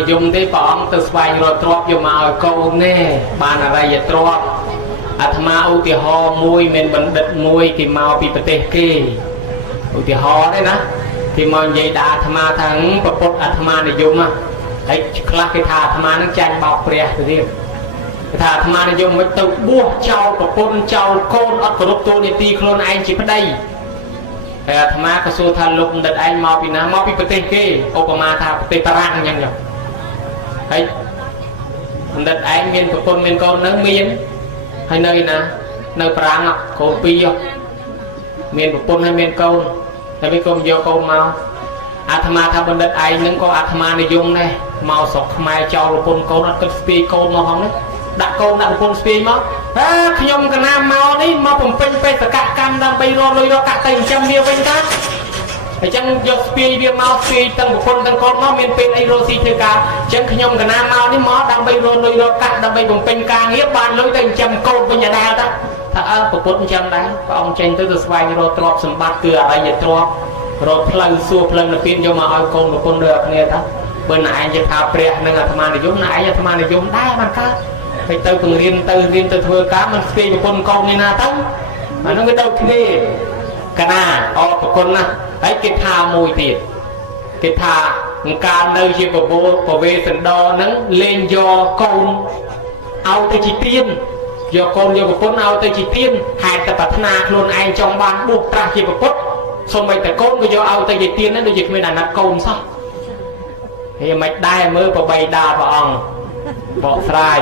និយមទេព្រះអង្គទៅស្វែងរកទ្រព្យយកមកឲ្យកូនទេបានអរិយទ្រព្យអាត្មាឧទាហរណ៍មួយមានបណ្ឌិតមួយគេមកពីប្រទេសគេឧទាហរណ៍ទេណាគេមកនិយាយដល់អាត្មាថាប្រពុតអាត្មានិយមហើយខ្លះគេថាអាត្មានឹងចាញ់បោកព្រះទៅទៀតគេថាអាត្មានិយមមិនទៅបួសចោលប្រពុតចោលកូនអត់គោរពទូនីតិខ្លួនឯងជាប្តីហើយអាត្មាក៏សួរថាលោកបណ្ឌិតឯងមកពីណាមកពីប្រទេសគេឧបមាថាប្រទេសបារាំងអញ្ចឹងហើយបណ្ឌិតឯងមានប្រពន្ធមានកូននឹងមានហើយនៅណានៅប្រាំងកូនពីរមានប្រពន្ធហើយមានកូនតែវាក៏យកកូនមកអាត្មាថាបណ្ឌិតឯងនឹងក៏អាត្មានិយមដែរមកស្រុកខ្មែរចោលប្រពន្ធកូនអត់គិតស្ពាយកូនមកផងនេះដាក់កូនដាក់ប្រពន្ធស្ពាយមកខ្ញុំកណាមកនេះមកបំពេញបេសកកម្មដើម្បីរកលុយរកកាក់ទៅចិញ្ចឹមវាវិញតាអញ្ចឹងយកស្ពាយវាមកស្ពាយទាំងប្រពន្ធទាំងកូនមកមានពេលអីរកស៊ីធ្វើការអញ្ចឹងខ្ញុំកណាមកនេះមកដើម្បីរកលុយរកកាក់ដើម្បីបំពេញការងារបានលុយទៅចិញ្ចឹមកូនវិញដែរតាថាប្រពន្ធអញ្ចឹងដែរព្រះអង្គចេញទៅស្វែងរកទ្រព្យសម្បត្តិគឺអរិយទ្រព្យរកផ្លូវសួរផ្លូវនិព្វានយកមកឲ្យកូនប្រពន្ធដូចគ្នាតាបើណែឯងជាថាព្រះនឹងអាត្មានិយមណែឯងអាត្មានិយមដែរបានកើតហើយទៅពង្រៀនទៅធ្វើការមិនស្គាល់ប្រពន្ធកូននេះណាទៅអានោះវាដូចគ្នាកណាអរប្រគុណណាស់ហើយគេថាមួយទៀតគេថាកាលនៅជាប្រពោប្រវេសណ្ដហ្នឹងលេងយកកូនឲ្យទៅជាទានយកកូនយកប្រពន្ធឲ្យទៅជាទានហេតុតែប្រាថ្នាខ្លួនឯងចង់បានបួសត្រាស់ជាប្រពុតសូម្បីតែកូនក៏យកឲ្យទៅជាទានហ្នឹងដូចជាគ្មានអាណិតកូនសោះហើយមិនដែរមើលប្របីដាព្រះអង្គបកស្រាយ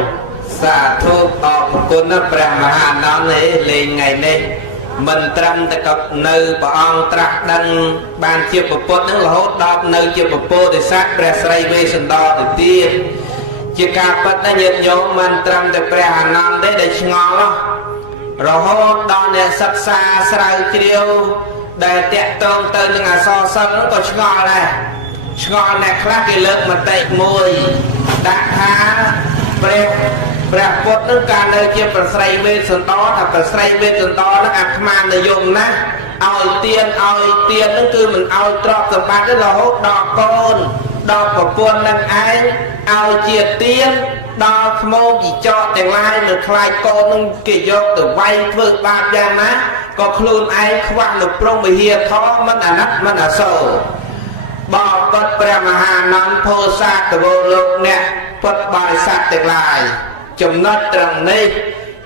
សាធុអរគុណណាស់ព្រះមហានន្ទនេះលេងថ្ងៃនេះមិនត្រឹមតែក៏នៅព្រះអង្គត្រាស់ដឹងបានជាពុទ្ធនឹងរហូតដល់នៅជាពុទ្ធិស័ក្តិព្រះស្រីវេស្សន្តរទៅទៀតជាការពិតណាញាតិញោមមិនត្រឹមតែព្រះអានន្ទទេដែលឆ្ងល់រហូតដល់អ្នកសិក្សាស្រាវជ្រាវដែលតាក់ទងទៅនឹងអក្សរសិល្ប៍ក៏ឆ្ងល់ដែរឆ្ងល់អ្នកខ្លះគេលើកមតិមួយដាក់ថាព្រះពុទ្ធនឹងការនៅជាប្រស្រីវេស្សន្តរថាប្រស្រីវេស្សន្តរនឹងអាត្មានិយមណាស់ឲ្យទាននឹងគឺមិនឲ្យទ្រព្យសម្បត្តិទេរហូតដល់កូនដល់ប្រពន្ធនឹងឯងឲ្យជាទានដល់ថ្មជីចកទាំងឡាយនៅខ្លាចកូននឹងគេយកទៅវាយធ្វើបាបយ៉ាងណាក៏ខ្លួនឯងខ្វះនៅព្រំវិហារធម៌មិនអាណិតមិនអាសូរបបិទ្ធព្រះមហានន្ទពោធិសាទវលោកអ្នកពុទ្ធបរិស័ទទាំងឡាយចំណុចត្រង់នេះ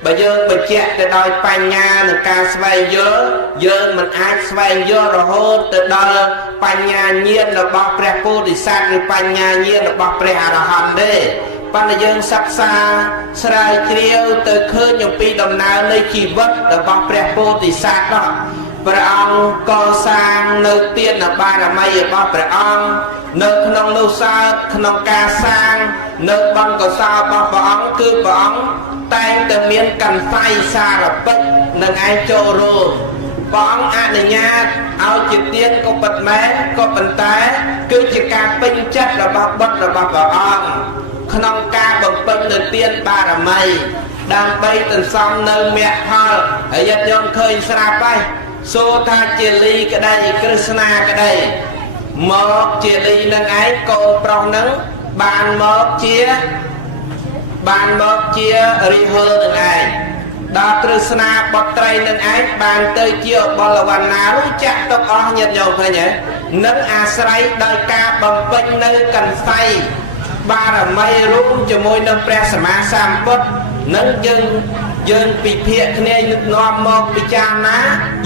បើយើងបញ្ជាក់ទៅដោយបញ្ញានិងការស្វែងយល់យើងមិនអាចស្វែងយល់រហូតទៅដល់បញ្ញាញាណរបស់ព្រះពោធិសត្វឬបញ្ញាញាណរបស់ព្រះអរហន្តទេប៉ុន្តែយើងសិក្សាស្រាវជ្រាវទៅឃើញអំពីដំណើរនៃជីវិតរបស់ព្រះពោធិសត្វនោះព្រះអង្គកសាងនៅទានបារមីរបស់ព្រះអង្គនៅក្នុងនោះសើចក្នុងការសាងនៅបង្កសលរបស់ព្រះអង្គគឺព្រះអង្គតែងតែមានកន្សៃសារពិតនឹងឯងចូលរួមព្រះអង្គអនុញ្ញាតឲ្យជាទានក៏ពិតមែនក៏ប៉ុន្តែគឺជាការពេញចិត្តរបស់បុត្ររបស់ព្រះអង្គក្នុងការបំពេញនៅទានបារមីដើម្បីសន្សំនៅមគ្គផលហើយញាតិញោមឃើញស្រាប់ហើយសូថាជាលីក្តីក្រឹស្នាក្តីមកជាលីនឹងឯងកូនប្រុសនឹងបានមកជារិហលនឹងឯងដល់ក្រឹស្នាបុត្រីនឹងឯងបានទៅជាបលវណ្ណានោះចាក់ទុកអស់ញាតិញោមឃើញទេនឹងអាស្រ័យដោយការបំពេញនៅកន្សៃបារមីរួមជាមួយនឹងព្រះសម្មាសម្ពុទ្ធនឹងយើងពិភាក្សាគ្នានាំមកពិចារណា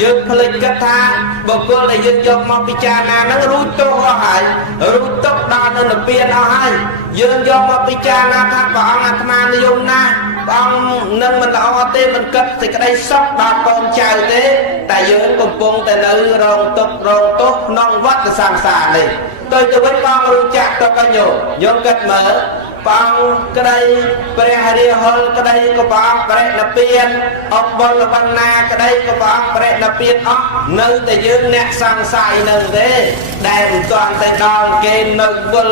យើងភ្លេចគិតថាបុគ្គលដែលយើងយកមកពិចារណានឹងរួចទុកអស់ហើយរួចទុកដល់នៅនិព្វានអស់ហើយយើងយកមកពិចារណាថាព្រះអង្គអាត្មានិយមណាស់ព្រះអង្គនឹងមិនល្អទេមិនគិតសេចក្តីសុខដល់កូនចៅទេតែយើងកំពុងតែនៅរងទុក្ខរងទោសក្នុងវដ្តសង្សារនេះទៅវិញបងរួចចាក់ទុកឲ្យញោមគិតមើលព្រះអង្គក្តីព្រះរាហុលក្តីក៏ព្រះអង្គបរិនិព្វានអបលវណ្ណាក្តីក៏ព្រះអង្គបរិនិព្វានអស់នៅតែយើងអ្នកសង្ស័យនឹងទេដែលមិនទាន់ទៅដល់គេនៅវិល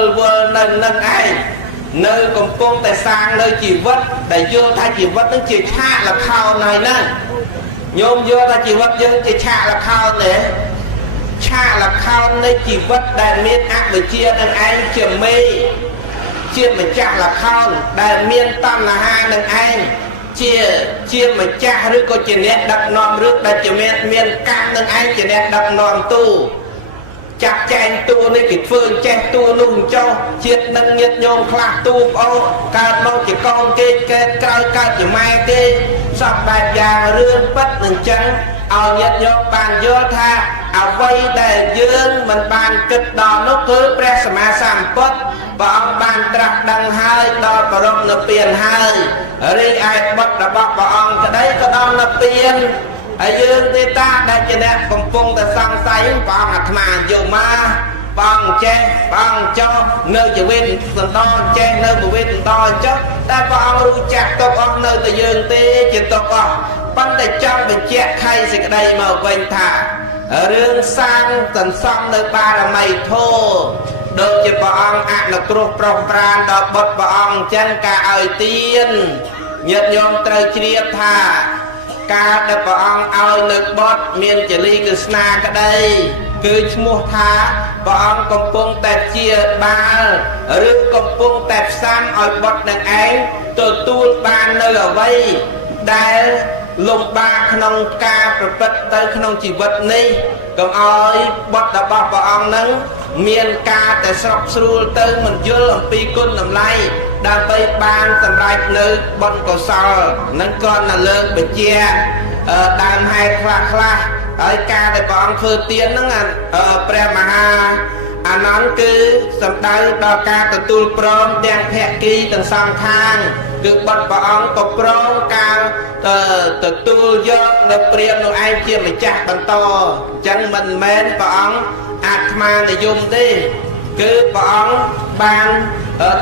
នៅនឹងឯងនៅកំពុងតែសាងនៅជីវិតដែលយល់ថាជីវិតនឹងជាឆាកល្ខោនហើយណាញោមយល់ថាជីវិតយើងជាឆាកល្ខោនទេឆាកល្ខោននៃជីវិតដែលមានអវិជ្ជានឹងឯងជាមេ ជាម្ចាស់លខោនដែលមានតណ្ហានឹងឯងជាម្ចាស់ឬក៏ជាអ្នកដឹកនាំរឿងដែលជាមានកម្មនឹងឯងជាអ្នកដឹកនាំទូចាក់ចែងតួនេះគេធ្វើចេះតួនោះចុះជាតិនឹងញាតញោមខ្លះទូប្អូនកើតមកជាកូនគេកើតក្រោយកើតជាម៉ែគេសពបែបយ៉ាងរឿងពិតនឹងចឹងឲ្យញាតញោមបានយល់ថាអ្វីដែលយើងមិនបានគិតដល់នោះគឺព្រះសម្មាសម្ពុទ្ធព្រះអង្គបានត្រាស់ដឹងហើយដល់បរមនិព្វានហើយរីឯបុត្ររបស់ព្រះអង្គក្តីក៏ដល់និព្វានហើយយើងទេតាដែលជាអ្នកកំពុងតែសង្ស័យព្រះអង្គអាត្មាយកមកព្រះអង្គចេះព្រះអង្គចោះនៅជីវិតសន្តរចេះនៅជីវិតសន្តរចុះតែព្រះអង្គรู้จักទុកអស់នៅតែយើងទេជាទុកអស់ប៉ុន្តែចង់បញ្ជាក់ខៃសេចក្តីមកវិញថារឿងសាងសន្សំនៅបារមីធម៌ដូចជាព្រះអង្គអនុគ្រោះប្រោះប្រានដល់បុត្រព្រះអង្គអញ្ចឹងការឲ្យទានញាតិញោមត្រូវជ្រាបថាការដែលព្រះអង្គឲ្យនៅបុត្រមានចលីក្រស្នាក្តីគឺឈ្មោះថាព្រះអង្គកំពុងតែជាបាលឬកំពុងតែផ្សាំឲ្យបុត្រនឹងឯងទទួលបាននៅអ្វីដែលលំបាកក្នុងការប្រព្រឹត្តទៅក្នុងជីវិតនេះកុំឲ្យបុត្ររបស់ព្រះអង្គនឹងមានការតែស្រុកស្រួលទៅមិនយល់អំពីគុណតម្លៃដើម្បីបានសម្រេចនៅបុណ្យកុសលនឹងក៏នៅលើកបញ្ជាដើមហេតុខ្លះហើយការដែលព្រះអង្គធ្វើទានហ្នឹងព្រះមហាអានន្ទគឺសំដៅដល់ការទទួលព្រមទាំងភគីទាំងសងខាងគឺបុត្រព្រះអង្គក៏ព្រមការទទួលយកនៅព្រាហ្មណ៍នោះឯងជាម្ចាស់បន្តអញ្ចឹងមិនមែនព្រះអង្គអាត្មានិយមទេគឺព្រះអង្គបាន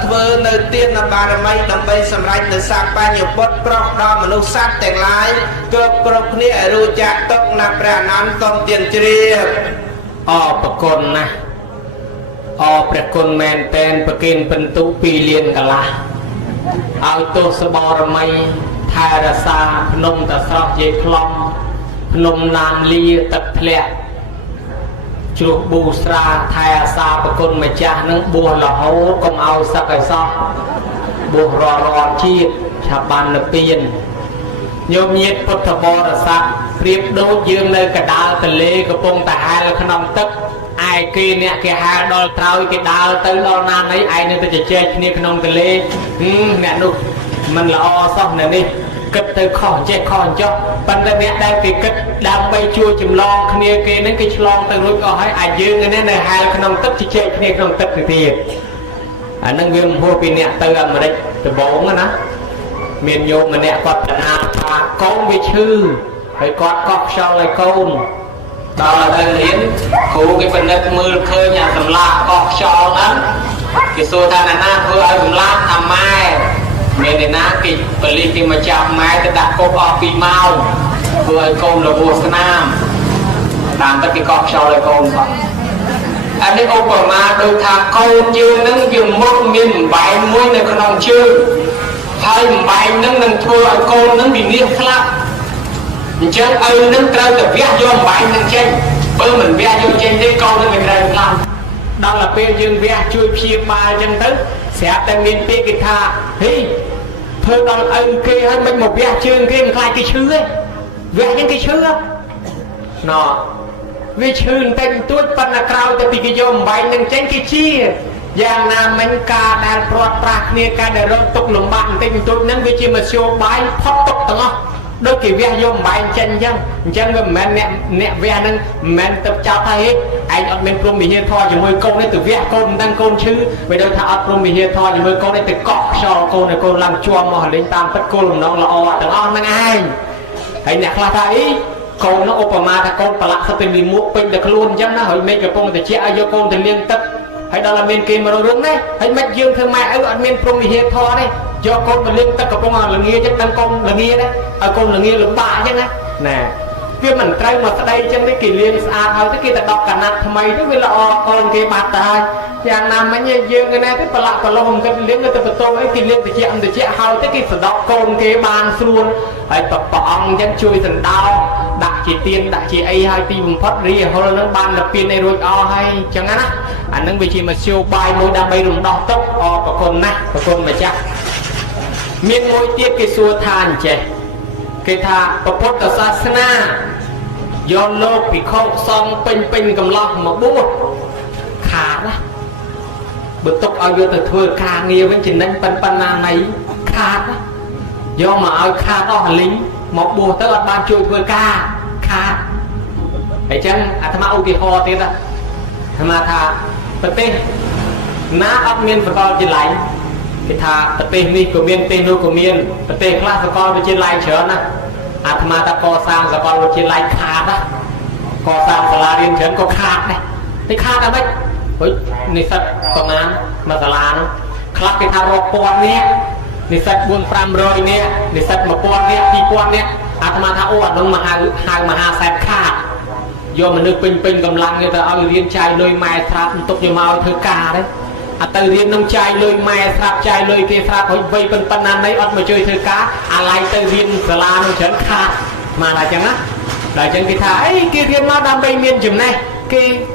ធ្វើនៅទានបារមីដើម្បីសម្រេចនៅសបញ្ញពុទ្ធប្រោសដល់មនុស្សសត្វទាំងឡាយគ្រប់គ្នាឲ្យรู้จักទុកណាព្រះអនន្តសូមទានជ្រាបអរប្រគុណណាស់អរព្រះគុណមែនតែនប្រគិនពិន្ទុ2លានកន្លះឲ្យទោសបរមីថែរក្សាភ្នំតស្រស់យាយខ្លំភ្នំណាមលាទឹកធ្លាក់ជ្រោះប៊ូស្រាថែអាសាប្រគុណម្ចាស់នឹងបួសរហូតកុំឲ្យសឹកឲ្យសោះបួសរាល់ជាតិឆាប់បាននិព្វានញោមញាតពុទ្ធបរិស័ទប្រៀបដូចយើងនៅកណ្ដាលទន្លេកំពុងតែហែលក្នុងទឹកឯគេអ្នកគេហែលដល់ត្រើយគេដើរទៅដល់ណាណីឯងនៅតែជជែកគ្នាក្នុងទន្លេអ្នកនោះមិនល្អសោះនៅនេះគិតទៅខុសចេះខុសចុះប៉ុន្តែអ្នកដែលគេគិតដើម្បីជួយចម្លងគ្នាគេនឹងគេឆ្លងទៅរួចអស់ហើយអាយើងនេះនៅហែលក្នុងទឹកជជែកគ្នាក្នុងទឹកទៅទៀតអានឹងវាមិនហួសពីអ្នកទៅអាមេរិកដំបូងណាមានញោមម្នាក់គាត់បណ្ណាថាកូនវាឈឺហើយគាត់កោះខ្យល់ឲ្យកូនដល់ទៅរៀនគ្រូគេពិនិត្យមើលឃើញអាសម្លាប់កោះខ្យល់ហ្នឹងគេសួរថាណាធ្វើឲ្យសម្លាប់ថាម៉ែមានឯណាគេបលិសគេមកចាប់ម៉ែទៅដាក់គុកអស់2ម៉ោងធ្វើឲ្យកូនរបួសស្នាមតាមទឹកគេកោះខ្យល់ឲ្យកូនផងអានេះឧបមាដូចថាកូនយើងនឹងវាមកមានបំបែងមួយនៅក្នុងជើងហើយបំបែងនឹងនឹងធ្វើឲ្យកូននឹងវិនិច្ឆ័យស្លាប់អញ្ចឹងឪនឹងត្រូវតែវះយកបំបែងនឹងចេញបើមិនវះយកចេញទេកូននឹងមិនត្រូវស្លាប់ដល់តែពេលយើងវះជួយព្យាបាលអញ្ចឹងទៅស្រាប់តែមានពាក្យគេថាហេធ្វើដល់ឪគេហើយមិនមកវះជើងគេមិនខ្លាចគេឈឺទេវះហ្នឹងគេឈឺណោវាឈឺបន្តិចបន្តួចប៉ុន្តែក្រោយទៅពីគេយកបំបែងនឹងចេញគេជាយ៉ាងណាមិញការដែលព្រាត់ប្រាសគ្នាការដែលរត់ទុកលំបាកបន្តិចបន្តួចហ្នឹងវាជាមធ្យោបាយផុតទុកទាំងអស់ដូចគេវះយកបំបែងចេញអញ្ចឹងវាមិនមែនអ្នកវះហ្នឹងមិនមែនទៅចោលថាហេឯងអត់មានព្រមវិហារធម៌ជាមួយកូននេះទៅវះកូនមិនដឹងកូនឈឺវាដូចថាអត់ព្រមវិហារធម៌ជាមួយកូននេះទៅកក់ខ្យល់កូនឲ្យកូនឡើងជាប់មកលេងតាមពិតគោលបំណងល្អទាំងអស់ហ្នឹងឯងហើយអ្នកខ្លះថាអីកូននោះឧបមាថាកូនប្រឡាក់ទៅមានមួកពេញតែខ្លួនអញ្ចឹងណាហើយមេឃកំពុងតែជាឲ្យយកកូនទៅលាងទឹកហើយដល់តែមានគេមករករឿងនេះហើយមិនយើងធ្វើម៉ែឪអត់មានព្រមវិហារធម៌ទេយកកូនទៅលាងទឹកកំពុងល្ងាចឹងដឹងកូនល្ងាដែរឲ្យកូនល្ងាលំបាកអញ្ចឹងណាវាមិនត្រូវមកស្ដីអញ្ចឹងទេគេលាងស្អាតហើយទៅគេទៅដកកណាត់ថ្មីទៅវាល្អកូនគេបាត់ទៅហើយ យ៉ាងណាមិញយើងឯណាទៅប្រឡាក់ប្រឡោះមិនគិតលៀងទៅបន្ទោអីគេលៀងតិចហើយទៅគេសដកកូនគេបានស្រួលហើយព្រះអង្គអញ្ចឹងជួយសណ្ដោដាក់ជាទៀនដាក់ជាអីហើយទីបំផុតរីហុលនឹងបានទៅពៀនអីរួចអស់ហើយអញ្ចឹងណាអានឹងវាជាមធ្យោបាយមួយដើម្បីរំដោះទុក្ខអរប្រគុណណាស់ប្រគុណម្ចាស់មានមួយទៀតគេសួរថាអញ្ចេះគេថាពុទ្ធសាសនាយកលោកភិក្ខុសង្ឃពេញកំឡោះមកបួសខាតណាបើទុកឲ្យយកទៅធ្វើការងារវិញចំណេញប៉ុណ្ណាណៃខាតណាយកមកឲ្យខាតអស់លីងមកបួសទៅអត់បានជួយធ្វើការខាតអញ្ចឹងអាត្មាឧទាហរណ៍ទៀតអាត្មាថាប្រទេសណាអត់មានសាកលវិទ្យាល័យគេថាប្រទេសនេះក៏មានប្រទេសនោះក៏មានប្រទេសខ្លះសាកលវិទ្យាល័យច្រើនណាអាត្មាថាកសាងសាកលវិទ្យាល័យខាតណាកសាងសាលារៀនច្រើនក៏ខាតដែរតែខាតតែមិនហុយនិស្សិតប្រមាណមួយសាលានោះខ្លះគេថារាប់ពាន់នាក់និស្សិត4-500នាក់និស្សិត1000នាក់2000នាក់អាត្មាថាអូអត់នឹងមកហៅមហាសែនខាតយកមនុស្សពេញកម្លាំងទៅឲ្យរៀនចាយលុយម៉ែស្រាប់បន្ទុកយកមកឲ្យធ្វើការទេអត់ទៅរៀននឹងចាយលុយម៉ែស្រាប់ចាយលុយគេស្រាប់ហើយវ័យប៉ុណ្ណាណីអត់មកជួយធ្វើការអាឡ័យទៅរៀនសាលានឹងច្រើនខាតមកតែអញ្ចឹងណាដល់អញ្ចឹងគេថាអីគេរៀនមកដើម្បីមានចំណេះ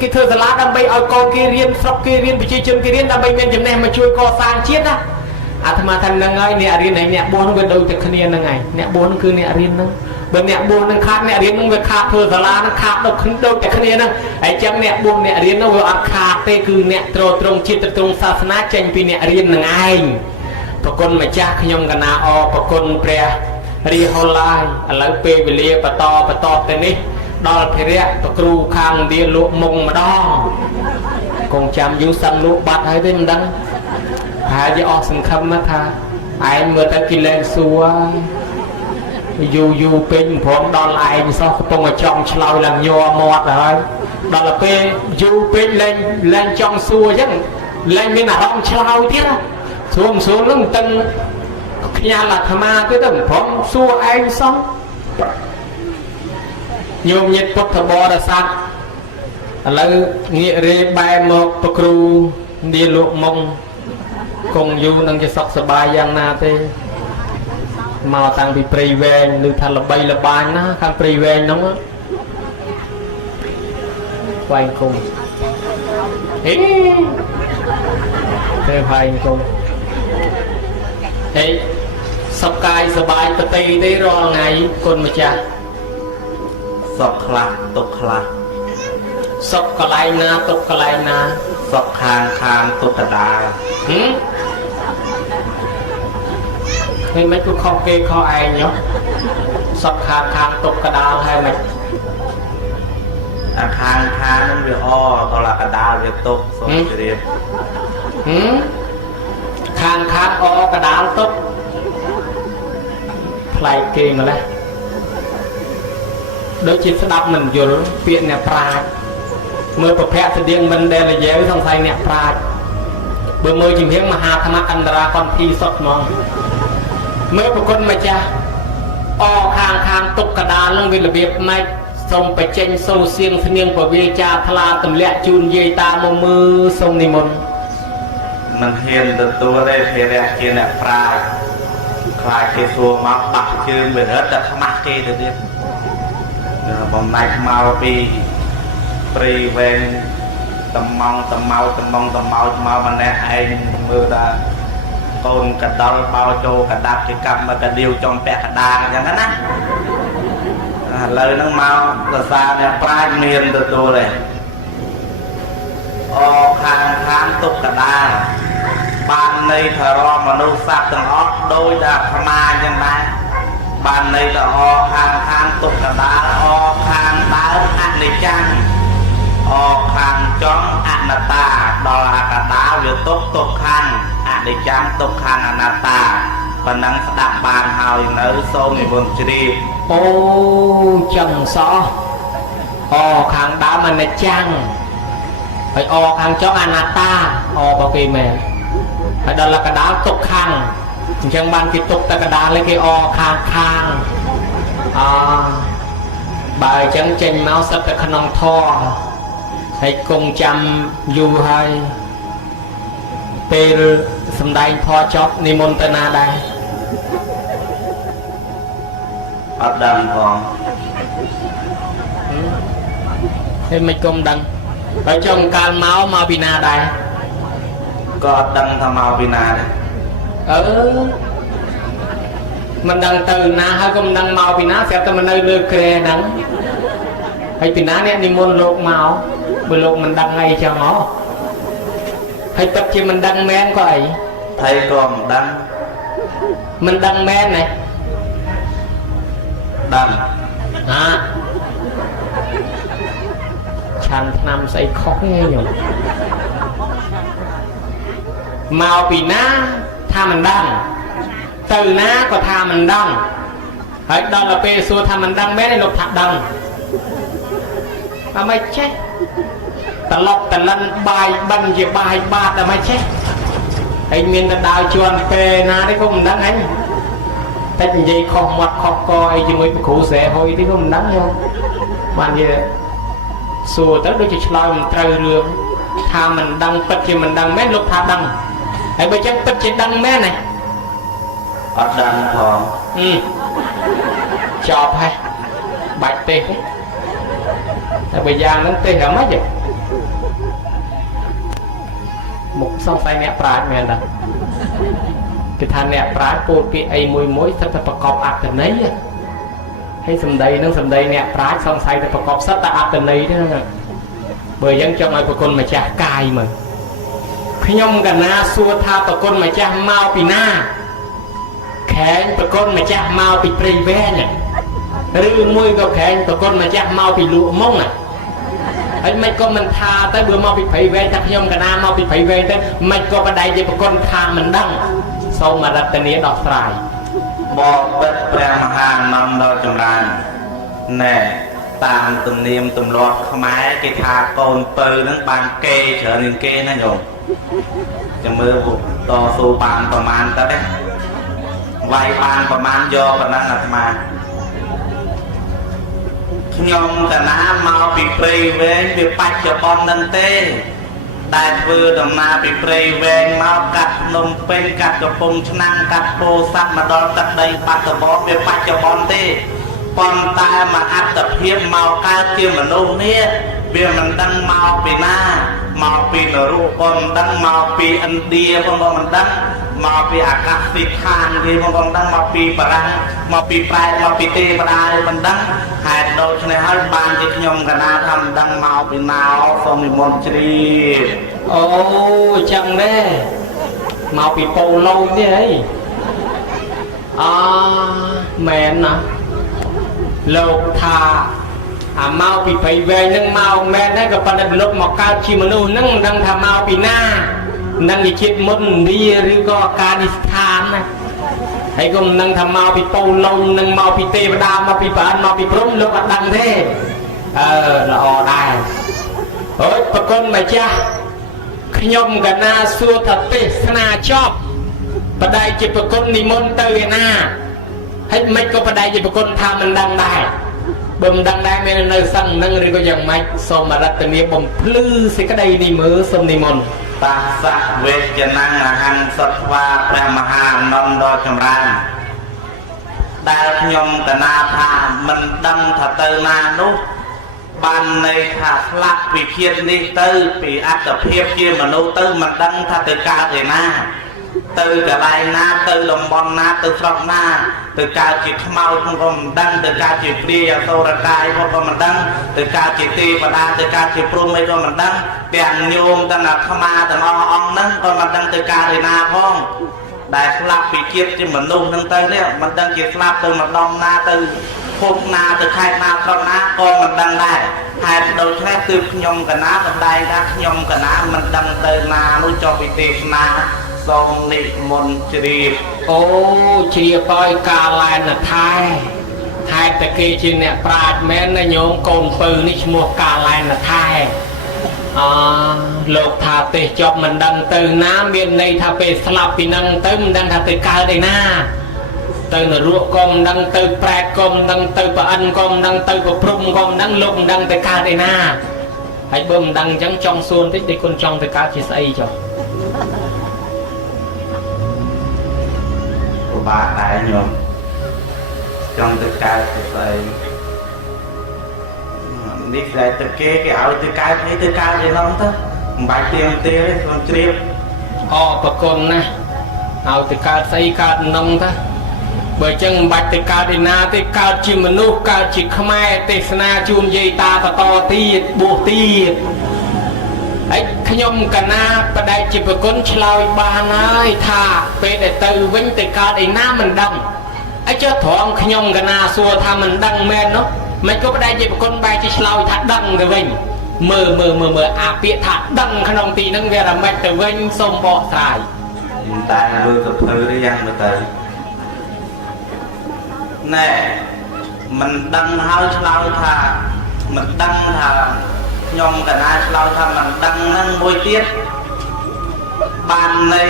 គេធ្វើសាលាដើម្បីឲ្យកូនគេរៀនស្រុកគេរៀនប្រជាជនគេរៀនដើម្បីមានចំណេះមកជួយកសាងជាតិណាអាត្មាថានឹងហើយអ្នករៀនហើយអ្នកបួសនឹងវាដូចតែគ្នានឹងហើយអ្នកបួសនឹងគឺអ្នករៀននឹងបើអ្នកបួសនឹងខាតអ្នករៀននឹងវាខាតធ្វើសាលានឹងខាតដូចតែគ្នានឹងហើយអញ្ចឹងអ្នកបួសអ្នករៀននឹងវាអត់ខាតទេគឺអ្នកត្រង់ជាតិត្រង់សាសនាចេញពីអ្នករៀននឹងឯងប្រគុណម្ចាស់ខ្ញុំកណាអប្រគុណព្រះរាហុលហើយឥឡូវពេលវេលាបន្តទៅនេះដល់ភិរៈប្រគ្រូខាងវាលក់មុងម្ដងកងចាំយូរសឹងលក់បាត់ហើយទេមិនដឹងហើយជាអស់សង្ឃឹមថាឯងមើលទៅគេលែងសួរយូរពេកព្រមដល់ឯងសោះកំពុងតែចង់ឆ្លោយឡើងញ័រមាត់ហើយដល់ពេលយូរពេកលែងចង់សួរអញ្ចឹងលែងមានអារម្មណ៍ឆ្លោយទៀតស្រួលនឹងតឹងខ្ញាល់អាត្មាទៀតទៅព្រមសួរឯងសោះញោមញាតិពុទ្ធបរិស័ទឥឡូវងាករេបែរមកប្រគ្រូនាលក់មុងគង់យូរនឹងជាសុខសប្បាយយ៉ាងណាទេមកតាំងពីព្រៃវែងឬថាល្បីល្បាញណាខាងព្រៃវែងហ្នឹងស្វែងគុំហេទៅហើយគុំហេសុខកាយសប្បាយប្រតិទេរាល់ថ្ងៃគុណម្ចាស់សុខខ្លះទុកខ្លះសុខកន្លែងណាទុកកន្លែងណាសុខខាងទុកកដាលឃើញមិនគឺខុសគេខុសឯងយោសុខខាងទុកកដាលហើយមិនអាខាងនឹងវាអដល់កដាលវាទុកសូមជម្រាបខាងអកដាលទុកផ្លែកគេម្លេះដូចជាស្ដាប់មិនយល់ពាក្យអ្នកប្រាជ្ញមើលប្រភពស្តៀងមិនដែលនិយាយសង្ស័យអ្នកប្រាជ្ញបើមើលជំនាញមហាធម្មអន្តរាកន្ធីសុខហ្មងមើលប្រគុណម្ចាស់អខាងទុកកដាលនឹងវារបៀបម៉េចសូមបញ្ចេញសូរសៀងស្នៀងពវាចាថ្លាទម្លាក់ជូនយាយតាមកមើលសូមនិមន្តមិនហ៊ានទទួលទេភារៈជាអ្នកប្រាជ្ញខ្លាចគេសួរមកបាក់ជើងវារត់តែខ្មាស់គេទៅទៀតបំណាច់មកពីព្រៃវែងតំងមកម្នាក់ឯងមើលថាកូនកដលបោចូលកដាប់គេកាប់មកកដៀវចំពាក់កដាអញ្ចឹងណាឥឡូវហ្នឹងមកសរសើរអ្នកប្រាជ្ញមានទទួលទេអខាងទុកកដាបានន័យថារកមនុស្សសត្វទាំងអស់ដោយតែអាត្មាអញ្ចឹងដែរបានន័យថាខាងទុកកដាខាងដើមអនិច្ចំខាងចុងអនត្តាដល់អាកដាវាទុកខាងអនិច្ចំទុកខាងអនត្តាប៉ុណ្ណឹងស្ដាប់បានហើយនៅសូមនិមន្តជ្រាបអូចឹងសោះខាងដើមអនិច្ចំហើយខាងចុងអនត្តាបើគេមែនហើយដល់អាកដាទុកខាងអញ្ចឹងបានគេទុកតែកដាលគេខាងបើអញ្ចឹងចេញមកសិតតែក្នុងធម៌ហើយគង់ចាំយូរហើយ ពេលសំដែងធម៌ចប់និមន្តទៅណាដែរអត់ដឹងផងហើយមិនគុំដឹងហើយចុងកាលមកពីណាដែរក៏អត់ដឹងថាមកពីណាដែរមិនដឹងទៅណាហើយក៏មិនដឹងមកពីណាស្រាប់តែមិននៅលើក្រែហ្នឹងហើយពីណាអ្នកនិមន្តលោកមកបើលោកមិនដឹងអីចឹងហ៎ហើយពិតជាមិនដឹងមែនក៏អីថៃក៏មិនដឹងមែនណាដឹងឆាន់ឆ្នាំស្អីខុសទេញោមមកពីណាថាមិនដឹងទៅណាក៏ថាមិនដឹងហើយដល់ទៅពេលសួរថាមិនដឹងមែនឯលោកថាដឹងអមិនចេះត្រឡប់តលិនបាយបិណ្ឌជាបាយបាតអមិនចេះហើយមានតែដើរជន់ពេលណាទេក៏មិនដឹងអញតែនិយាយខុសមាត់ខុសកអីជាមួយព្រះគ្រូស្រែហុយទេក៏មិនដឹងយោបានជាសួរទៅដូចជាឆ្លើយមិនត្រូវរឿងថាមិនដឹងពិតជាមិនដឹងមែនលោកថាដឹងហើយបើចឹងពិតជាដឹងមែនណាអត់ដឹងផងចប់ហើយបាច់ទេតែបើយ៉ាងហ្នឹងទេយ៉ាងម៉េចមុខសង្ស័យអ្នកប្រាជ្ញមែនតាគេថាអ្នកប្រាជ្ញពោលពាក្យអីមួយស្ថិតតែប្រកបអត្ថន័យហើយសម្ដីនឹងសម្ដីអ្នកប្រាជ្ញសង្ស័យតែប្រកបសិតតែអត្ថន័យទេហ្នឹងបើយ៉ាងចង់ឲ្យប្រគុណម្ចាស់កាយមើលខ្ញុំកណាសួរថាប្រគុណម្ចាស់មកពីណាខែងប្រគុណម្ចាស់មកពីព្រៃវែងឬមួយក៏ខែងប្រគុណម្ចាស់មកពីលក់មុងហើយមិនក៏មិនថាទៅបើមកពីព្រៃវែងថាខ្ញុំកណាមកពីព្រៃវែងទៅមិនក៏បដៃជាប្រគុណថាមិនដឹងសូមរតនាដោះស្រាយបបិទ្ធព្រះមហានំដល់ចម្រើនណែតាមទំនៀមទម្លាប់ខ្មែរគេថាកូនពៅហ្នឹងបានគេច្រើនជាងគេណាញោមចាំមើលតស៊ូបានប្រមាណទៅទេវាយបានប្រមាណយកប៉ុណ្ណឹងអាត្មាខ្ញុំកណាមកពីព្រៃវែងវាបច្ចុប្បន្នហ្នឹងទេដែលធ្វើដំណើរពីព្រៃវែងមកកាត់ភ្នំពេញកាត់កំពង់ឆ្នាំងកាត់ពោធិ៍សាត់មកដល់ទឹកដីបាត់ដំបងវាបច្ចុប្បន្នទេប៉ុន្តែមកអត្តភាពមកកើតជាមនុស្សនេះវាមិនដឹងមកពីណាមកពីនរកក៏មិនដឹងមកពីឥណ្ឌាផងក៏មិនដឹងមកពីអាកាសទីឋានគេផងក៏មិនដឹងមកពីបារាំងមកពីប្រែតមកពីទេវតាមិនដឹងហេតុដូច្នេះហើយបានជាខ្ញុំកណាថាមិនដឹងមកពីណាសូមនិមន្តជ្រាបអូចឹងដែរមកពីប៉ូឡូនេះអីមែនណាលោកថាអាមកពីព្រៃវែងហ្នឹងមកមែនដែរក៏ប៉ុន្តែលោកមកកើតជាមនុស្សហ្នឹងមិនដឹងថាមកពីណានឹងជាជាតិមុនឥណ្ឌាឬក៏អាហ្គានីស្ថានណាហើយក៏មិនដឹងថាមកពីប៉ូឡូនឹងមកពីទេវតាមកពីប្រាណមកពីព្រំលោកអត់ដឹងទេល្អដែរអើយប្រគុណម្ចាស់ខ្ញុំកណាសួរថាទេសនាចប់បដិជាប្រគុណនិមន្តទៅឯណាហើយមិនក៏បដិជាប្រគុណថាមិនដឹងដែរបើមិនដឹងដែរមាននៅសឹងនឹងឬក៏យ៉ាងម៉េចសូមរតនាបំភ្លឺសេចក្តីនេះមើលសូមនិមន្តតាសៈវេជ្ជនំអហង្សត្វាព្រះមហាអានន្ទដ៏ចម្រើនដែលខ្ញុំកណាថាមិនដឹងថាទៅណានោះបានន័យថាស្លាប់ពីជាតិនេះទៅពីអត្តភាពជាមនុស្សទៅមិនដឹងថាទៅកើតឯណាទៅកន្លែងណាទៅតំបន់ណាទៅស្រុកណាទៅកើតជាខ្មោចក៏មិនដឹងទៅកើតជាព្រាយអសូរកាយក៏មិនដឹងទៅកើតជាទេវតាទៅកើតជាព្រហ្មអីក៏មិនដឹងទាំងញោមទាំងអាត្មាទាំងអស់អង្គហ្នឹងក៏មិនដឹងទៅកើតឯណាផងដែលស្លាប់ពីជាតិជាមនុស្សហ្នឹងទៅនេះមិនដឹងជាស្លាប់ទៅម្ដងណាទៅភពណាទៅខេត្តណាស្រុកណាក៏មិនដឹងដែរហេតុដូច្នេះទើបខ្ញុំកណាសម្ដែងថាខ្ញុំកណាមិនដឹងទៅណានោះចុះពីទេសនាសូមនិមន្តជ្រាបអូជ្រាបឲ្យកាឡែនថែហេតុតែគេជាអ្នកប្រាជ្ញមែនណាញោមកូនពៅនេះឈ្មោះកាឡែនថែលោកថាទេសចប់មិនដឹងទៅណាមានន័យថាពេលស្លាប់ពីនឹងទៅមិនដឹងថាទៅកើតឯណាទៅនរកក៏មិនដឹងទៅប្រែតក៏មិនដឹងទៅប្រអិនក៏មិនដឹងទៅប្រព្រំក៏មិនដឹងលោកមិនដឹងទៅកើតឯណាហើយបើមិនដឹងអញ្ចឹងចង់សួរបន្តិចតែគុណចង់ទៅកើតជាស្អីចុះ បាក់ដែរញោមចង់ទៅកើតទៅស្អីនេះស្អែកទៅគេឲ្យទៅកើតអីទៅកើតឯនោះទៅមិនបាច់ទៀងទេខ្ញុំជ្រាបប្រគុណណាឲ្យទៅកើតស្អីកើតនងទៅបើចឹងមិនបាច់ទៅកើតឯណាទេកើតជាមនុស្សកើតជាខ្មែរទេសនាជូនយាយតាបន្តទៀតបួសទៀតហើយខ្ញុំកណាបដិជាប្រគុណឆ្លើយបានហើយថាពេលដែលទៅវិញទៅកើតឯណាមិនដឹងហើយចុះត្រង់ខ្ញុំកណាសួរថាមិនដឹងមែននោះមិនក៏បដិជាប្រគុណបែរជាឆ្លើយថាដឹងទៅវិញមើលអាពាក្យថាដឹងក្នុងទីហ្នឹងវារមែចទៅវិញសូមបកស្រាយតែលើទៅភ្លឺយ៉ាងមើលទៅណែមិនដឹងហើយឆ្លើយថាមិនដឹងថាខ្ញុំកណាឆ្លើយថាមិនដឹងហ្នឹងមួយទៀតបានន័យ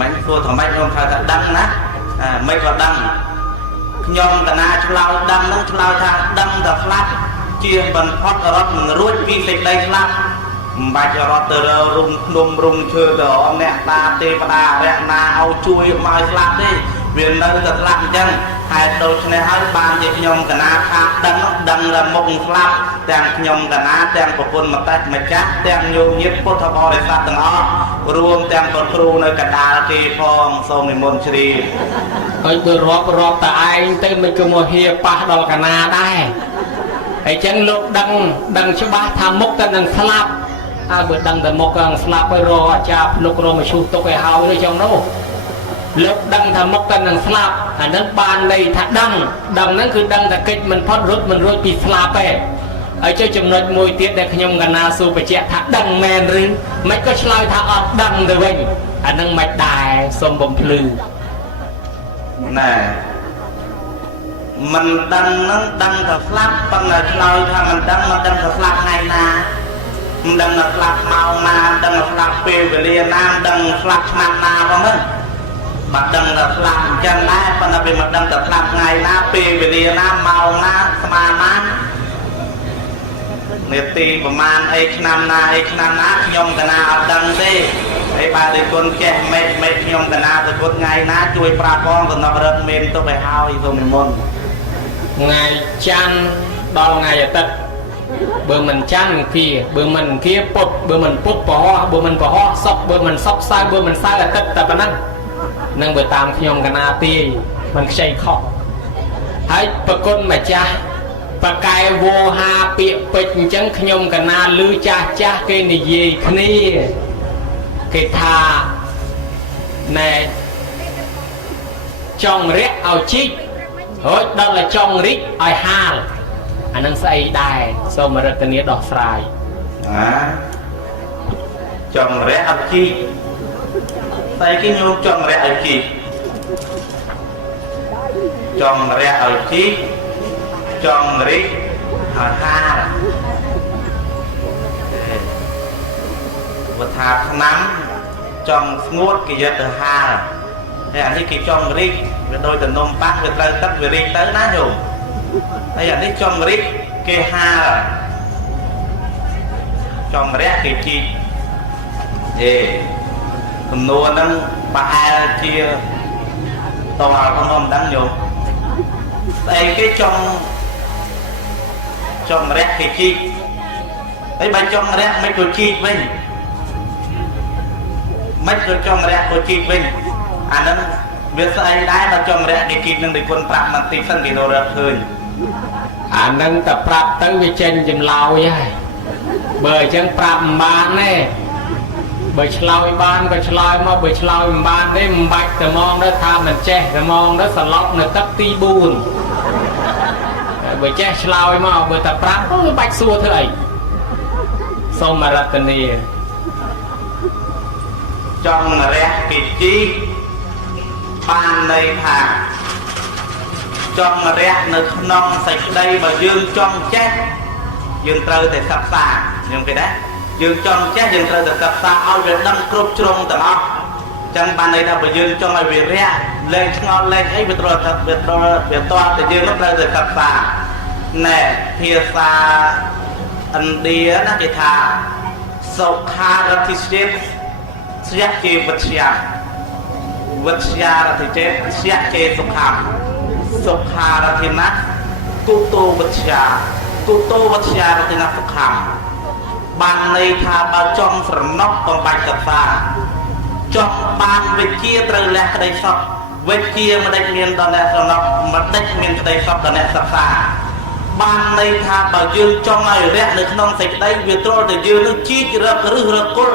មិនគួរថាម៉េចខ្ញុំថាដឹងណាមិនក៏ដឹងខ្ញុំកណាឆ្លើយដឹងហ្នឹងឆ្លើយថាដឹងតែស្លាប់ជាបន្ផុតរត់មិនរួចពីសេចក្តីស្លាប់មិនបាច់រត់ទៅរុំភ្នំរុំឈើទៅអមអ្នកតាទេវតារៈណាឲ្យជួយមកស្លាប់ទេវានៅតែស្លាប់អញ្ចឹងហេតុដូច្នេះហើយបានជាខ្ញុំកណាថាដឹងតែមុខស្លាប់ទាំងខ្ញុំកណាទាំងប្រពន្ធម្ចាស់ទាំងញោមញាតិពុទ្ធបរិស័ទទាំងអស់រួមទាំងព្រះគ្រូនៅកណ្ដាលគេផងសូមនិមន្តជ្រាបហើយទៅរាប់តែឯងទៅមិនក៏មកហៀប៉ះដល់កណាដែរហើយចឹងលោកដឹងច្បាស់ថាមុខតែនឹងស្លាប់ហើយបើដឹងតែមុខនឹងស្លាប់ហើយរកអាចារ្យភ្លុករមឈូសទុកឲ្យហើយនៅចឹងនោះលោកដឹងថាមុខតែនឹងស្លាប់អានឹងបានន័យថាដឹងហ្នឹងគឺដឹងតែកិច្ចមិនផុតរត់មិនរួចពីស្លាប់ទេហើយចុះចំណុចមួយទៀតដែលខ្ញុំកណាសួរបញ្ជាក់ថាដឹងមែនឬមិនក៏ឆ្លើយថាអត់ដឹងទៅវិញអានឹងមិនដែរសូមបំភ្លឺណែមិនដឹងហ្នឹងដឹងថាស្លាប់ប៉ុន្តែឆ្លើយថាមិនដឹងថាស្លាប់ថ្ងៃណាមិនដឹងថាស្លាប់ម៉ោងណាមិនដឹងថាស្លាប់ពេលវេលាណាមិនដឹងស្លាប់ឆ្នាំណាផងហ្នឹងបាត់ដឹងថាស្លាប់អញ្ចឹងដែរប៉ុន្តែវាមិនដឹងថាស្លាប់ថ្ងៃណាពេលវេលាណាម៉ោងណាស្មានណានាទីប្រហែលអីឆ្នាំណាខ្ញុំកណាអត់ដឹងទេហើយបាទទេគុណចេះមេខ្ញុំកណាទៅគុណថ្ងៃណាជួយប្រាប់ផងតំណរឹកមានទុកឲ្យហើយសូមនិមន្តថ្ងៃច័ន្ទដល់ថ្ងៃអាទិត្យបើមិនច័ន្ទគៀបើមិនគៀពុតបើមិនពុតប្រហោះបើមិនប្រហោះសុកបើមិនសុកសៅបើមិនសៅអាទិត្យតែប៉ុណ្ណឹងនឹងបើតាមខ្ញុំកណាទាយមិនខ្ចីខុសហើយប្រគុណម្ចាស់បកែវោហាពាកពេជ្រអញ្ចឹងខ្ញុំកណាឮចាស់គេនិយាយគ្នាគេថាណែចង់រះឲ្យជីករួចដល់តែចង់រីកឲ្យហាលអានឹងស្អីដែរសូមរតនាដោះស្រាយចង់រះឲ្យជីកស្អីគេញោមចង់រះឲ្យជីកចង់រះឲ្យជីកចង់រីកឲ្យហាលវថាឆ្នាំចង់ស្ងួតគេយកទៅហាលហើយអានេះគេចង់រីកវាដូចតែនំប៉័ងវាត្រូវទឹកវារីកទៅណាញោមហើយអានេះចង់រីកគេហាលចង់រះគេជីកសំណួរហ្នឹងប្រហែលជាតើខ្ញុំមិនដឹងញោមស្អីគេចង់រះគេជីកហើយបើចង់រះមិនក៏ជីកវិញមិនក៏ចង់រះក៏ជីកវិញអាហ្នឹងវាស្អីដែរបើចង់រះគេជីកនឹងដូចគុណប្រាប់មកទីសិនគេរកឃើញអាហ្នឹងតែប្រាប់ទៅវាចេញចម្លើយហើយបើអញ្ចឹងប្រាប់មិនបានទេបើឆ្លើយបានក៏ឆ្លើយមកបើឆ្លើយមិនបានទេមិនបាច់តែមកទៅថាមិនចេះតែមកទៅសន្លប់នៅទឹកទី4បើចេះឆ្លើយមកបើតែប្រាប់ទៅបាច់សួរធ្វើអីសូមរតនាចង់រះគេជីកបានន័យថាចង់រះនៅក្នុងសេចក្តីបើយើងចង់ចេះយើងត្រូវតែសិក្សាខ្ញុំគេដែរយើងចង់ចេះយើងត្រូវតែសិក្សាឲ្យវាដឹងគ្រប់ជ្រុងទាំងអស់ចឹងបានន័យថាបើយើងចង់ឲ្យវារះលែងឆ្ងល់លែងអីវាត្រូវតែវាតតែយើងនឹងត្រូវតែសិក្សាណែភាសាឥណ្ឌាណាគេថាសុខារតិស្ទេស្យជីវវិទ្យា វិទ្យារតិចេតស្យចេសុខាសុខារតិណាគុតោវិទ្យាគុតោវិទ្យារតិណាសុខាបានន័យថាបើចង់ស្រណុកបំបាច់កថាចង់បានវិជ្ជាត្រូវលះក្តីសោកវិជ្ជាមិនដេចមានដល់អ្នកស្រណុកមិនដេចមានក្តីសោកដល់អ្នកសិក្សាបានន័យថាបើយើងចង់ឲ្យរះនៅក្នុងសេចក្តីវាទ្រល់តែយើងនឹងជីករឹករឹសរកុល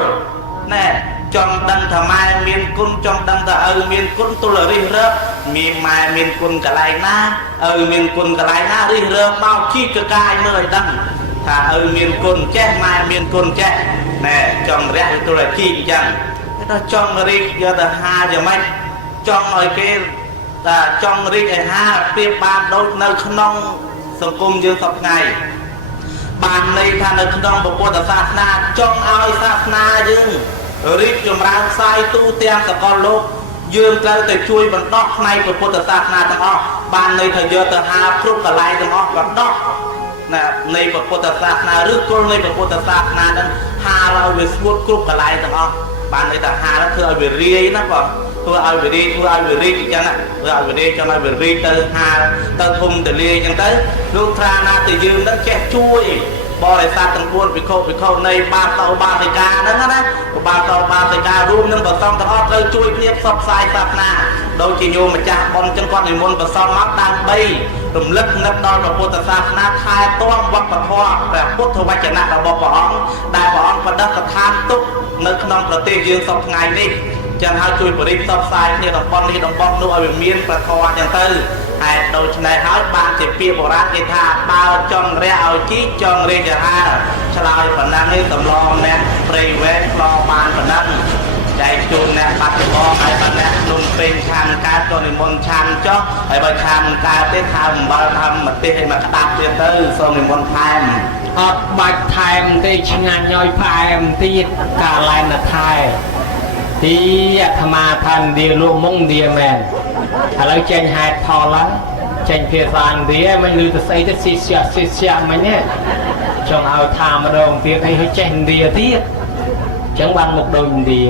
ណែចង់ដឹងថាម៉ែមានគុណចង់ដឹងថាឪមានគុណទល់រិះរឹកមានម៉ែមានគុណកន្លែងណាឪមានគុណកន្លែងណារិះរឹកមកជីកកាយមើលឲ្យដឹងថាឪមានគុណចេះម៉ែមានគុណចេះណែចង់រះទល់តែជីកអញ្ចឹងតែចង់រីកយកទៅហាយ៉ាងម៉េចចង់ឲ្យគេថាចង់រីកឲ្យហាប្រៀបបានដូចនៅក្នុងសង្គមយើងសពថ្ងៃបានន័យថានៅក្នុងពុទ្ធសាសនាចង់ឲ្យសាសនាយើងរីកចម្រើនផ្សាយទូទាំងសកលលោកយើងត្រូវតែជួយបណ្ដោះផ្នែកពុទ្ធសាសនាទាំងអស់បានន័យថាយកទៅហាគ្រប់កន្លែងទាំងអស់បណ្ដោះនៃពុទ្ធសាសនាឬគល់នៃពុទ្ធសាសនានឹងហាឲ្យវាស្ងួតគ្រប់កន្លែងទាំងអស់បានន័យថាហាធ្វើឲ្យវារាយណាបងធ្វើឲ្យវារីកធ្វើឲ្យវារីកអញ្ចឹងធ្វើឲ្យវារីកចង់ឲ្យវារីកទៅហាទៅធំទៅលាយអញ្ចឹងទៅលោកត្រាណាទៅយើងនឹងចេះជួយបរិស័ទទាំង4វិខុនៃបាតោបាតិកាហ្នឹងណាបាតោបាតិការួមនឹងប្រសងទាំងអស់ត្រូវជួយគ្នាផ្សព្វផ្សាយសាសនាដូចជាញោមម្ចាស់ប៉ុនចឹងគាត់និមន្តប្រសងមកដើម្បីរំលឹកនឹកដល់ព្រះពុទ្ធសាសនាថែទាំវប្បធម៌ព្រះពុទ្ធវចនៈរបស់ព្រះអង្គដែលព្រះអង្គបដិស្ថានទុកនៅក្នុងប្រទេសយើងសពថ្ងៃនេះចឹងហើយជួយបរិបផ្សព្វផ្សាយគ្នាតំបន់នេះតំបន់នោះឲ្យវាមានប្រធមអញ្ចឹងទៅហើយដូច្នេះហើយបានជាពាក្យបុរាណគេថាបើចង់រះឲ្យជីចង់រេចហាឆ្លើយប៉ុណ្ណឹងនេះតម្លងអ្នកព្រៃវែងឆ្លងបានប៉ុណ្ណឹងចែកជូនអ្នកបាត់ដំបងហើយបើអ្នកលំពេញឆានកើតក៏និមន្តឆានចុះហើយបើឆានកើតទេថាអំបិលថាម្ទេសឲ្យមកក្តាប់ទៀតទៅសូមនិមន្តថែមអត់បាច់ថែមទេឆ្ងាញ់ឲ្យផ្អែមទៀតកាឡែនថែទីអាត្មាថានឌីលោកមុងឌីមែនឥឡូវចេញហេតុផលហើយចេញភាសាឥណ្ឌាមិនឮទៅស្អីទៅស៊ីស្យាមិញទេចង់ឲ្យថាម្ដងទៀតឲ្យចេះឥណ្ឌាទៀតអញ្ចឹងបានមកដូចឥណ្ឌា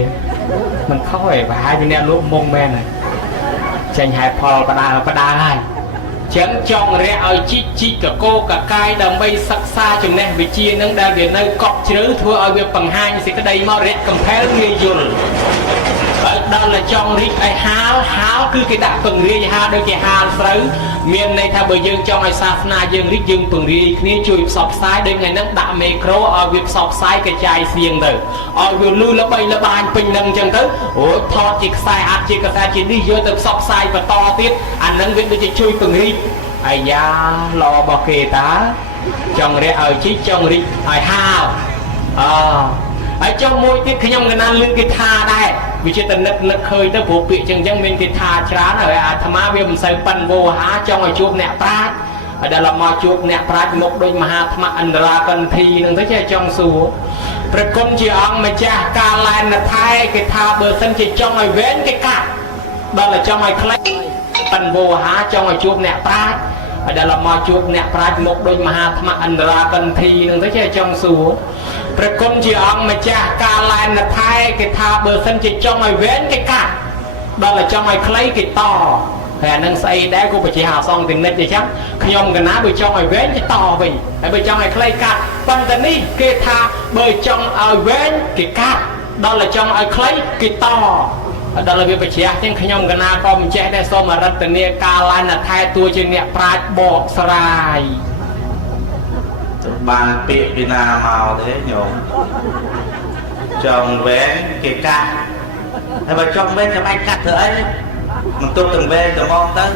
មិនខុសទេប្រហែលជាអ្នកលោកមុងមែនហើយចេញហេតុផលបដាហើយចឹងចង់រះឲ្យជីកកកកាយដើម្បីសិក្សាចំណេះវិជ្ជានឹងដែលវានៅកប់ជ្រៅធ្វើឲ្យវាបង្ហាញសេចក្តីមករះកំផែលងាយយល់ហើយដល់តែចង់រីកឲ្យហាលគឺគេដាក់ពង្រាយហាលដូចគេហាលស្រូវមានន័យថាបើយើងចង់ឲ្យសាសនាយើងរីកយើងពង្រាយគ្នាជួយផ្សព្វផ្សាយដូចថ្ងៃហ្នឹងដាក់មេក្រូឲ្យវាផ្សព្វផ្សាយកระจายសៀងទៅឲ្យវាលឺល្បីល្បាញពេញហ្នឹងអញ្ចឹងទៅអូយថតជាខ្សែអាត់ជាខ្សែជានេះយកទៅផ្សព្វផ្សាយបន្តទៀតអាហ្នឹងវាដូចជាជួយពង្រីកអាយ៉ាល្អរបស់គេតាចង់រះឲ្យជីចង់រីកឲ្យហាលហើយចុះមួយទៀតខ្ញុំកណានលឺគេថាដែរវាជាតនឹកឃើញទៅព្រោះពាក្យចឹងមានគេថាច្រើនហើយអាត្មាវាមិនសូវប៉ិនវោហាចង់ឲ្យជួបអ្នកប្រាជ្ញហើយដល់មកជួបអ្នកប្រាជ្ញមុខដូចមហាថ្មឥន្ទ្រាកន្ធីនឹងទៅចេះចង់សួរព្រះគុណជាអង្គម្ចាស់កាឡែនថែគេថាបើសិនជាចង់ឲ្យវែងគេកាត់ដល់តែចង់ឲ្យខ្លីប៉ិនវោហាចង់ឲ្យជួបអ្នកប្រាជ្ញហើយដល់មកជួបអ្នកប្រាជ្ញមុខដូចមហាថ្មឥន្ទ្រាកន្ធីនឹងទៅចេះចង់សួរព្រះគុណជាអង្គម្ចាស់កាឡែនថែគេថាបើសិនជាចង់ឲ្យវែងគេកាត់ដល់តែចង់ឲ្យខ្លីគេតហើយអានឹងស្អីដែរក៏ប្រជាអាសងទាំងនិចអញ្ចឹងខ្ញុំកណាបើចង់ឲ្យវែងគេតវិញហើយបើចង់ឲ្យខ្លីកាត់ប៉ុន្តែនេះគេថាបើចង់ឲ្យវែងគេកាត់ដល់តែចង់ឲ្យខ្លីគេតដល់វាប្រជាអញ្ចឹងខ្ញុំកណាក៏មិនចេះដែរសូមអរិទ្ធនាកាឡែនថែតួជាអ្នកប្រាជ្ញបកស្រាយបានពាក្យពីណាមកទេញោមចង់វែងគេកាត់ហើយបើចង់វែងចាំបាច់កាត់ធ្វើអីមិនទុកទាំងវែងទាំងមកទៅ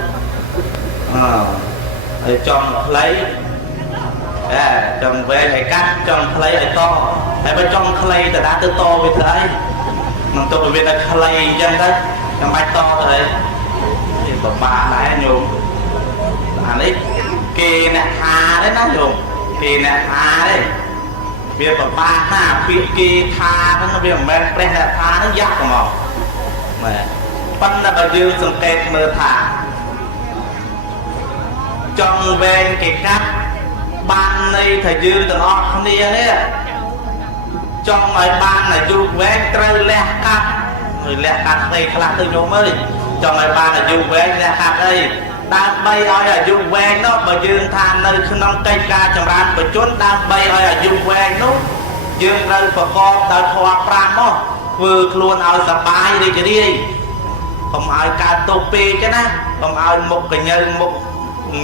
ហើយចង់ខ្លីចង់វែងឲ្យកាត់ចង់ខ្លីឲ្យតហើយបើចង់ខ្លីតើទៅតវាធ្វើអីមិនទុកវាតែខ្លីអញ្ចឹងទៅចាំបាច់តទៅអីវាពិបាកដែរញោមអានេះគេអ្នកថាទេណាញោមគេអ្នកថាទេវាពិបាកណាពាក្យគេថាហ្នឹងវាមិនមែនព្រះអ្នកថាហ្នឹងយ៉ាប់ហ្មងមែនប៉ុន្តែបើយើងសង្កេតមើលថាចង់វែងគេកាត់បានន័យថាយើងទាំងអស់គ្នានេះចង់ឲ្យបានអាយុវែងត្រូវលះកាត់ người lẹ cắt đây khá từ nhôm ơi cho mày ba là dùng về lẹ cắt đây đang bay ơi là dùng về nó mà dương than nơi không nông cây ca trong ran và chốn đang bay ơi là dùng về nó dương rơi và con tao thoa pram nó vừa luôn ao sập bài đi cái đi không ai ca tô pi cái na không ai một cái nhân một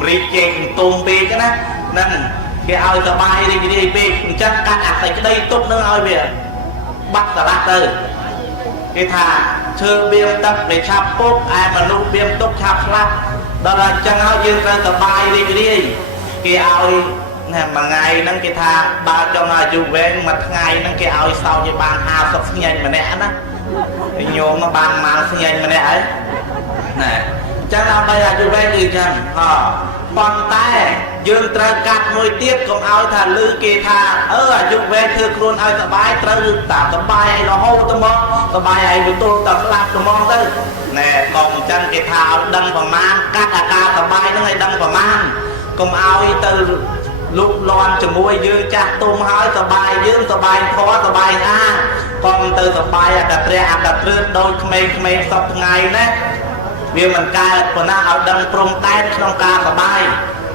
rì chè tôm pi cái na nên cái ao sập bài đi cái đi pi chắc cắt tại cái đây tốt nữa ao về bắt là lát từ cái thà chơi biêm tập để chắp bốc ai mà lúc biêm tốt chắp lát đó là chẳng ao dương ra sập bài đi cái đi cái ao nè mà ngày nâng cái thà ba cho ngài chịu về mặt ngày nâng cái ao sau như bàn hà sập nhanh mà nè đó nhôm nó bàn mà nhanh mà nè ấy nè chẳng nào bây giờ chịu về thì chẳng còn tay dương tra cắt môi tiếp còn ao thà lư kỳ thà chịu về thưa luôn ao sập bài tra tạm sập bài nó hô tao mong sập bài ấy với tôi tập làm tao mong tới nè còn chân cái thà đâm vào mang cắt ca sập bài nó hay đâm vào mang còn ao từ lúc loan cho môi dương chặt tôm hói sờ bài khó sờ bài còn từ sờ bài cả tre đôi khmei sập ngày đấy vì mình ca của nó ở đằng prong tay trong ca sờ bài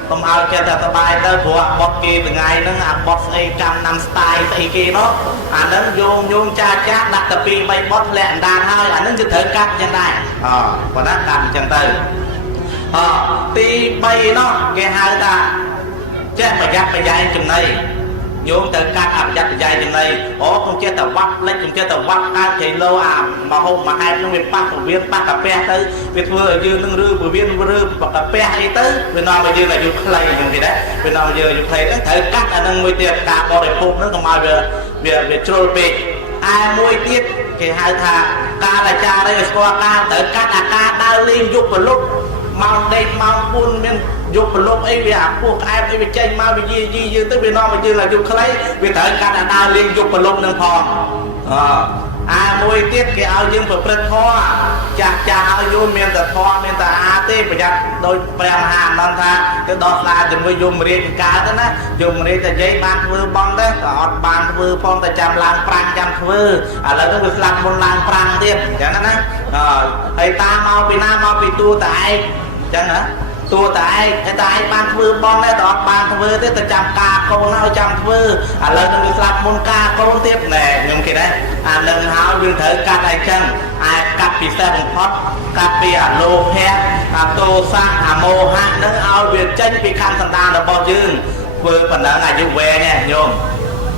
không ao kia sờ bài tới của bọt kia từ ngày nó bọt ấy trăm năm style ấy kia đó nó vô cha chát đặt tập pi bay bọt lẹn đàn hơi nó chỉ thở cắt trên này và nó cầm chân từ ti bay nó cái hai ta chứ mà dắt mà dạy chừng này nhôm từ cắt ẩm dắt dạy chừng này không chơi tàu vắt lấy không chơi tàu vắt thì lâu mà hôm mà hai nó viên bắt cà phê tới việc vừa dương nâng rư vừa viên vừa rư và cà phê ấy tới bên nào mà dương là dùng clay dùng gì đấy bên nào giờ dùng clay tới thử cắt là nâng môi tiệt cả bò để phun nó còn mai về trôi về ai môi tiết thì hai thà ca là cha đây là ca thử cắt là ca đau liên dục vào lúc mau đây mau buôn bên dục vào lúc ấy vì cuộc ai ấy vì chơi mau vì gì tới bên nó mà dương là dục clay vì thử cắt là đau liên dục vào lúc nâng phò môi tiết cái ao dương phải bật thoa cha ao vô miền ta thoa miền ta tê phải giặt đôi bèo hàn non tha cái đọt là thì mới dùng riêng cá đó nè dùng riêng ta giấy ban vừa bong đấy ọt ban vừa bong ta chăm lang prang chăm vừa là nó được làm một lang prang tiếp chẳng hạn á thầy ta mau bị tu tại chẳng hả tua tại ban vừa bom này đó ban vừa thế ta chăm ca con nào chăm vừa lần nó được làm môn ca con tiếp nè nhưng khi đấy lần háo dương thử ca này chân cắt bị xe bằng thoát cắt bị lô he tô sa mô hạ nâng ao việt chân bị khăn thần ta là bao dương vừa phần đó là dương về nè nhôm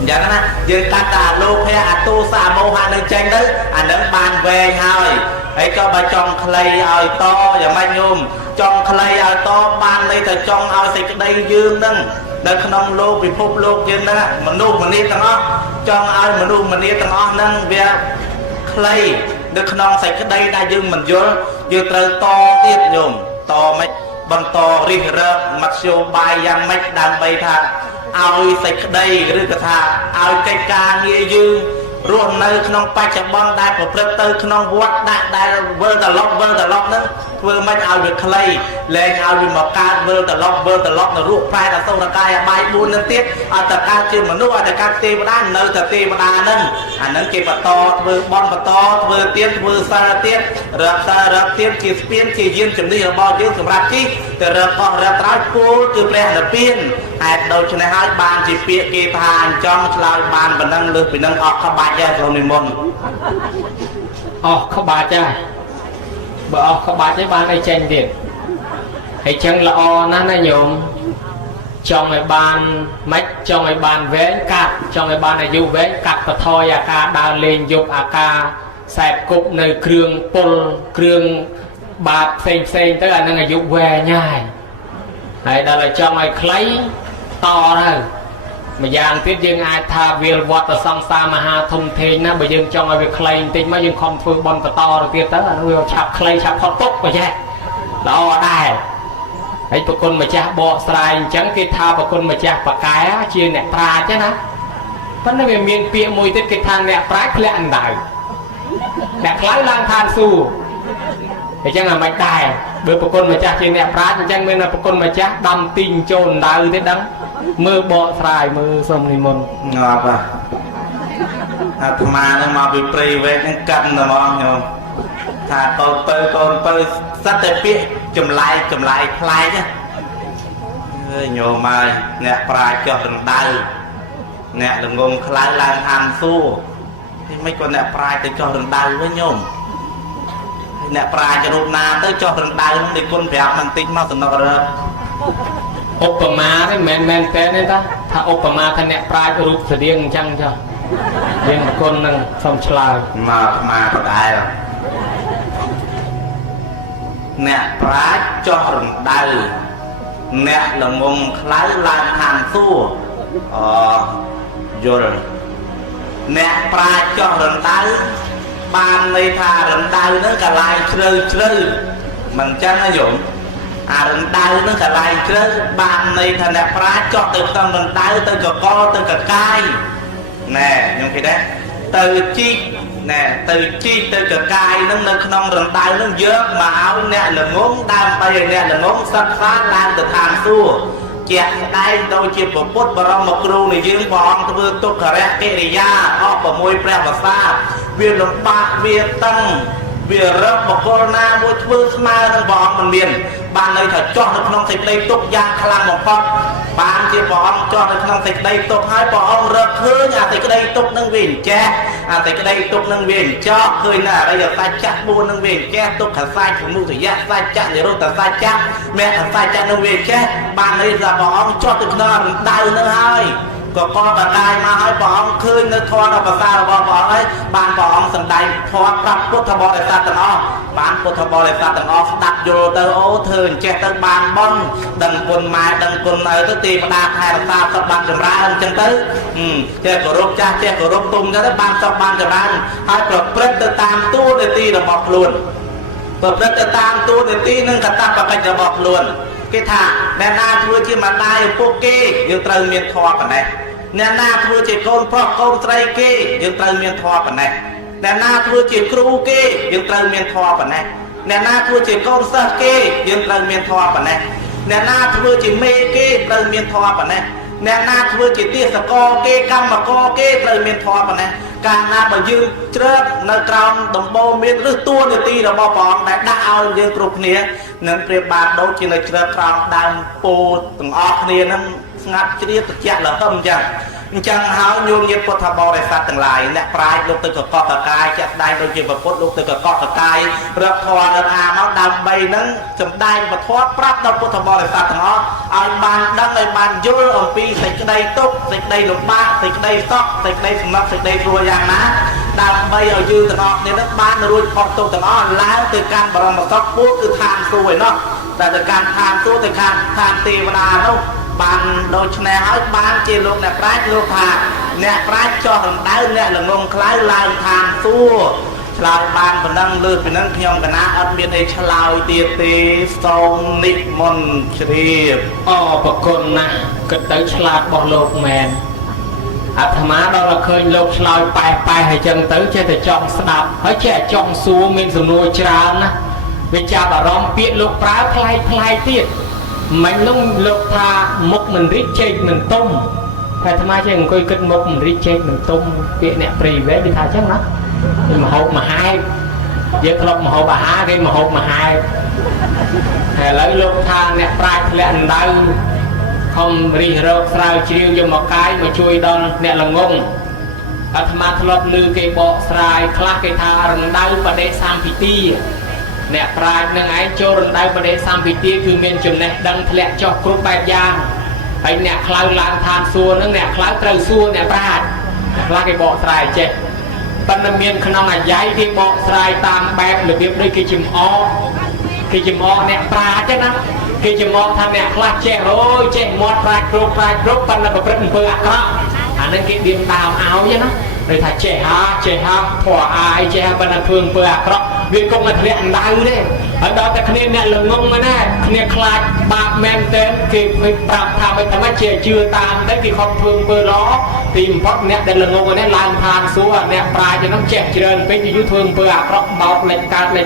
dạ đó dương cắt lô he tô sa mô hạ nâng chân đấy nâng bàn về thôi ấy cho bà chồng clay ơi to và mai nhôm trong clay ơi to ban đây là trong ao thì cái đây dương nâng đây không lô bị phúc lô dương đó mình nuôi mình đi tầng đó trong ao mình nuôi mình đi tầng đó nâng về clay được không thì cái đây đại dương mình vô dương trời to tiếp nhôm to mấy bằng to riêng rơ mặt siêu bài yang mấy đang bay thang ao thì cái đây cái thứ thà ao cây ca nghe dương luôn nơi không phải chậm bom đại của prep tư không vót đại vơ tờ lóc nữa vừa mấy ao việc clay lên ao việc mọc ca vơ tờ lóc nó ruột phai là sâu là cay bài buôn lên tiếp tất cả chuyện mà nuôi tất cả tiền mà đan nơi thật tiền mà đan nâng nâng kia mà to vừa bom mà to vừa tiếp vừa xa tiếp rập tiếp chỉ spiên chỉ duyên chấm đi ở bao nhiêu sầm rạp chi từ rập còn rập trái cô từ pre là piên hạt đầu cho này hai bàn chỉ pịa kia thàn trong lại bàn và nâng lực bị nâng ọt các bạn ra rồi mình môn các bạn cha bữa các bạn thấy ban đây tranh tiền hãy chân là nó nhộm trong cái bàn mách trong cái bàn vẽ cắt trong cái bàn này dùng vẽ cắt và thôi ca đào lên dục ca xẹp cục nơi krương bạc xem tức là nó là dục về nhai này đó là trong cái clay to rồi mà dạng tiếp dương ai tha viên vọt ở song xa mà ha thông thế na bởi dương trong cái clay tính mà dương không phương bom to rồi tiếp tới là nó chặt clay chặt khó tốt mà chứ đó đây ấy tụi con mà cha bỏ sai chẳng cái tha và con mà cha và cái chia nẹt pra chứ nè vẫn là về miền phía mùi tết cái thang nẹt pra cái anh đại nẹt lái lang than su thì chẳng là mạch đài bởi tụi con mà cha chia nẹt pra chẳng nên là tụi con mà cha đâm tình trồn đau thế đắng mưa bỏ sai mưa xong thì môn ngọt អាត្មានឹងមកពីព្រៃវែកនឹងកាន់តែមកញោមថាកូនពៅសត្វតែពាក្យចម្លែកប្លែកណាអើយញោមហើយអ្នកប្រាជ្ញចោះរំដៅអ្នកល្ងងខ្លៅឡើងហាមសួរthì mấy con nè prai tới cho rừng đau với nhôm nè prai cho lúc nào tới cho rừng đau thì con phải ăn tinh mau từ nó ra Opama đấy men tên đấy ta tha Opama thay nè prai cho rút sự điên chăng cho điên con năng xong chơi mà có ai rồi nè prai cho rừng đau nè là ngông khái lan hàng xua vô rồi nè prai cho rừng đau ban này thà rừng đau nó cả lại chơi mình chắc nó dụng rừng đau nó cả lại chơi ban này thà nè prai cho từ trong rừng đau từ cả co từ cả cay nè nhưng khi đấy từ chi từ cả cay nó không rừng đau nó dớt mà áo nè là ngốn đam bây nè là ngốn sắp phát lan từ thang xua chẹt đây đôi chiếc bộ bút bà rong một rù này dương vọng tôi vừa tục khả rẽ kê rì ya họ bà môi prẹ và xa viên lồng bạc viên tăng viên rớp một corona môi thưa mà nâng vọng mình miền bạn này thật cho được nông thịt đây tục giang khả năng một con bạn chiếc vọng cho được nông thịt đây tục hai bỏ ông rớp khứ nhà thì cái đây tục nâng viên che thì cái đây tục nâng viên cho khơi nè bây giờ ta chắc buôn nâng viên che tục khả sai chủ mưu thì giác sai chắc để rồi ta sai chắc mẹ thằng sai chắc nâng viên che bạn này là bỏ ông cho được nó đau nữa hai có con cả đai mà hai bỏ ông khơi nó thoa nó vào xa là bỏ ấy bạn bỏ ông sừng đầy thoa prap cốt thà bò để xa tầng o bạn cốt thà bò để xa tầng o đặt vô tơ ô thường che tơ bàn bon đằng quần mai đằng quần ở tới tìm đa hai là sao các bạn chấm ra hơn chân tới che cổ rốt cha che cổ rốt tung cho tới ban cho ban chấm ra hai cột prep tơ tam tu để ti là bọc luôn cột prep tơ tam tu để ti nâng cả ta và cảnh là bọc luôn cái thà nè na thua chi mà đai ở phố kê nhưng trời miền thoa cả này nè na thua chỉ con trai kê nhưng trời miền thoa cả này nè na thua chỉ kru kê nhưng trời miền thoa cả này nè na thua chỉ con sơ kê nhưng trời miền thoa cả này nè na thua chỉ mê kê trời miền thoa cả này nè na thua chỉ tia sờ co kê cam mà co kê trời miền thoa cả này càng na mà dương trớt nơi trong đồng bò miền rước tua để ti là bò bòn đã đào dương cục nè nên việc bạn đâu chỉ là trớt trong đang po từng óc nè nó ngắt chia tự chặt là không chẳng háo nhung nhiệt của thà bò để sát từng lại nè prai lúc từ cọ cả cài chặt đai đôi chừng và cốt lúc từ cọ cả cài rập thò đợt nó đầm bay nắng chấm đai và thoát prap đâu của thà bò để sát từng nó anh bàn đăng anh bàn vô ở pi sạch đây tốt sạch đây lục ba sạch đây sóc sạch đây sầm lấp sạch đây rùa giang ná đầm bay ở dư từng nó nên đất ban rồi còn tụ từng nó lái từ can bà mà sóc bút cứ than xuôi nó là từ can than xuôi từ can than tì và đà đâu bạn đôi nè hỏi bạn chỉ lúc nè prách lúc thà nè prách cho thằng đá nè là ngông khái lai than xua lại bạn vẫn đang lướt bên đang nhom cái ná ở bên đây chlau tiệt tì sông nít môn chìa bậc con nè cất tới chlau bỏ lột mèn thà má đó là khơi lột chlau bài hay chân tới chơi để chọn đạp hỏi trẻ chọn xua mình dùng nuôi trà nè vì cha bảo rong biết lúc prá play tiệt mình lúc lục tha mốc mình rít chơi mình tung phải tham gia chơi coi cất mốc mình rít chơi mình tung việc nè prì vé đi thà chắc nó nhưng mà hộp mà hai việc lục mà hộp mà hai cái mà hộp mà hai hay lấy lục tha nè prai lẹn đau không rì rợp sao chiêu cho một cái mà chui đòn nè là ngông tham gia lục lư cái bộ sài class cái tha rừng đau và để sam piti nè prai nâng ấy cho rừng đau và để sam pitiคือ miền chùm nè đăng lẹ cho cướp bài giang ấy nè khlau lan than xua nó nè khlau trâu xua nè prai là cái bộ sài chếtปันเมียนขนมใหญ่ที่บอกสายตามแบบหรือเรียบด้วยกิจมอเนี่ยปลาใช่ไหมกิจมอทำเนี่ยคลาดเจ้าโอ้ยเจ้ามอดปลาครุกปันเราแบบเป็นเปลือกก็อันนั้นกิจเดียมตามเอาใช่ไหมเลยถ้าเจ้าผัวอายเจ้าปันเพื่อนเปลือกก็วิ่งกงมาทะเลอันดาวเลยอันดาวแต่คะแนนเนี่ยหลงงมาแน่คะแนนคลาดบาปแมนเต้นกิจไปปรับทำไปทำให้เจ้าเชื่อตามได้กิจครอบเพื่อนเปลือกล้อtìm phát nè để lần ngô này làm than xuống nè prai cho nó chẹt trơn cái như thương bữa rõ bọc lên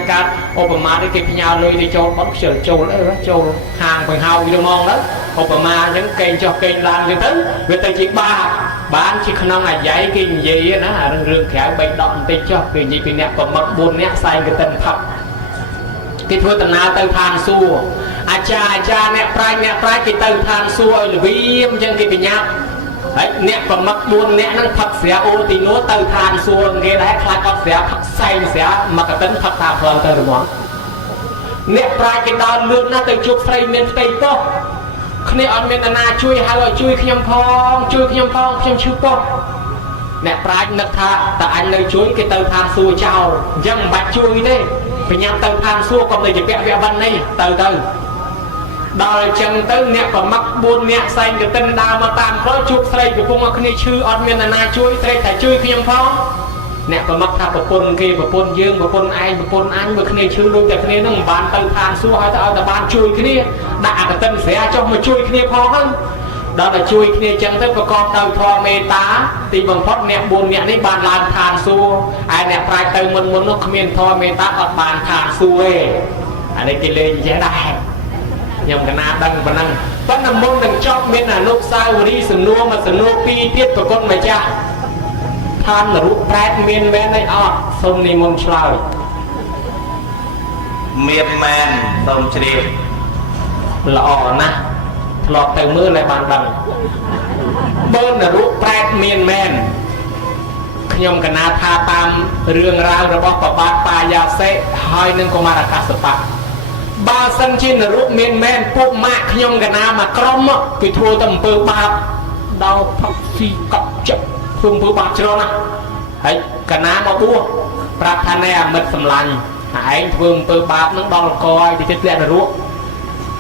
cát Obama đi kịp nhau lui đi châu bóng sờ châu đấy châu hàng bằng hào đi mong đó Obama những kênh cho kênh làm như thế người ta chỉ ba bán chỉ khả năng là giấy cái gì đó rừng khéo bệnh đọt tê cho cái gì cái nẹp còn mặc buồn nẹp say cái tân thật cái thua tận nào tàu than xua cha nẹp prai cái tàu than xua là viêm chân cái nháp nẹp còn mặc buồn nẹp nó thật sẽ ô thì nó tàu than xua nghe đấy khai con sẽ thật say sẽ mặc cái tấn thật thà hơn tàu đúng không nẹp prai cái đòn lương nó từ chụp say miền tây to khi anh miền na chui hay là chui khi nhom phong chư phong nẹp prai nực tha ta anh nơi chui cái tàu than xua chào dân bạch chui đấy phải nhắm tàu than xua còn để chỉ vẽ văn này từ đòi chân tới nè còn mắc buồn nè say cái tên đào mà tạm khó chụp say cái vùng mà khi chư ở miền na chui say phải chui khi nhom phong nè còn mắc thà bồn kia bồn dương bồn anh mà khi chư đôi cái khi nó bàn tàu than xua hay ta bàn chui cái này đã cái tên sẽ cho mà chui cái này phong hơn đó là chui kia chân tới con tàu thò mê tá thì bằng thoát nè buồn nè đấy bàn làm than xua ai nè prai tàu mình nó không miền thò mê tá ở bàn than xua anh đây cái lên giá đại nhầm cái na đăng và năng vẫn là môn đằng chóp miền là nốt sao đi sừng nua mà sừng nua pi tiết của con mày cha than là rút prai miền bên đây sông ni môn trời miền men sông trời lọ na lọt từ mưa này bàn bằng bơn là rút prai miền men nhom cái na tha tam rương rau rồi bóc bát pa ya se hai nên có mà là cả sập ba sân trên là rút miền men phục mạc nhom cái na mà crom cái thua tầm bơ ba đau phật phi cọc chậm phương bơ ba cho na ấy cái na mà bua prat than này mật sầm lành hãy phương bơ ba nó đau coi thì chết lẹ là rút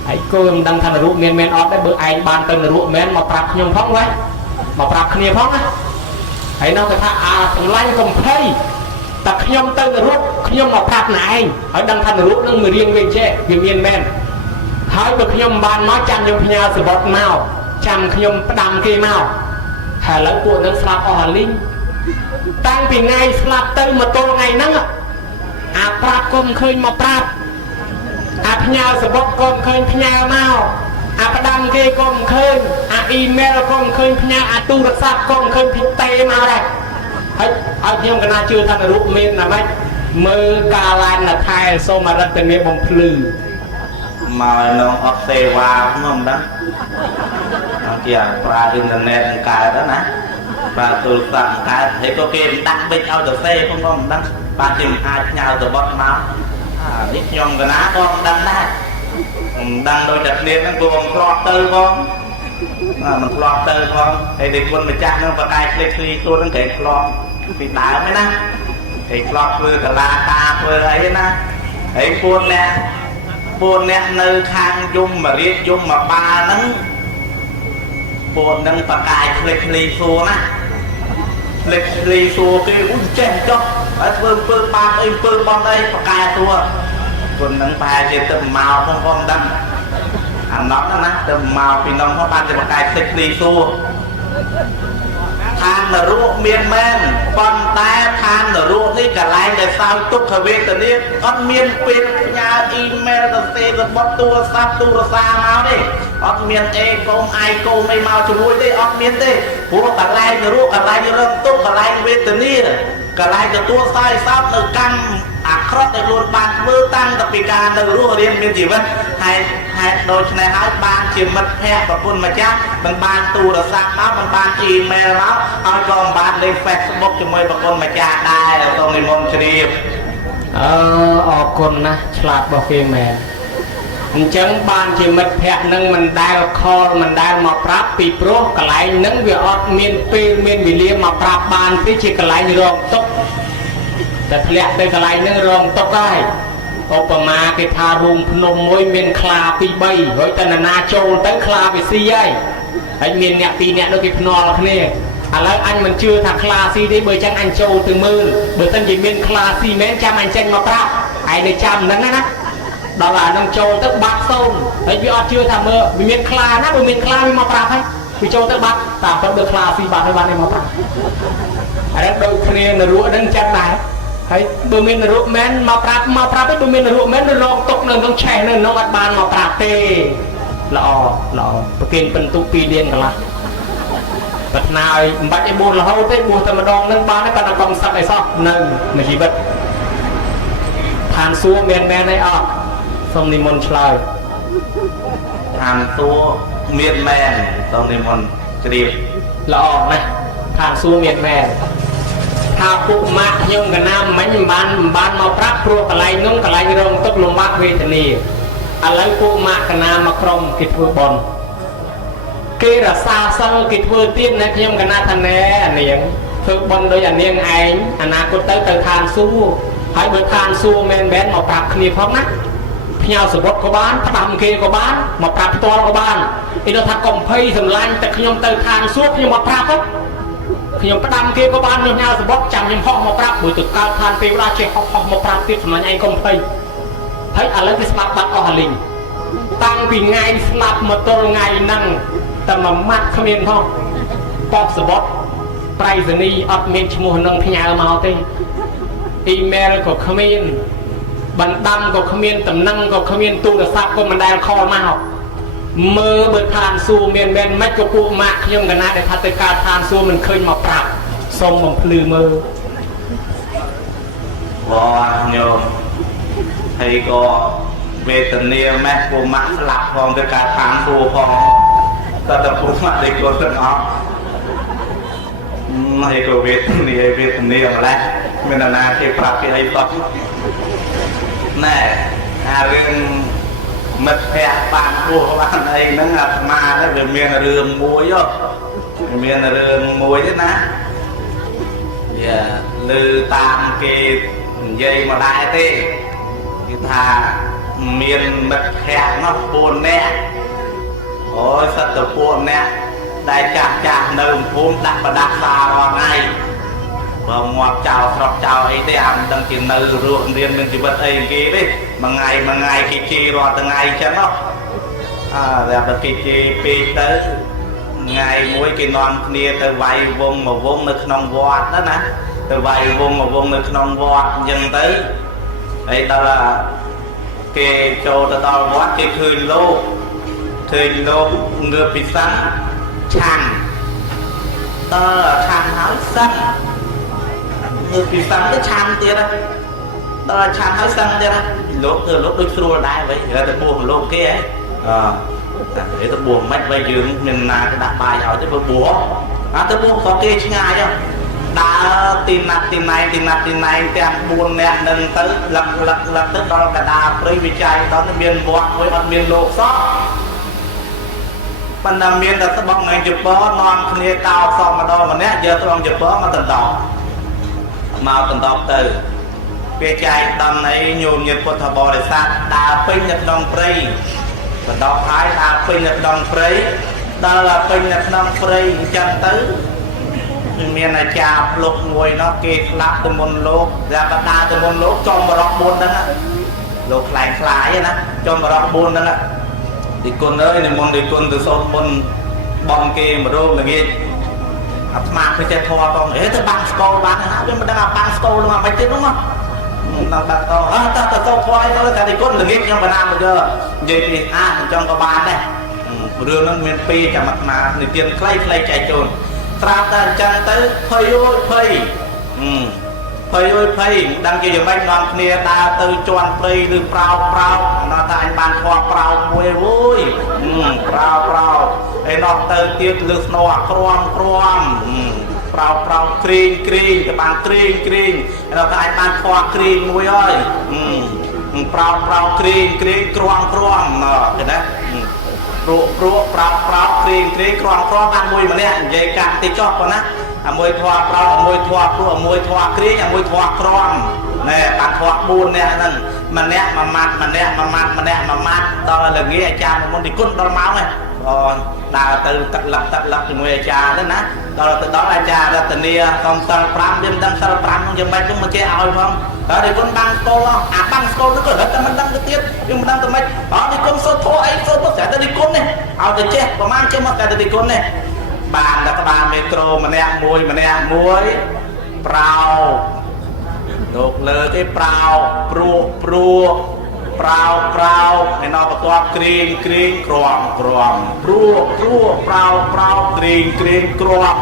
hãy cô đang thành là rút miền men ở đấy bữa anh ban tên là rút men mà prat nhom phóng đấy mà prat kia phóng á hãy nói cái thà sầm lành cầm thấy ta nhom tên là rút nhom mà prat này ở đang thành là rút nó người riêng về che về miền men hỏi bậc nhom ban nói chăm nhom nhà sự bọt màu chăm nhom đam kia màu hà lẫn cuộn nó slap ở linh tăng thì ngày slap tới mà tôi ngày nắng prat con khơi mà prat nhà sự bọt con khơi nhà màu đam kia con khơi email con khơi nhà tu được sắp con khơi thì tê màu đây ở nhưng cái nào chưa thành là rút miền là mấy mơ cà lan là thay so mà rất tình miền bông phừ mà nó ấp xe qua đúng không đó kìa qua internet cái đó nè và tôiสั่งcái thấy có game đặt bên ao được xe không đó ba tìm hai nhau từ bọt máu ít nhom cái ná con đang đôi chặt liền nó vừa bằng clock tư con mình clock tư con thì để quân mà chắc nó vào cái click tôi nó kể clock bị đá mới nè thì clock vừa cả la ta vừa ấy nè ấy buồn nè nơi khang dung mà riết dung mà ba nắng buồn nâng vào cái click xua nè click xua cái ui chèn cho ở phương ba em phương bon đây vào cái xua buồn nâng ba trên tầm màu không con đâm nó nè tầm màu thì nó có ban trên một cái click xua than là ruộng miền men còn ta than là ruộng đi cả lại để sao tục hợp về từ đi con miền bên nhà email là xe là bot tua sắp tua xa máu đi con miền e công ai cô mày mau cho vui đi con miền đi của cả lại là ruộng cả lại như là tục cả lại về từ đi cả lại là tua sai sắp từ căng cross để luôn bàn mưa tăng tập bị ca từ ruộng điên miền gì vậy hai đôi này hai bàn chỉ mật hẹp và quân mà chắc mình bàn tu là sang máu mình bàn email máu hai con bàn lên Facebook cho mấy bà con mà cha đai là con đi môn cho đi con na slap bao kia mẹ chẳng bàn chỉ mật hẹp nâng mình đai call mình đai mà prap pi pro cả lại nâng về ọt miền bị liêm mà prap bàn thì chỉ cả lại rong tốcแต่ทะเลไปกระไรนึงรองตกได้อุปมาเกทารุงพนมมวยเมียนคลาปีใบไว้แต่นาโจตั้งคลาไปซีไอ้เมียนเนี่ยปีเนี่ยเราเก็บนอลเนี่ยอะไรอันมันเชื่อทางคลาซีได้เบอร์จังอันโจถึงมือเบอร์ตั้งยี่เมียนคลาซีแม้จำอันเจนมาปราบไอ้ในจำนั้นนะดอลลาร์น้องโจตั้งบัตรส้มไอ้พี่ออดเชื่อทางเบอร์เมียนคลานะเบอร์เมียนคลาไม่มาปราบให้พี่โจตั้งบัตรตามเบอร์คลาซีบัตรในวันนี้มาปราบไอ้นั้นโดยคะแนนในรั้วนั้นจัดไหนhay bữa mình là ruộng men mà prap ấy bữa mình là ruộng men nó rong tốc nó chảy nó ăn bàn mà prap tê lọ bữa kia phân tu pi điên cả là bật nào bắt cái buồn là hâu thế buồn tầm đòn nâng ba cái bạn còn sắp này sao nâng mà chỉ bật than xua miền men này xong đi môn chơi than xua miền men xong đi môn kịp lọ này than xua miền men thà phụ mạc nhung cả nam mấy ban màu prap pro cả lại nung cả lại rong tức lùm mạc về thế này lấy phụ mạc cả nam mà krom kịch vừa bòn kia là xa xăm kịch vừa tiên này nhung cả nam thằng nè niệm vừa bòn đôi anh niệm anh anh có tới than xua hãy bật than xua men bén màu prap kia phong nát nhau sửa bột có bán đầm kia có bán màu prap to có bán thì nó thằng cầm phay sầm lanh tại nhung tới than suốt nhưng mà prap á khi nhung đâm kia có bán nhau sửa bột chạm nhung phong màu prap buổi từ cao than tiêu ra chơi học màu prap tiếp mà anh cầm phay thấy ở lấy cái smart bắt ở hà linh tăng vì ngày smart mà tôi ngày năng tầm mà mắt không yên không pop sửa bột price này admin mua nông thì nhà màu tê email của comment bản đăng của comment tầm năng của comment tu được sắp của mình đang kho màu mơ bật than xu miền bên mấy của cụ mạc nhưng gần nay để thay cả than xu mình khơi mà prap xong bằng lư mơ wow nhiều thầy có về tình yêu mấy cụ mạc lạc phong tới cả than xu phong ta tập cụ mạc để có thân óc thầy có về tình yêu mà lại mình là na cái prap cái ấy tóc nè riêng mật hẹ bạn của bạn ấy nó ngập mà đấy về miền là đường muối rồi miền là đường muối thế ná lư tam cái dây mà đại thế thì thà miền mật hẹ nó buồn nè ôi sao tự buồn nè đại chạc nơm phun đặt và đặt xa vào ngay và ngoặt chào sọc chào ấy thế ăn đăng chỉ nơi ruộng riêng mình chỉ bật ấy kia đấy mà ngày kia chi rồi từng ngày chứ nó đẹp là kia chi pi tới ngày mỗi cái non kia từ vài vùng mà vùng nước non vọt đó nè từ vài vùng mà vùng nước non vọt dần tới đây đó là cái chỗ đó vọt cái khơi lô ngựa bị sắn chăn đó là chăn áo xanh người bị sắm cái chăn kia đó đó là chăn áo xanh kia đó lúc đôi xua đai vậy người ta buồn lúc kia ấy để ta buồn mất bây giờ mình là cái đặt bài hỏi tới buồn ta buồn có kia chứ ngài đâu đã tin này tem buồn nè đừng tới lập tức đó cả đà prey bị chạy đó nó miền vọt với mặt miền lục xót phần nam miền là các bông này chụp bó non kia cao xong mà đo mà nét giờ tôi không chụp bó mà tận tỏ màu tận tỏ từ về chạy đầm này nhôm nhiệt của thợ bò để sát đà pin nhật đồng prey và đó thái đà pin nhật đồng prey đó là pin nhật đồng prey chân tứ miền này chạp lục ngồi nó kê lắp từ môn lô ra bắt đa từ môn lô cho mà rọc buôn đó lục lại vậy đó cho mà rọc buôn đó thì con ơi này môn thì con từ sau môn bom kê mà đâu là nghe mà phải chơi thua con ấy tới băng score bạn hả nhưng mà đang làm băng score luôn mà phải chứ đúng không đang đặt ta score thôi thôi tại vì con là nghe nhưng mà làm được chưa vậy thì trong có bàn đây đưa nó miền pi cả mặt mà thì tiền clay chạy trồn trap ta chân tới phơi đang kêu bánh non kia ta từ tròn phơi từ prao nó ta anh bàn khoa prao vui prao ấy nó từ tiết lực nó crom prao kring cái bàn kring nó ta anh bàn khoa kring vui ơi prao kring crom nó thế đấy prao kring crom ăn vui mà nè vậy cạn thì cho con á môi thoa prao môi thoa kring môi thoa crom nè bạn thoa buồn nè mà nè mà mát đó là nghĩa cha một môn thì cút đó máu này đã từ tật lập thì người cha đó nè đó là từ đó là cha ra tình yêu còn sờ pram đêm đăng sờ pram không dừng bay chúng mà chơi ao không đó thì con băng tô băng tô nó có hết ta mình đăng cái tiết nhưng mà đăng từ mấy đó thì con số thô ấy số tốt sẽ tới đi con này ao từ chết và mang cho mặt cái đi con này bàn là các bạn metro mà nè muối prao đột lơ cái prao pro prau hay nó bắt toát kring crom prau kring crom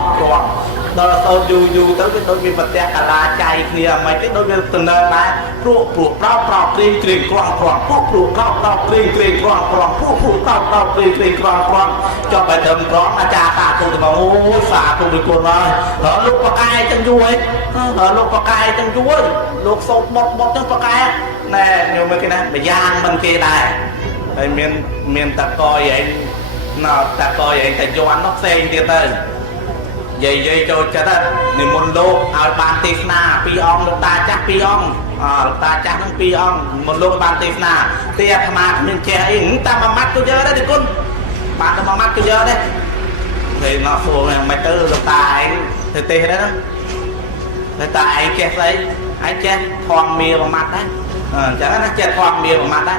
đó là tôi dù tới cái đôi bên vật tè cả là chạy kia mấy cái đôi bên từng nơi đấy prau kring crom prau kring crom cho bài thầm có mà cha ta cùng mà ngu xả cùng với cô nói đó lúc có ai chân vui đó lúc có ai chân vui lúc sốt bọt chân có ai nè nhiều mấy cái này mà giang bên kia này đây miền ta coi vậy nó ta coi vậy ta cho anh nó xem kia tới vậy cho chết á niệm môn lô ao ban tê na pi ong lúc ta chắc pi ong ta chắc nó pi ong môn lô ban tê na tia mà mình trẻ ý ta mà mắt tôi nhớ đấy thì con bạn mà mắt tôi nhớ đấy thì nó xuống mày tư lúc ta anh thì tê đấy đó người ta anh chết đấy anh chết thòng mìa vào mặt đấy chẳng nó chết thòng mìa vào mặt đấy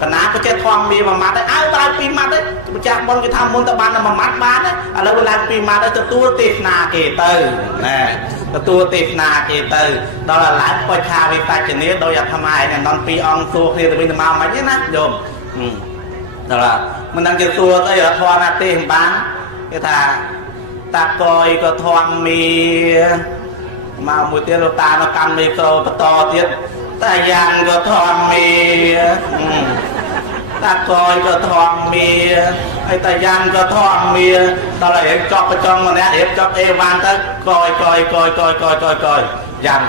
cái ná có chết thòng mìa vào mặt đấy áo tao pi mặt đấy chắc bọn cái tham môn ta ban là mà mắt bán đấy lâu về làm pi mặt đấy cho tua tịt nà kể từ nè cho tua tịt nà kể từ đó là lái coi khao vì ta chỉ biết đôi giặc tham ai này non pi ong xua khi từ bên mau mấy nhé nè dùm đó là mình đang chơi xua tới ở thoa nà tiền bán cái thà ta coi có thoang mì mà mùi tiên ta nó cầm mì cầu to tiết ta dàn có thoang mì ta coi có thoang mì hay ta dàn có thoang mì đó là em chọc ở trong mà nè em chọc em vang tới coi dàn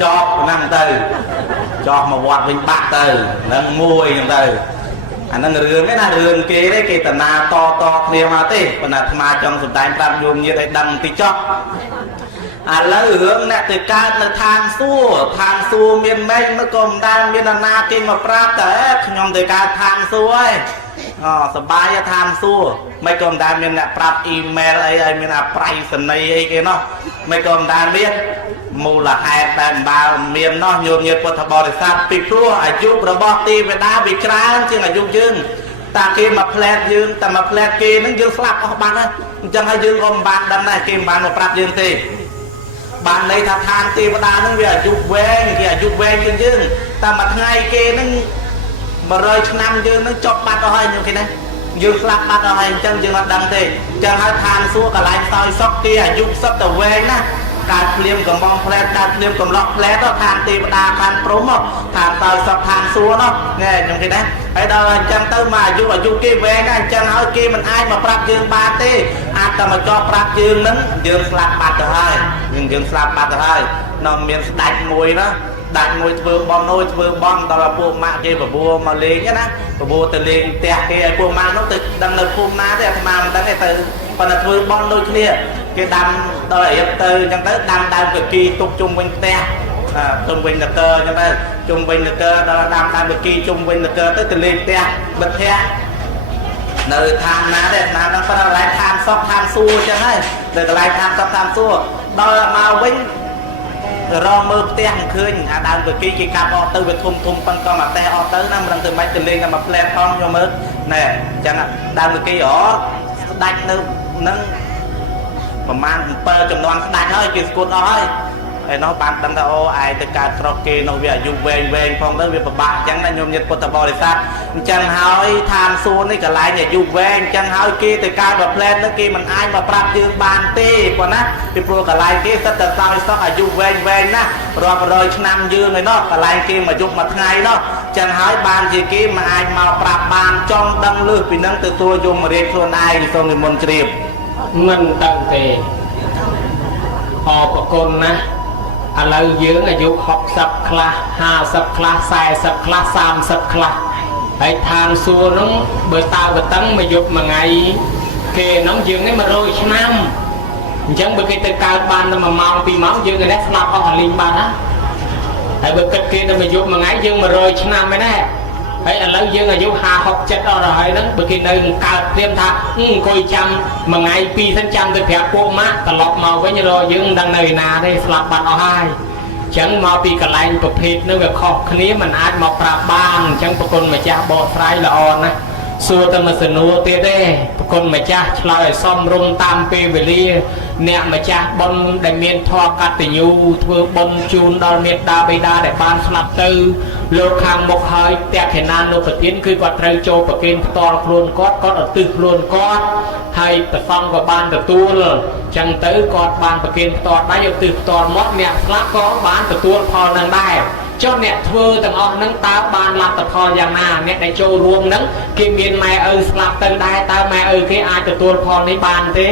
chọc năm từ chọc mà quạt mình bạc từ nâng mùi năm từ anh đang rường cái nào rường kia đấy kia tận na to kia mà thế còn là mà trong sụp tay tam dùng như thế đằng tí chót lấy hướng nè từ ca là than xua miền mênh nó còn đang miền na kia mà prap tới nhom từ ca than xua ấy sờ bay than xua mấy còn đang miền nè prap email ấy miền nè price này ấy kia nó mấy còn đang biết mù là hai tại ba miền nó nhôm nhiệt của thợ bò để sát bị thua ở giúp robot ti về đá bị krang chứ là giúp dương ta kia mà flat dương ta mà flat kia nó dương slap ở bàn á chẳng hay dương ôm bàn đâm này kia bàn một prap dương thì bàn này thà than ti về đá nó về giúp ven trên dương ta mà ngay kia nó mà rơi năm dương nó chọc bát ở hai như thế này dương slap bát ở hai chân dương đâm thì chẳng hay than xua cả lại soi sóc kia giúp sắp tàu ven áการเปลี่ยนกับมองแพลการเปลี่ยนกับล็อกแพลก็ทานตีดาการโปรโมททานต่อยสับทานซัวเนาะngheอย่างที่นั้นไอ้ดาวจังเติมมาอยู่กับอยู่กี่แหวนจังเอากี่มันไอ้มาปรับยืนบาตีอาจจะมาจอปรับยืนนั้นยืนสลับปัดจะให้ยืนสลับปัดจะให้นอมเมียนดัดมวยนะดัดมวยเฟืองบอลน้อยเฟืองบอลตอนเราพวกมาเกี่ยวกับบัวมาเลี้ยงนะบัวตะเลี้ยงเตะเกี่ยวพวกมาต้องตึกดังเลยพวกมาแต่ทำไมมันตั้งแต่ตื่นพอนัดเฟืองบอลน้อยเนี่ยcái đâm tôi là từ chẳng tới đâm cực kỳ tung chung quanh te chung quanh là cơ cho nên chung quanh là cơ đó là đâm cực kỳ chung quanh là cơ tới từ lên te bật the nơi tham ná đẹp nào nó có lại tham sóc tham xua cho nên để lại tham sóc tham xua đó là màu vinh rồi mơ te hàng khơi đâm cực kỳ cái cam o từ việc thum phân con mà te o tới năm lần từ mấy từ lên là mà plei con cho mơ nè chẳng hạn đâm cực kỳ ở đánh nângประมาณเปิดจำนวนได้เฮ้ยกินสกุลเอาเฮ้ยไอ้น้องปัดดังตาโอไอ้ตะการครอกเกนเอาเวียอยู่เวงพองได้เวียบะจังได้ยมเย็ดปตบริษัทจังเฮ้ยทานซูนี่กับไรเนี่ยอยู่เวงจังเฮ้ยกี้ตะการแบบแพลนนั่นกี้มันไอ้มาปรับยืนบานตีกว่านะพี่ปลัวกับไรกี้สัตว์ตายสักอายุเวงนะรอรอยนำยืนเลยเนาะกับไรกี้มายุบมาไงเนาะจังเฮ้ยบานจีกี้มาไอ้มาปรับบานจ้องดังลือปีนั่งตัวโยมมาเรียกส่วนไอ้ทรงในมนตรีมันตั้งแต่ออกประกนนะอะไรเยอะอายุ60 คลา50 คลา40 คลา30 คลาไอ้ทางซัวน้องเบอร์ตาเบอร์ตั้งมายุบมาไงเกน้องยืงให้มาโรยชน้ำจังเบอร์เกตการบานมาเมาปีเมายืงไอ้แดสลับเอาหันลิงบานนะไอ้เบอร์เกตเกมายุบมาไงยืงมาโรยชน้ำไม่แน่ไอ้อะไรยังอายุ50 7เอาอะไรนั้นบางทีหนึ่งการเตรียมทักคอยจำมาไงปีท่านจำตัวแผลโปมะตลอดมาไว้ยังรอยังดังในนาได้สลับบัตรเอาให้จังมาปีกระไรประเภทนึกแบบขอบคนี้มันอาจมาปราบบ้านจังประกนมาจากบ่อไฟละอ่อนนะ សួរតែមកសនួរទៀតទេប្រគុណម្ចាស់ឆ្លើយឲ្យសមរម្យតាមពេលវេលាអ្នកម្ចាស់បុណ្យដែលមានធម៌កតញ្ញូធ្វើបុណ្យជូនដល់មេត្តាបិតាដែលបានស្លាប់ទៅលោកខាងមុខហើយតេខេណានុប្រទានគឺគាត់ត្រូវចូលប្រគេនផ្ទាល់ខ្លួនគាត់ឧទ្ទិសខ្លួនគាត់ហើយព្រះសង្ឃក៏បានទទួលចឹងទៅគាត់បានប្រគេនផ្ទាល់ដៃឧទ្ទិសផ្ទាល់មាត់អ្នកស្លាប់ក៏បានទទួលផលនឹងដែរចុះអ្នកធ្វើទាំងអស់ហ្នឹងតើបានលទ្ធផលយ៉ាងណាអ្នកដែលចូលរួមហ្នឹងគេមានម៉ែឪស្លាប់ទៅដែរតើម៉ែឪគេអាចទទួលផលនេះបានទេ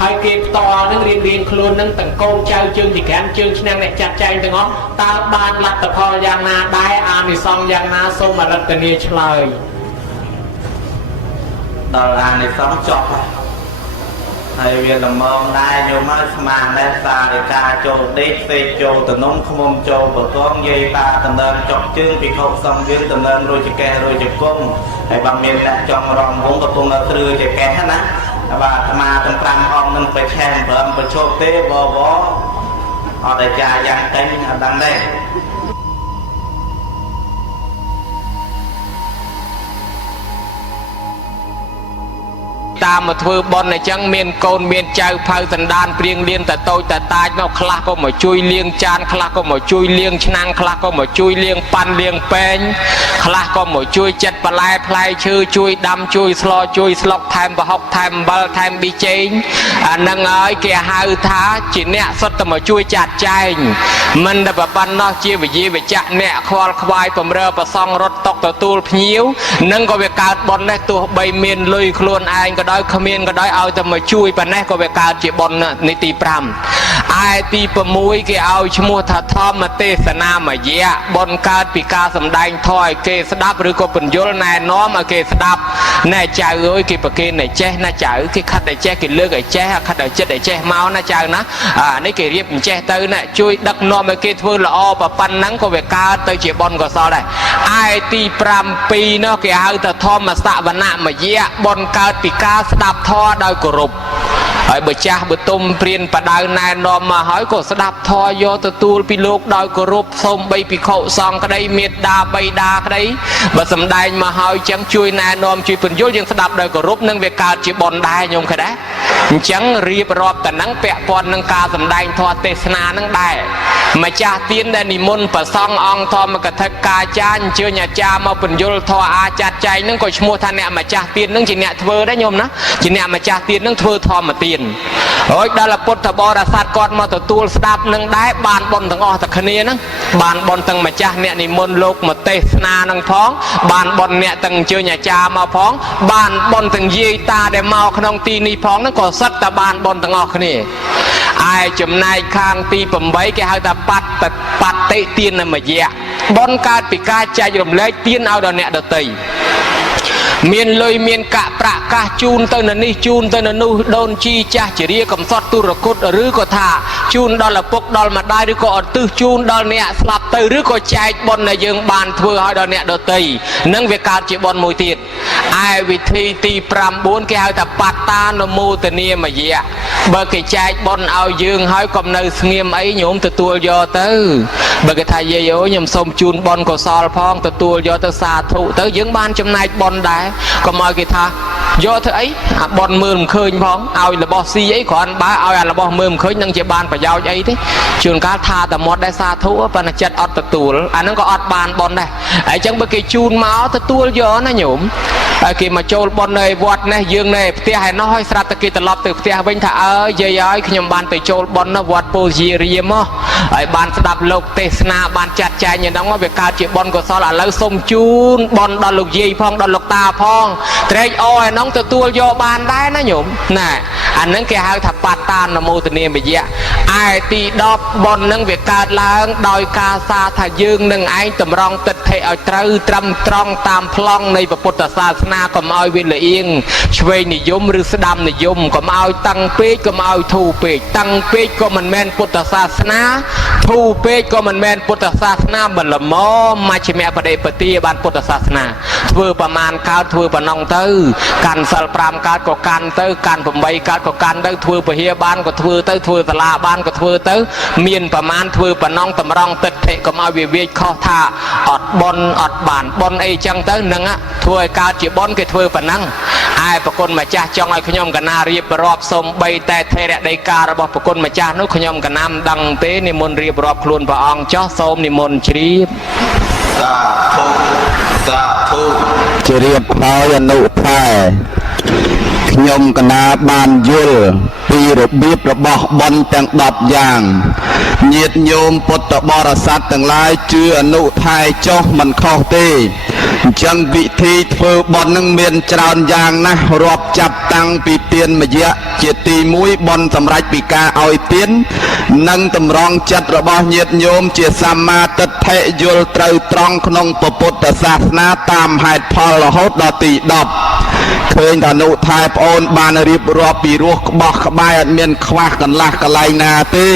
ហើយគេផ្ទាល់ហ្នឹងរៀងខ្លួនហ្នឹងទាំងកូនចៅជើងទីក្រានជើងឆ្នាំងអ្នកចាត់ចែងទាំងអស់តើបានលទ្ធផលយ៉ាងណាដែរអានិសង្សយ៉ាងណាសូមអរិទ្ធនាឆ្លើយដល់អានិសង្សចប់ហើយវាល្មមដែរញោមមកស្មានដែរសារិកាចូលដេកពេកចូលតំណុំឃ្មុំចូលបកងយាយតាតំណើចុកជើងពីខុសសំយើងតំណើរួចចកេះរួចចកុំហើយបើមានអ្នកចង់រំវងកំពុងត្រឿចកេះណាបាទអាត្មាទាំង5អង្គនឹងប្រឆេះ5ប្រជុំទេវវអត់តែចាយ៉ាងតែអត់ដឹងទេតាមមកធ្វើបន់អញ្ចឹងមានកូនមានចៅផៅសណ្ដានព្រៀងលៀនតតូចតតាចនោះខ្លះក៏មកជួយលាងចានខ្លះក៏មកជួយលាងឆ្នាំងខ្លះក៏មកជួយលាងប៉ាន់លាងពេងខ្លះក៏មកជួយចិត្តបន្លែផ្លែឈើជួយដាំជួយស្លជួយស្លុកថែមប្រហុកថែមអំបិលថែមប៊ីចេងអានឹងហើយគេហៅថាជាអ្នកសុទ្ធតែមកជួយចាត់ចែងមិនតែប៉ុណ្ណោះជាវិជាវិជ្ជៈអ្នកខ្វល់ខ្វាយបំរើប្រសងរត់តុកទទួលភ្ញៀវនឹងក៏វាកើតបន់ដែរទោះបីមានលុយខ្លួនឯងក៏ដោយគ្មានក៏ដោយឲ្យតែមកជួយប៉ុណ្ណេះក៏វាកើតជាបុណ្យនេះទី5ឯទី6គេឲ្យឈ្មោះថាធម្មទេសនាមយៈបុណ្យកើតពីការសម្ដែងធម៌ឲ្យគេស្ដាប់ឬក៏ពន្យល់ណែនាំឲ្យគេស្ដាប់ណែចៅអើយគេប្រគេនឲ្យចេះណាចៅគេខិតឲ្យចេះគេលើកឲ្យចេះខិតឲ្យចិត្តឲ្យចេះមកណាចៅណានេះគេរៀបអញ្ចេះទៅណាជួយដឹកនាំឲ្យគេធ្វើល្អប៉ុណ្ណឹងក៏វាកើតទៅជាបុណ្យកុសលដែរឯទី7នោះគេហៅថាធម្មសវនមយៈបុណ្យកើតពីការស្ដាប់ធម៌ដោយគោរពហើយបើចាស់បើទុំព្រានបដៅណែនាំមកហើយក៏ស្ដាប់ធម៌យកទទួលពីលោកដោយគោរពសូមបីភិក្ខុសង្ឃក្តីមេត្តាបិតាក្តីបើសំដែងមកហើយចឹងជួយណែនាំជួយពន្យល់យើងស្ដាប់ដោយគោរពនឹងវាកើតជាបុណ្យដែរញោមឃើញដែរអញ្ចឹងរៀបរាប់តែនឹងពាក់ព័ន្ធនឹងការសំដែងធម៌ទេសនានឹងដែរម្ចាស់ទានដែលនិមន្តប្រសង់អង្គធម្មកថាកាចារ្យអញ្ជើញអាចារ្យមកពន្យល់ធម៌អាចារ្យចែងនឹងក៏ឈ្មោះថាអ្នកម្ចាស់ទាននឹងជាអ្នកធ្វើដែរញោមណាជាអ្នកម្ចាស់ទាននឹងធ្វើធម្មទានហើយដល់ពុទ្ធបរិស័ទគាត់មកទទួលស្ដាប់នឹងដែរបានបុណ្យទាំងអស់តែគ្នាហ្នឹងបានបុណ្យទាំងម្ចាស់អ្នកនិមន្តលោកមកទេសនានឹងផងបានបុណ្យអ្នកទាំងអញ្ជើញអាចារ្យមកផងបានបុណ្យទាំងយាយតាដែលមកក្នុងទីនេះផងហ្នឹងក៏សិតតែបានបុណ្យទាំងអស់គ្នាឯចំណែកខាងទី8គេហៅថាបតិទានមយៈបុណ្យកើតពីការចែករំលែកទានឲ្យដល់អ្នកដទៃមានលុយមានកាក់ប្រាក់កាសជូនទៅនៅនេះជូនទៅនៅនោះដូនជីចាស់ជារាកំសត់ទុរគតឬក៏ថាជូនដល់ឪពុកដល់ម្ដាយឬក៏ឧទ្ទិសជូនដល់អ្នកស្លាប់ទៅឬក៏ចែកបុណ្យដែលយើងបានធ្វើឲ្យដល់អ្នកដទៃនឹងវាកើតជាបុណ្យមួយទៀតឯវិធីទី9គេហៅថាបត្តានុមោទនាមយៈបើគេចែកបុណ្យឲ្យយើងហើយកុំនៅស្ងៀមអីញោមទទួលយកទៅបើគេថាយាយអូខ្ញុំសូមជូនបុណ្យកុសលផងទទួលយកទៅសាធុទៅយើងបានចំណែកបុណ្យដែរកុំឲ្យគេថាយកធ្វើអីអាបនមើលមិនឃើញផងឲ្យរបស់ស៊ីអីគ្រាន់បើឲ្យអារបស់មើលមិនឃើញនឹងជាបានប្រយោជន៍អីទេជួនកាលថាតែមាត់ដែរសាធុប៉ុន្តែចិត្តអត់ទទួលអាហ្នឹងក៏អត់បានបនដែរហើយអញ្ចឹងបើគេជូនមកទទួលយកណាញោមហើយគេមកចូលបននៅវត្តនេះយើងនៅផ្ទះឯណោះហើយស្រាប់តែគេត្រឡប់ទៅផ្ទះវិញថាអើយាយហើយខ្ញុំបានទៅចូលបននៅវត្តពោធិរាមមកហើយបានស្ដាប់លោកទេសនាបានចាត់ចែងយ៉ាងហ្នឹងវាកើតជាបនកុសលឥឡូវសូមជូនបនដល់លោកយាយផងដល់លោកតាផងត្រេកអរឯហ្នឹងទទួលយកបានដែរណាញោមណាអាហ្នឹងគេហៅថាបត្តានុមោទនាមយៈឯទី10បនហ្នឹងវាកើតឡើងដោយការសារថាយើងនឹងឯងតម្រង់ទិដ្ឋិឲ្យត្រូវត្រឹមត្រង់តាមប្លង់នៃពុទ្ធសាសនាកុំឲ្យវាលៀងឆ្វេងនិយមឬស្ដាំនិយមកុំឲ្យតឹងពេកកុំឲ្យធូរពេកតឹងពេកក៏មិនមែនពុទ្ធសាសនា ធូពេកក៏មិនមែនពុទ្ធសាសនាបលមមជ្ឈិមបដិបទាបានពុទ្ធសាសនាធ្វើប្រមាណកើតធ្វើប៉ុណ្ណឹងទៅកាន់សិល5កើតក៏កាន់ទៅកាន់8កើតក៏កាន់ទៅធ្វើពហិបានក៏ធ្វើទៅធ្វើសាលាបានក៏ធ្វើទៅមានប្រមាណធ្វើប៉ុណ្ណឹងតម្រង់ទឹកធិកុំឲ្យវាវាចខុសថាអត់បនអត់បានបនអីចឹងទៅនឹងធ្វើឲ្យកើតជាបនគេធ្វើប៉ុណ្ណឹងឯប្រគុណម្ចាស់ចង់ឲ្យខ្ញុំកណារៀបរាប់សូមបីតែថេរដីការបស់ប្រគុណម្ចាស់នោះខ្ញុំកណាំដឹងទេនិមន្តរៀបរាប់ខ្លួនព្រះអង្គចោះសូមនិមន្តជ្រាបសាធុសាធុជ្រាបហើយអនុថែខ្ញុំកណាបានយល់ពីរបៀបរបស់បុណ្យទាំង10យ៉ាងញាតិញោមពុទ្ធបរិស័ទទាំងឡាយជឿអនុថែចុះមិនខុសទេអញ្ចឹងវិធីធ្វើបុណ្យនឹងមានច្រើនយ៉ាងណាស់រាប់ចាប់តាំងពីទានមយៈជាទី1បុណ្យសម្រេចពីការឲ្យទាននិងតម្រង់ចិត្តរបស់ញាតិញោមជាសម្មាទិដ្ឋិយល់ត្រូវត្រង់ក្នុងពុទ្ធសាសនាតាមហេតុផលរហូតដល់ទី10ឃើញថាអនុថែប្អូនបានរៀបរាប់ពីរសក្បោះក្បាយអត់មានខ្វះកន្លះកន្លែងណាទេ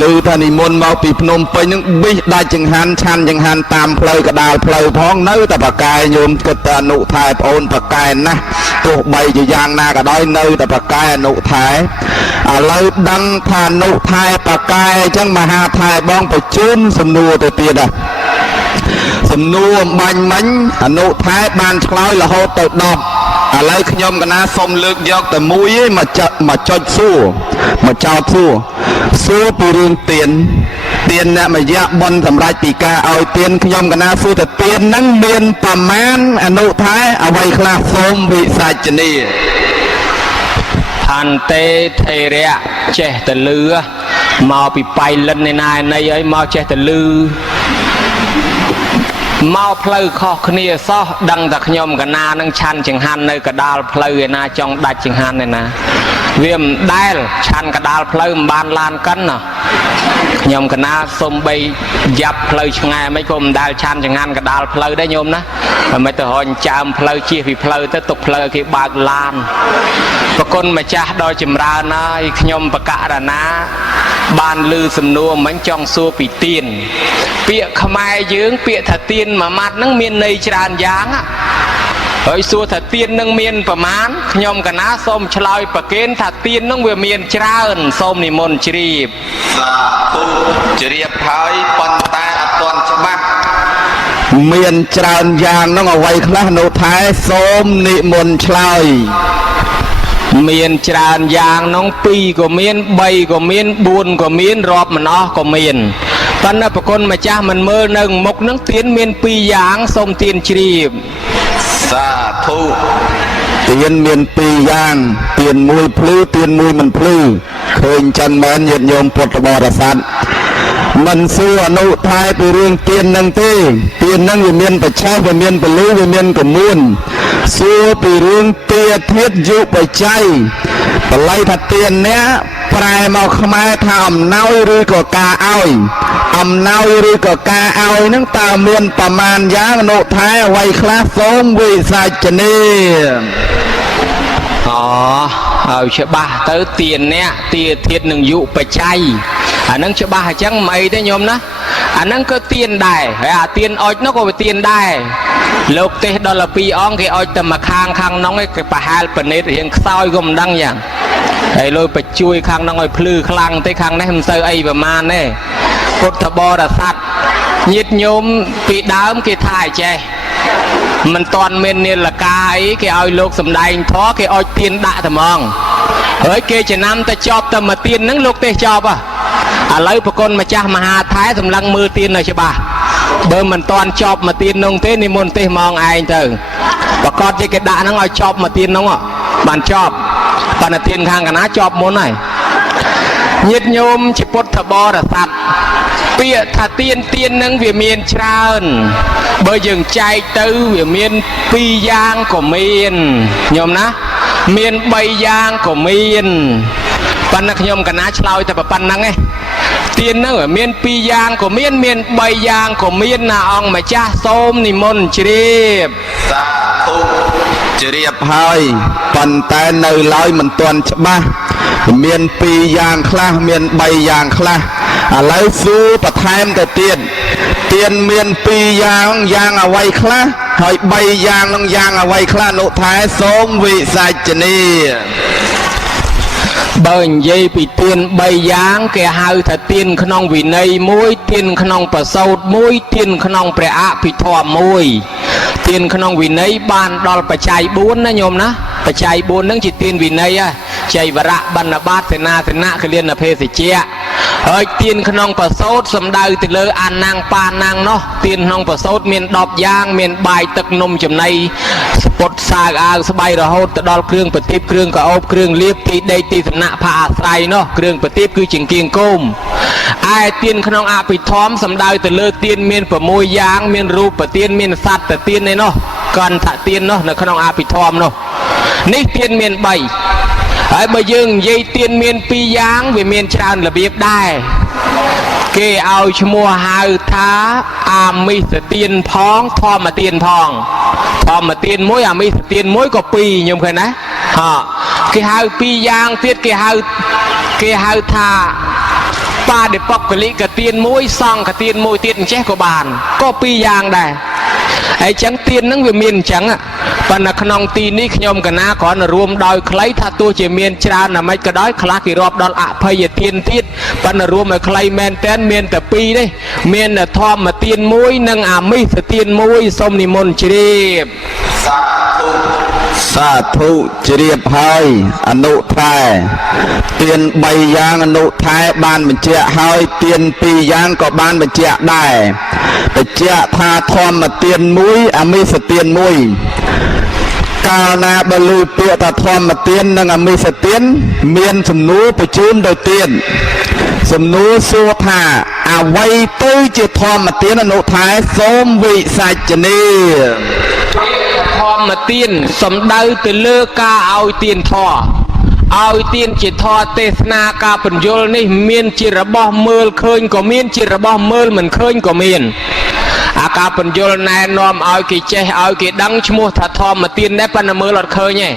ឮថានិមន្តមកពីភ្នំពេញនឹងប៊ីសដាច់ចង្ហាន់ឆាន់ចង្ហាន់តាមផ្លូវកដាលផ្លូវផងនៅតែបកែញោមគិតតែអនុថែប្អូនបកែណាស់ទោះបីជាយ៉ាងណាក៏ដោយនៅតែបកែអនុថែឥឡូវដឹងថាអនុថែបកែអញ្ចឹងមហាថែបងបញ្ជូនសំណួរទៅទៀតសំណួរអំបញ្ញមិញអនុថែបានឆ្លើយរហូតទៅ10ឥឡូវខ្ញុំកណាសូមលើកយកតែមួយឯងមកចុចសួរមកចោទសួរពីរឿងទានអ្នកមយៈបុណ្យសម្រាប់ពីការឲ្យទានខ្ញុំកណាសួរតែទានហ្នឹងមានប្រមាណអនុថែអ្វីខ្លះសូមវិសាចនីផន្តេថេរៈចេះតែលឺមកពីបៃលិននៃណានៃអីមកចេះតែលឺមកផ្លូវខុសគ្នាសោះដឹងតែខ្ញុំកណានឹងឆាន់ចង្ហាន់នៅកដាលផ្លូវឯណាចង់ដាច់ចង្ហាន់ឯណាវាមិនដែលឆាន់កដាលផ្លូវមិនបានឡានកិនណាខ្ញុំកណាសុំបីយ៉ាប់ផ្លូវឆ្ងាយមិនក៏មិនដែលឆាន់ចង្ហាន់កដាលផ្លូវដែរញោមណាមិនទៅរញចើមផ្លូវជិះពីផ្លូវទៅទុកផ្លូវគេបើកឡានប្រគុណម្ចាស់ដល់ចម្រើនហើយខ្ញុំបកករណាបានលឺសំណួរមិនចង់សួរពីទានពាក្យខ្មែរយើងពាក្យថាទានមួយម៉ាត់ហ្នឹងមានន័យច្រើនយ៉ាងហើយសួរថាទាននឹងមានប្រមាណខ្ញុំកណាសូមឆ្លើយប្រកេនថាទាននឹងវាមានច្រើនសូមនិមន្តជ្រាបសាធុជ្រាបហើយប៉ុន្តែអត់ទាន់ច្បាស់មានច្រើនយ៉ាងហ្នឹងអ្វីខ្លះនៅថែសូមនិមន្តឆ្លើយមានច្រើនយ៉ាងនោះ2ក៏មាន3ក៏មាន4ក៏មានរាប់មិនអស់ក៏មានប៉ុន្តែប្រគុណម្ចាស់មិនមើលនៅមុខនឹងទានមាន2យ៉ាងសូមទានជ្រាបសាធុទានមាន2យ៉ាងទានមួយភ្លឺទានមួយមិនភ្លឺឃើញចឹងមែនញាតិញោមពុទ្ធបរិស័ទមិនសួរអនុថែពីរឿងទាននឹងទេទាននឹងវាមានបច្ឆេះវាមានពលឺវាមានកមួនសួរពីរឿងទាធាតយុបច្ច័យបល័យថាទាននេះប្រែមកខ្មែរថាអំណោយឬក៏ការឲ្យអំណោយឬក៏ការឲ្យនឹងតើមានប្រមាណយ៉ាងអនុថែអ្វីខ្លះសូមវិសាចនីឲ្យច្បាស់ទៅទានអ្នកទាធាតនឹងយុបច្ច័យអានឹងច្បាស់អញ្ចឹងមិនអីទេញោមណាអានឹងក៏ទានដែរហើយអាទានអុចនោះក៏វាទានដែរលោកទេសដល់2អង្គគេអុចតែមកខាងនោះគេប្រហែលបណិតរៀងខ្សោយក៏មិនដឹងយ៉ាងហើយលុយបជួយខាងនោះឲ្យភ្លឺខ្លាំងទេខាងនេះមិនសូវអីប្រមាណទេពុទ្ធបរិស័ទញាតិញោមពីដើមគេថាអញ្ចេះមិនតាន់មាននាឡិកាអីគេឲ្យលោកសំដែងធម៌គេអុចទានដាក់តែហ្មងហើយគេចំណាំតែចប់តែមកទានហ្នឹងលោកទេសចប់ឥឡូវប្រគុណម្ចាស់មហាថែសម្លឹងមើលទាននៅច្បាស់បើមិនតាន់ចប់មកទាននោះទេនិមន្តទេសមកឯងទៅប្រកាសជាគេដាក់ហ្នឹងឲ្យចប់មកទាននោះបានចប់ប៉ុន្តែទានខាងកណាចប់មុនហើយញាតិញោមជាពុទ្ធបរិស័ទពាក្យថាទាននឹងវាមានច្រើនបើយើងចែកទៅវាមាន2យ៉ាងក៏មានញោមណាមាន3យ៉ាងក៏មានប៉ុន្តែខ្ញុំកណាឆ្លើយតែប៉ុណ្្នឹងឯងទានហ្នឹងមាន2យ៉ាងក៏មាន3យ៉ាងក៏មានណាអង្គម្ចាស់សូមនិមន្តជ្រាបសាធុជ្រាបហើយប៉ុន្តែនៅឡើយមិនទាន់ច្បាស់មាន2យ៉ាងខ្លះមាន3យ៉ាងខ្លះ ឥឡូវស៊ូបន្ថែមទៅទៀតទៀនមាន2យ៉ាងអ្វីខ្លះហើយ3យ៉ាងនឹងយ៉ាងអ្វីខ្លះលោកថែសូមវិសាចនី បើនិយាយពីទាន3យ៉ាងគេហៅថាទានក្នុងវិន័យ1ទានក្នុងប្រសូត1ទានក្នុងព្រះអភិធម្ម1ទានក្នុងវិន័យបានដល់បច្ច័យ4ណាញោមណាបច្ច័យ4ហ្នឹងជាទានវិន័យចៃវរៈបណ្ឌបាតសេនាសនៈកលិនភេសជ្ជៈហើយទានក្នុងប្រសូតសំដៅទៅលើអាណាំងប៉ាណាំងនោះទានក្នុងប្រសូតមាន10យ៉ាងមានបាយទឹកនំចំណីពុតសាវអាវស្បៃរហូតទៅដល់គ្រឿងប្រទីបគ្រឿងកោបគ្រឿងលាបទីដេកទីសំណាក់ផាអាស្រ័យនោះគ្រឿងប្រទីបគឺជាង្គៀងគោមឯទានក្នុងអភិធម្មសំដៅទៅលើទានមាន6យ៉ាងមានរូបទានមានសត្វទានឯនោះកន្ធទាននោះនៅក្នុងអភិធម្មនោះនេះទានមាន3ហើយបើយើងនិយាយទានមាន2យ៉ាងវាមានច្រើនរបៀបដែរគេឲ្យឈ្មោះហៅថាអាមិសទានផងធម្មទានផងធម្មទាន1អាមិសទាន1ក៏2ខ្ញុំឃើញណាគេហៅ2យ៉ាងទៀតគេហៅថាបាដិបកលិកទាន1សង្ឃទាន1ទៀតអញ្ចេះក៏បានក៏2យ៉ាងដែរហើយចឹងទានហ្នឹងវាមានអញ្ចឹងប៉ុន្តែក្នុងទីនេះខ្ញុំកណាគ្រាន់តែរួមដោយខ្លីថាទោះជាមានច្រើនណាមិចក៏ដោយខ្លះគេរាប់ដល់អភ័យទានទៀតប៉ុន្តែរួមឲ្យខ្លីមែនតើមានតែ2ទេមានតែធម្មទាន1និងអាមិសទាន1សូមនិមន្តជ្រាបសាធុជ្រាបហើយអនុថែទាន3យ៉ាងអនុថែបានបញ្ជាក់ហើយទាន2យ៉ាងក៏បានបញ្ជាក់ដែរបញ្ជាក់ថាធម្មទាន1អាមិសទាន1កាលណាបើលើពាក្យថាធម្មទាននិងអាមិសទានមានសំណួរបញ្ជូនទៅទានសំណួរសួរថាអ្វីទៅជាធម្មទានអនុថែសូមវិសាចនីធម្មទានសំដៅទៅលើការឲ្យទានធម៌ឲ្យទានជាធម៌ទេសនាការបញ្យលនេះមានជារបស់មើលឃើញក៏មានជារបស់មើលមិនឃើញក៏មានអាការបញ្យលណែនាំឲ្យគេចេះឲ្យគេដឹងឈ្មោះថាធម្មទានដែរប៉ុន្តែមើលអត់ឃើញទេ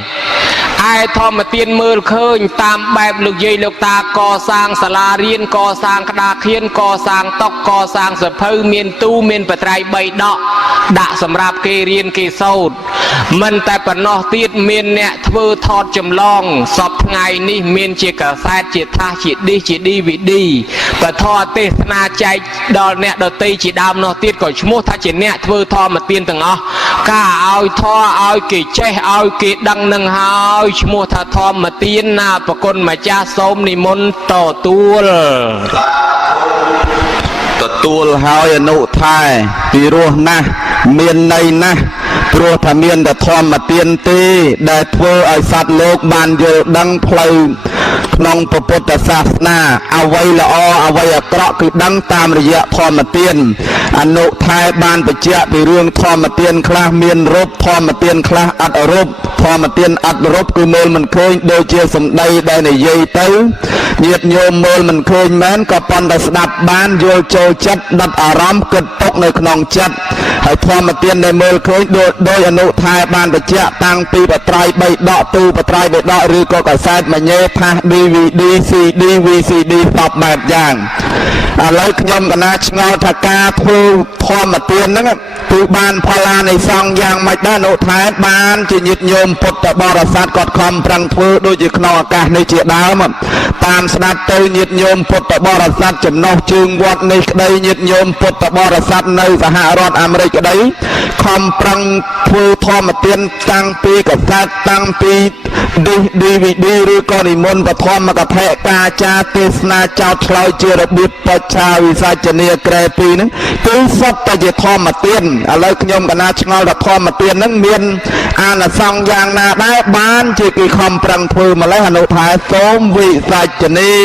ឯធម្មទានមើលឃើញតាមបែបលោកយាយលោកតាកសាងសាលារៀនកសាងក្តារខៀនកសាងតុកសាងសភៅមានទូមានបត្រៃ3ដកដាក់សម្រាប់គេរៀនគេសូត្រមិនតែប៉ុណ្ណោះទៀតមានអ្នកធ្វើថតចម្លងសពថ្ងៃនេះមានជាកាសែតជាថាសជាឌីសជា DVD បធរទេសនាចែកដល់អ្នកដតីជាដើមនោះទៀតក៏ឈ្មោះថាជាអ្នកធ្វើធម្មទានទាំងអស់ការឲ្យធម៌ឲ្យគេចេះឲ្យគេដឹងនឹងហើយឈ្មោះថាធម្មទានណាប្រគុណម្ចាស់សូមនិមន្តទទួលហើយអនុថែពីរោះណាស់មានន័យណាស់ព្រោះថាមានតែធម្មទានទេដែលធ្វើឲ្យសត្វលោកបានយល់ដឹងផ្លូវក្នុងពុទ្ធសាសនាអ្វីល្អអ្វីអាក្រក់គឺដឹងតាមរយៈធម្មទានអនុថែបានបញ្ជាក់ពីរឿងធម្មទានខ្លះមានរូបធម្មទានខ្លះអត់រូបធម្មទានអត់រូបគឺមើលមិនឃើញដូចជាសម្ដីដែលនិយាយទៅញាតិញោមមើលមិនឃើញមែនក៏ប៉ុន្តែស្ដាប់បានយល់ចូលចិត្តដិតអារម្មណ៍គិតទុកនៅក្នុងចិត្តហើយធម្មទានដែលមើលឃើញដោយអនុថែបានបញ្ជាក់តាំងពីបត្រៃ3ដកទូបត្រៃ3ដកឬក៏កាសែតមញេថាស DVD CD VCD សពបែបយ៉ាងឥឡូវខ្ញុំកណាឆ្ងល់ថាការធ្វើធម្មទានហ្នឹងគឺបានផលអានិសង្សយ៉ាងម៉េចដែរអនុថែបានជាញាតិញោមពុទ្ធបរិស័ទគាត់ខំប្រឹងធ្វើដូចជាក្នុងឱកាសនេះជាដើមតាមស្ដាប់ទៅញាតិញោមពុទ្ធបរិស័ទចំណុះជើងវត្តនេះក្តីញាតិញោមពុទ្ធបរិស័ទនៅសហរដ្ឋអាមេរិកក្តីខំប្រឹងធ្វើធម្មទានតាំងពីកាសែតតាំងពី DVD ឬក៏និមន្តបឋមកថាការចាទេសនាចោតឆ្លើយជារបៀបបច្ឆាវិសាចនីក្រែពីហ្នឹងគឺសុទ្ធតែជាធម្មទានឥឡូវខ្ញុំកណាឆ្ងល់ថាធម្មទានហ្នឹងមានអានិសង្សយ៉ាងណាដែរបានជាគេខំប្រឹងធ្វើម្លេះអនុថែសូមវិសាចនី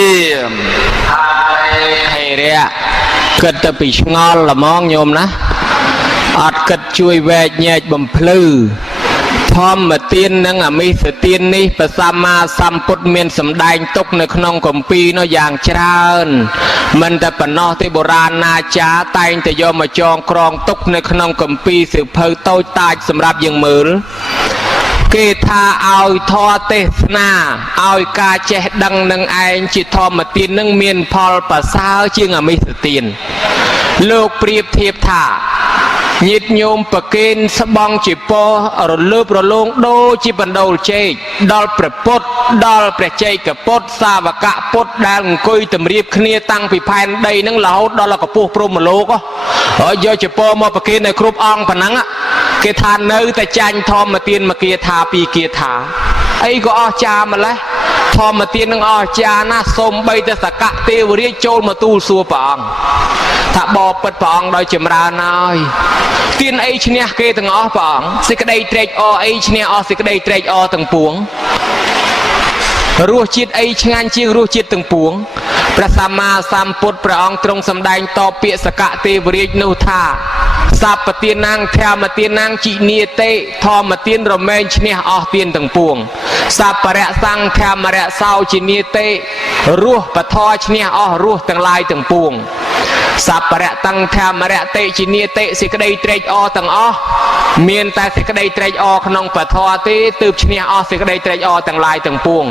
ហើយរៈគិតទៅពីឆ្ងល់ល្មងញោមណាអត់គិតជួយវែកញែកបំភ្លឺធម្មទាននិងអមិសទាននេះព្រះសម្មាសម្ពុទ្ធមានសម្ដែងទុកនៅក្នុងគម្ពីរនោះយ៉ាងច្រើនមិនតែប៉ុណ្ណោះទេបុរាណណាចារ្យតែងតែយកមកចងក្រងទុកនៅក្នុងគម្ពីរសៀវភៅតូចតាចសម្រាប់យើងមើល គេថាឲ្យធម៌ទេសនាឲ្យការចេះដឹងនឹងឯងជាធម្មទាននឹងមានផលប្រសើរជាងអមិសទានលោកប្រៀបធៀបថាញាតិញោមប្រគេនស្បង់ជាពររលើបរលងដូចជាបណ្ដូលចេកដល់ព្រះពុទ្ធដល់ព្រះជ័យកពុទ្ធសាវកពុទ្ធដែលអង្គុយទម្រាបគ្នាតាំងពីផែនដីនឹងរហូតដល់កពស់ព្រហ្មលោកហើយយកជាពរមកប្រគេនឲ្យគ្រប់អង្គប៉ុណ្ណឹងគេថានៅតែចាញ់ធម្មទានមកគាថាពីរគាថាអីក៏អស្ចារ្យម្ល៉េះធម្មទាននឹងអស្ចារ្យណាស់សូម្បីតែសកៈទេវរាជចូលមកទូលសួរព្រះអង្គថាបបិទ្ធព្រះអង្គដោយចម្រើនហើយទានអីឈ្នះគេទាំងអស់ព្រះអង្គសេចក្តីត្រេកអរអីឈ្នះអស់សេចក្តីត្រេកអរទាំងពួងរសជាតិអីឆ្ងាញ់ជាងរសជាតិទាំងពួងព្រះសម្មាសម្ពុទ្ធព្រះអង្គទ្រង់សម្ដែងតបពាក្យសកៈទេវរាជនោះថាសពទានាងធម្មទានាងជីនីតេធម្មទានរមែងឈ្នះអស់ទានទាំងពួងសពរៈសង្ឃធម្មរៈសោជីនីតេរសពធឈ្នះអស់រសទាំងឡាយទាំងពួងសពរៈតង្ឃធម្មរៈតេជីនីតេសេចក្តីត្រេកអរទាំងអស់មានតែសេចក្តីត្រេកអរក្នុងពធទេទើបឈ្នះអស់សេចក្តីត្រេកអរទាំងឡាយទាំងពួង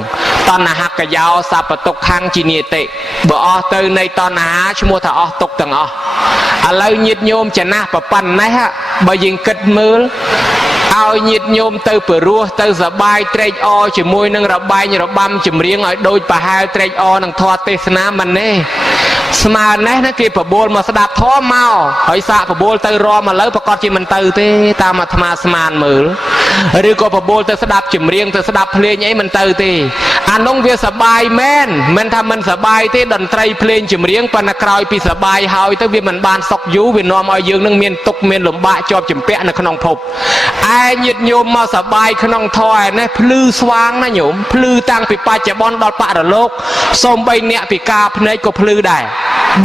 តណ្ហកយោសពតុខੰជីនីតេបើអស់ទៅនៃតណ្ហាឈ្មោះថាអស់ទុកទាំងអស់ឥឡូវញាតិញោមចំណាស់ប្រប៉ុណ្ណេះបើយើងគិតមើលឲ្យញាតិញោមទៅព្រោះទៅសបាយត្រេកអរជាមួយនឹងរបែងរបាំចម្រៀងឲ្យដូចប្រហែលត្រេកអរនឹងធម៌ទេសនាមិនទេស្មើនេះណាគេប្របួលមកស្ដាប់ធម៌មកហើយសាកប្របួលទៅរមឥឡូវប្រកាសជាមិនទៅទេតាមអាត្មាស្មានមើលឬក៏ប្របួលទៅស្ដាប់ចម្រៀងទៅស្ដាប់ភ្លេងអីមិនទៅទេអានោះវាសបាយមែនមិនថាមិនសបាយទេតន្ត្រីភ្លេងចម្រៀងប៉ុន្តែក្រោយពីសបាយហើយទៅវាមិនបានសុខយូរវានាំឲ្យយើងនឹងមានទុក្ខមានលំបាកជាប់ជំពាក់នៅក្នុងភពឯញាតិញោមមកសបាយក្នុងធម៌ឯនេះភ្លឺស្វាងណាញោមភ្លឺតាំងពីបច្ចុប្បន្នដល់បរលោកសូម្បីអ្នកពិការភ្នែកក៏ភ្លឺដែរ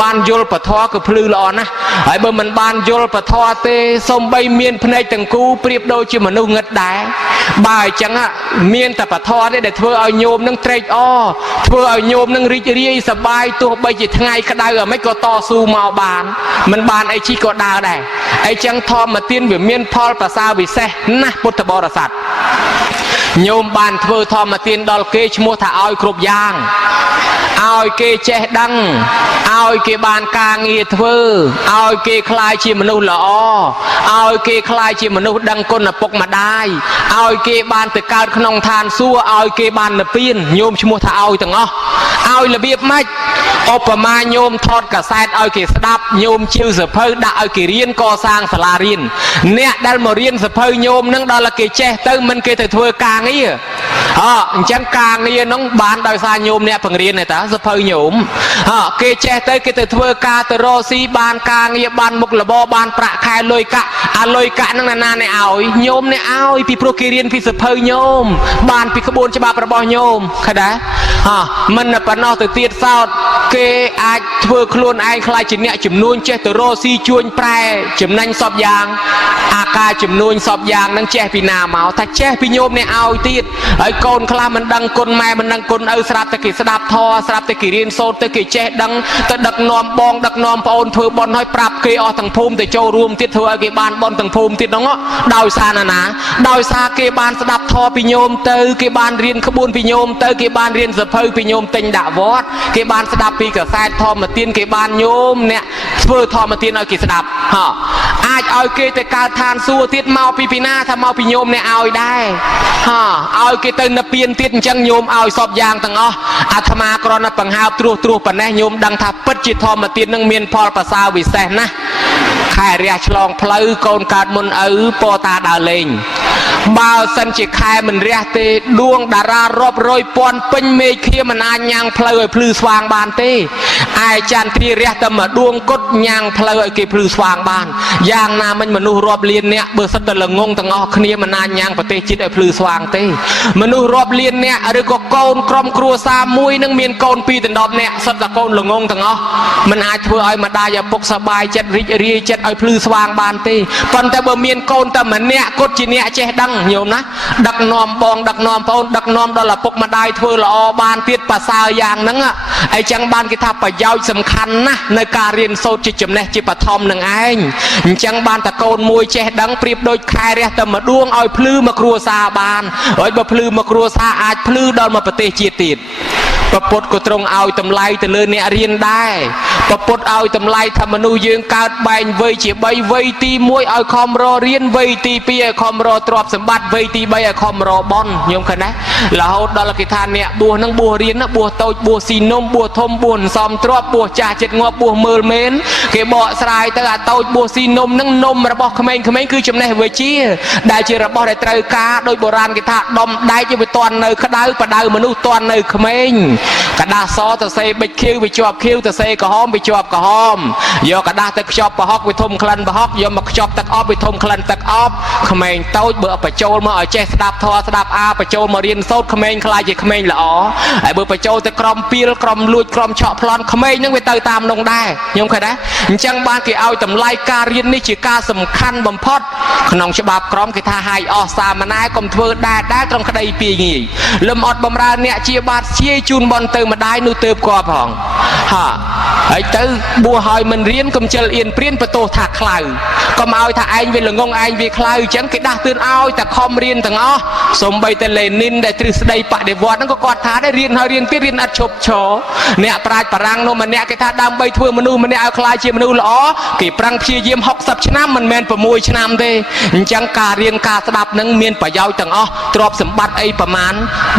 បានយល់ពធក៏ភ្លឺល្អណាស់ហើយបើមិនបានយល់ពធទេសូម្បីមានភ្នែកទាំងគូប្រៀបដូចជាមនុស្សងឹតដែរបើអញ្ចឹងមានតែពធទេដែលធ្វើឲ្យញោមនឹងត្រេកអរធ្វើឲ្យញោមនឹងរីករាយសប្បាយទោះបីជាថ្ងៃក្តៅអ្មេចក៏តស៊ូមកបានមិនបានអីជីក៏ដើរដែរអញ្ចឹងធម្មទានវាមានផលប្រសើរវិសេសណាស់ពុទ្ធបរិស័ទញោមបានធ្វើធម្មទានដល់គេឈ្មោះថាឲ្យគ្រប់យ៉ាងឲ្យគេចេះដឹងឲ្យគេបានការងារធ្វើឲ្យគេខ្លាយជាមនុស្សល្អឲ្យគេខ្លាយជាមនុស្សដឹងគុណឪពុកម្ដាយឲ្យគេបានទៅកើតក្នុងឋានសួគ៌ឲ្យគេបាននិព្វានញោមឈ្មោះថាឲ្យទាំងអស់ឲ្យរបៀបម៉េចឧបមាញោមថតកាសែតឲ្យគេស្ដាប់ញោមជឿសភៅដាក់ឲ្យគេរៀនកសាងសាលារៀនអ្នកដែលមករៀនសភៅញោមនឹងដល់គេចេះទៅមិនគេទៅធ្វើការងារអញ្ចឹងការងារនោះបានដោយសារញោមអ្នកបង្រៀនទេតាសភៅញោមគេចេះទៅគេទៅធ្វើការទៅរកស៊ីបានការងារបានមុខរបរបានប្រាក់ខែលុយកាក់អាលុយកាក់ហ្នឹងណាអ្នកឲ្យញោមអ្នកឲ្យពីព្រោះគេរៀនពីសភៅញោមបានពីក្បួនច្បាប់របស់ញោមឃើញដែរមិនប៉ុណ្ណោះទៅទៀតសោតគេអាចធ្វើខ្លួនឯងខ្លាចជាអ្នកចំនួនចេះទៅរកស៊ីជួញប្រែចំណេញសពយ៉ាងអាការចំនួនសពយ៉ាងនឹងចេះពីណាមកថាចេះពីញោមអ្នកឲ្យទៀតហើយកូនខ្លះមិនដឹងគុណម៉ែមិនដឹងគុណឪស្រាប់តែគេស្ដាប់ធម៌ស្រាប់តែគេរៀនសូត្រទៅគេចេះដឹងទៅដឹកនាំបងដឹកនាំប្អូនធ្វើបន់ឲ្យប្រាប់គេអស់ទាំងភូមិទៅចូលរួមទៀតធ្វើឲ្យគេបានបន់ទាំងភូមិទៀតហ្នឹងដោយសារណាដោយសារគេបានស្ដាប់ធម៌ពីញោមទៅគេបានរៀនក្បួនពីញោមទៅគេបានរៀនសភៅពីញោមទិញដាក់វត្តគេបានស្ដាប់ពីកាសែតធម្មទានគេបានញោមអ្នកធ្វើធម្មទានឲ្យគេស្ដាប់អាចឲ្យគេទៅកើតឋានសួគ៌ទៀតមកពីណាថាមកពីញោមអ្នកឲ្យដែរឲ្យគេទៅនិព្វានទៀតអញ្ចឹងញោមឲ្យសពយ៉ាងទាំងអស់អាត្មាគ្រាន់តែបង្ហើបត្រួសប៉ុណ្ណេះញោមដឹងថាពិតជាធម្មទាននឹងមានផលប្រសើរវិសេសណាស់ខែរះឆ្លងផ្លូវកូនកើតមុនឪពោតាដើរលេងបើសិនជាខែមិនរះទេដួងតារារាប់រយពាន់ពេញមេឃខៀមិនអាចញ៉ាំងផ្លូវឲ្យភ្លឺស្វាងបានទេឯចន្ទ្រារះតែមួយដួងគត់ញ៉ាំងផ្លូវឲ្យគេភ្លឺស្វាងបានយ៉ាងណាមិញមនុស្សរាប់លានអ្នកបើសិនតែល្ងងទាំងអស់គ្នាមិនអាចញ៉ាំងប្រទេសជាតិឲ្យភ្លឺស្វាងទេមនុស្សរាប់លានអ្នកឬក៏កូនក្រុមគ្រួសារមួយនឹងមានកូន2ដល់10នាក់សិតតែកូនល្ងងទាំងអស់មិនអាចធ្វើឲ្យម្ដាយឪពុកសប្បាយចិត្តរីករាយចិត្តឲ្យភ្លឺស្វាងបានទេប៉ុន្តែបើមានកូនតែម្នាក់គត់ជាអ្នកចេះដឹងញោមណាដឹកនាំបងដឹកនាំប្អូនដឹកនាំដល់ឪពុកម្ដាយធ្វើល្អបានទៀតប្រសើរយ៉ាងហ្នឹងអញ្ចឹងបានគេថាប្រយោ យោជន៍សំខាន់ណាស់នៅការរៀនសូត្រជាចំណេះជាបឋមនឹងឯងអញ្ចឹងបានតកូនមួយចេះដឹងប្រៀបដូចខែរះតែមួយដួងឲ្យភ្លឺមកគ្រួសារបានហើយបើភ្លឺមកគ្រួសារអាចភ្លឺដល់មកប្រទេសជាតិទៀតប្រពុតក៏ទ្រង់ឲ្យតម្លៃទៅលើអ្នករៀនដែរប្រពុតឲ្យតម្លៃថាមនុស្សយើងកើតបែងវ័យជា3វ័យទី1ឲ្យខំររៀនវ័យទី2ឲ្យខំរទ្រព្យសម្បត្តិវ័យទី3ឲ្យខំរបន់ញោមឃើញណារហូតដល់គេថាអ្នកបួសនឹងបួសរៀនណាបួសតូចបួសស៊ីនំបួសធំបួសសំទ្រព្យបួសចាស់ចិត្តងាប់បួសមើលមែនគេបកស្រាយទៅអាតូចបួសស៊ីនំនឹងនំរបស់ក្មេងៗគឺចំណេះវិជ្ជាដែលជារបស់ដែលត្រូវការដោយបុរាណគេថាដុំដែកវាតន់នៅក្តៅបដៅមនុស្សតន់នៅក្មេងกระดาษសទៅសេបិចខៀវវាជាប់ខៀវទៅសេក្រហមវាជាប់ក្រហមយកกระดาษទៅខ្ចប់ប្រហុកវាធំក្លិនប្រហុកយកមកខ្ចប់ទឹកអប់វាធំក្លិនទឹកអប់ក្មេងតូចបើបញ្ចូលមកឲ្យចេះស្ដាប់ធម៌ស្ដាប់អាបញ្ចូលមករៀនសូត្រក្មេងខ្លាចជាក្មេងល្អហើយបើបញ្ចូលទៅក្រំពីលក្រំលួចក្រំឆក់ប្លន់ក្មេងនឹងវាទៅតាមនោះដែរខ្ញុំឃើញដែរអញ្ចឹងបានគេឲ្យតម្លៃការរៀននេះជាការសំខាន់បំផុតក្នុងច្បាប់ក្រមគេថាហាយអស់សាមណែរកុំធ្វើដែរត្រង់ក្តីពីងាយលំអត់បំរើអ្នកជាបាតជាជូនបនទៅម្ដាយនោះទៅក៏ផងហាហើយទៅបួសឲ្យមិនរៀនកុំជិលអៀនព្រានបន្ទោសថាខ្លៅកុំឲ្យថាឯងវាល្ងងឯងវាខ្លៅអញ្ចឹងគេដាស់តឿនឲ្យតែខំរៀនទាំងអស់សំបីតែលេនីនដែលទ្រឹស្ដីបដិវត្តហ្នឹងក៏គាត់ថាដែររៀនហើយរៀនទៀតរៀនឥតឈប់ឈរអ្នកប្រាជ្ញបារាំងនោះម្នាក់គេថាដើម្បីធ្វើមនុស្សម្នាក់ឲ្យក្លាយជាមនុស្សល្អគេប្រឹងព្យាយាម60ឆ្នាំមិនមែន6ឆ្នាំទេអញ្ចឹងការរៀនការស្ដាប់នឹងមានប្រយោជន៍ទាំងអស់ទ្រព្យសម្បត្តិអីប្រមាណ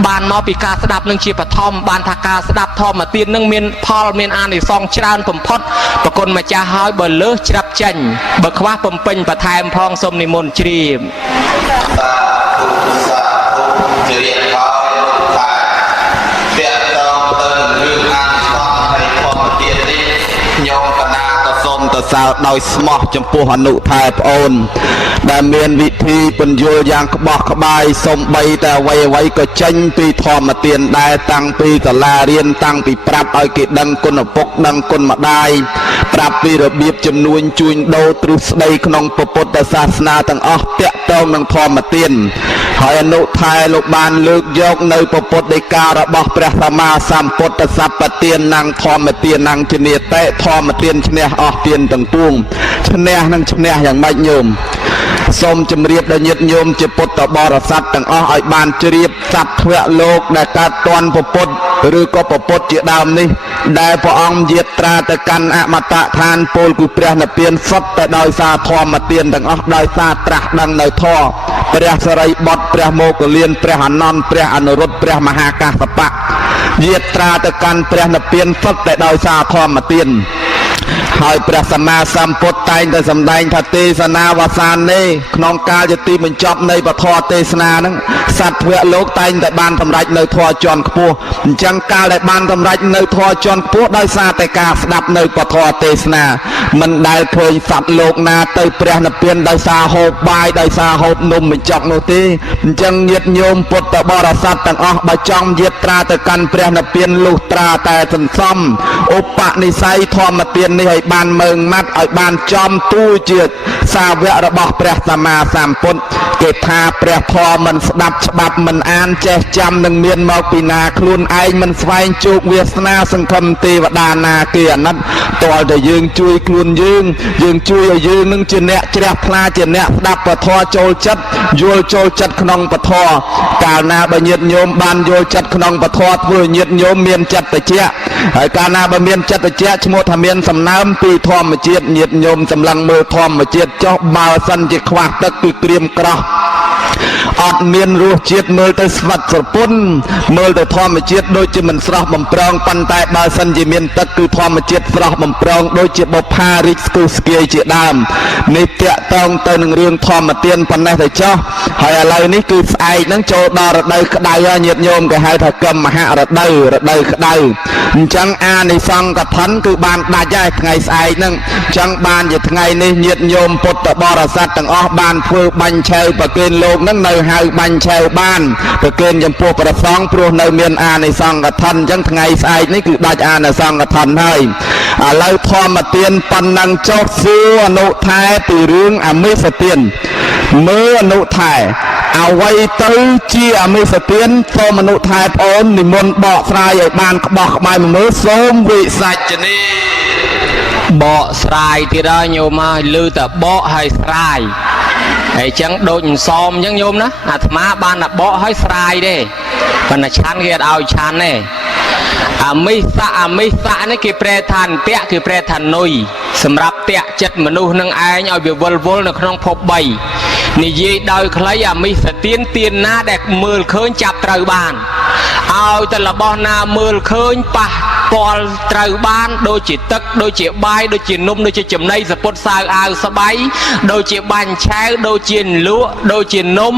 បានមកពីការស្ដាប់នឹងជាបឋមបានថាការស្ដាប់ធម៌ទាននឹងមានផលមានអានិសង្សច្រើនបំផុតប្រគុណម្ចាស់ហើយបើលើសច្រាប់ចេញបើខ្វះបំពេញបន្ថែមផងសូមនិមន្តជ្រាបជារៀនហើយតែពាក់តងទៅរឿងអានស្បត់ហើយធម្មទាននេះខ្ញុំកណាក៏សូមទៅសើដោយស្មោះចំពោះអនុថែប្អូនដែលមានវិធីពន្យល់យ៉ាងក្បោះក្បាយសំបីតែអ្វីក៏ចេញពីធម្មទានដែរតាំងពីសាលារៀនតាំងពីប្រាប់ឲ្យគេដឹងគុណឪពុកដឹងគុណម្ដាយប្រាប់ពីរបៀបជំនួញជួញដូរទ្រឹស្ដីក្នុងពុទ្ធសាសនាទាំងអស់តាក់ទងនឹងធម្មទានហើយអនុថែលោកបានលើកយកនៅពុទ្ធដីការបស់ព្រះសម្មាសម្ពុទ្ធសព្វទាននិងធម្មទាននិងជានិតេធម្មទានឈ្នះអស់ទានទាំងពួងឈ្នះនឹងឈ្នះយ៉ាងម៉េចញោមសូមជម្រាបដល់ញាតិញោមជាពុទ្ធបរិស័ទទាំងអស់ឲ្យបានជ្រាបសត្វធ្វៈលោកដែលកើតតន់ពុទ្ធឬក៏ពុទ្ធជាដើមនេះដែលព្រះអង្គយាត្រាទៅកាន់អមតៈឋានពលគឺព្រះនិព្វានសុទ្ធតែដោយសារធម្មទានទាំងអស់ដោយសារត្រាស់ដឹងនៅធម៌ព្រះសរិបុត្រព្រះមោគលានព្រះអនន្តព្រះអនុរុទ្ធព្រះមហាកាសបៈយាត្រាទៅកាន់ព្រះនិព្វានសុទ្ធតែដោយសារធម្មទានហើយព្រះសម្មាសម្ពុទ្ធតែងតែសម្ដែងថាទេសនាវសាននេះក្នុងកាលជាទីបញ្ចប់នៃពធទេសនាហ្នឹងសត្វធ្វៈលោកតែងតែបានសម្រេចនៅធម៌ជាន់ខ្ពស់អញ្ចឹងកាលដែលបានសម្រេចនៅធម៌ជាន់ខ្ពស់ដោយសារតែការស្ដាប់នៅពធទេសនាមិនដែលឃើញសត្វលោកណាទៅព្រះនិព្វានដោយសារហូបបាយដោយសារហូបនំបញ្ចុកនោះទេអញ្ចឹងញាតិញោមពុទ្ធបរិស័ទទាំងអស់បើចង់យាត្រាទៅកាន់ព្រះនិព្វានលុះត្រាតែសន្សំឧបនិស្ស័យធម្មទាននេះឲ្យបានមើងម៉ាត់ឲ្យបានចំទូជាសាវករបស់ព្រះសម្មាសម្ពុទ្ធគេថាព្រះធម៌មិនស្ដាប់ច្បាប់មិនអានចេះចាំនឹងមានមកពីណាខ្លួនឯងមិនស្វែងជោគវាសនាសង្ឃឹមទេវតាណាគេអាណិតតើតែយើងជួយខ្លួនយើងជួយឲ្យយើងនឹងជាអ្នកជ្រះថ្លាជាអ្នកស្ដាប់ពធចូលចិត្តយល់ចូលចិត្តក្នុងពធកាលណាបើញាតិញោមបានយល់ចិត្តក្នុងពធធ្វើញាតិញោមមានចិត្តត្រជាក់ហើយកាលណាបើមានចិត្តត្រជាក់ឈ្មោះថាមានសំណើមពីធម្មជាតិញាតិញោមសម្លឹងមើលធម្មជាតិចុះបើសិនជាខ្វះទឹកគឺក្រៀមក្រោះអត់មានរសជាតិមើលទៅស្វិតស្រពន់មើលទៅធម្មជាតិដូចជាមិនស្រស់បំប្រងប៉ុន្តែបើសិនជាមានទឹកគឺធម្មជាតិស្រស់បំប្រងដូចជាបុប្ផារីកស្គូស្គាយជាដើមនេះតាក់ទងទៅនឹងរឿងធម្មទានប៉ុណ្ណេះទៅចុះហើយឥឡូវនេះគឺស្អែកហ្នឹងចូលដល់រដូវក្តៅហើយញាតិញោមគេហៅថាកម្មមហរដូវក្តៅអញ្ចឹងអានិសង្ឃកឋិនគឺបានដាច់ហើយថ្ងៃស្អែកហ្នឹងអញ្ចឹងបានជាថ្ងៃនេះញាតិញោមពុទ្ធបរិស័ទទាំងអស់បានធ្វើបាញ់ឆែវប្រគេនលោកនឹងនៅហៅបាញ់ឆែវបានប្រគេនចំពោះព្រះសង្ឃព្រោះនៅមានអានិសង្ឃកឋិនអញ្ចឹងថ្ងៃស្អែកនេះគឺដាច់អានិសង្ឃកឋិនហើយឥឡូវធម្មទានប៉ុណ្ណឹងចុះសួរអនុថែពីរឿងអមិសទានមើលអនុថែ เอาไว้ตื้อเชี่ยมีสเตียนโซมนุษย์ไทยโอนนิมนต์บอกสายไอ้บ้านบอกขบายมือโสมวิสัจนีเบาสายที่ได้โยมมาลือแต่เบาให้สายไอ้จังโดนซ้อมยังโยมนะอาตมาบ้านเบาให้สายเด้ปนชันเกียรเอาชันเน่ไม่สะนี่คือแปรทันเตะคือแปรทันนุยสำหรับเตะจัดมนุษย์นั่งไอ้เอาไปวลในขนมพบใบนี่ยีดาวคล้ายไม่สเตียนเตียนหน้าแดกมือเคยจับตรบ้านเอาแต่ละบ่อนามือเคยปะปอลตรบ้านโดยจิตตึกโดยจิตใบโดยจิตนุ่มโดยจิตจำในสปอตสายอาสบายโดยจิตบันแช่โดยจิตลุ้โดยจิตนุ่ม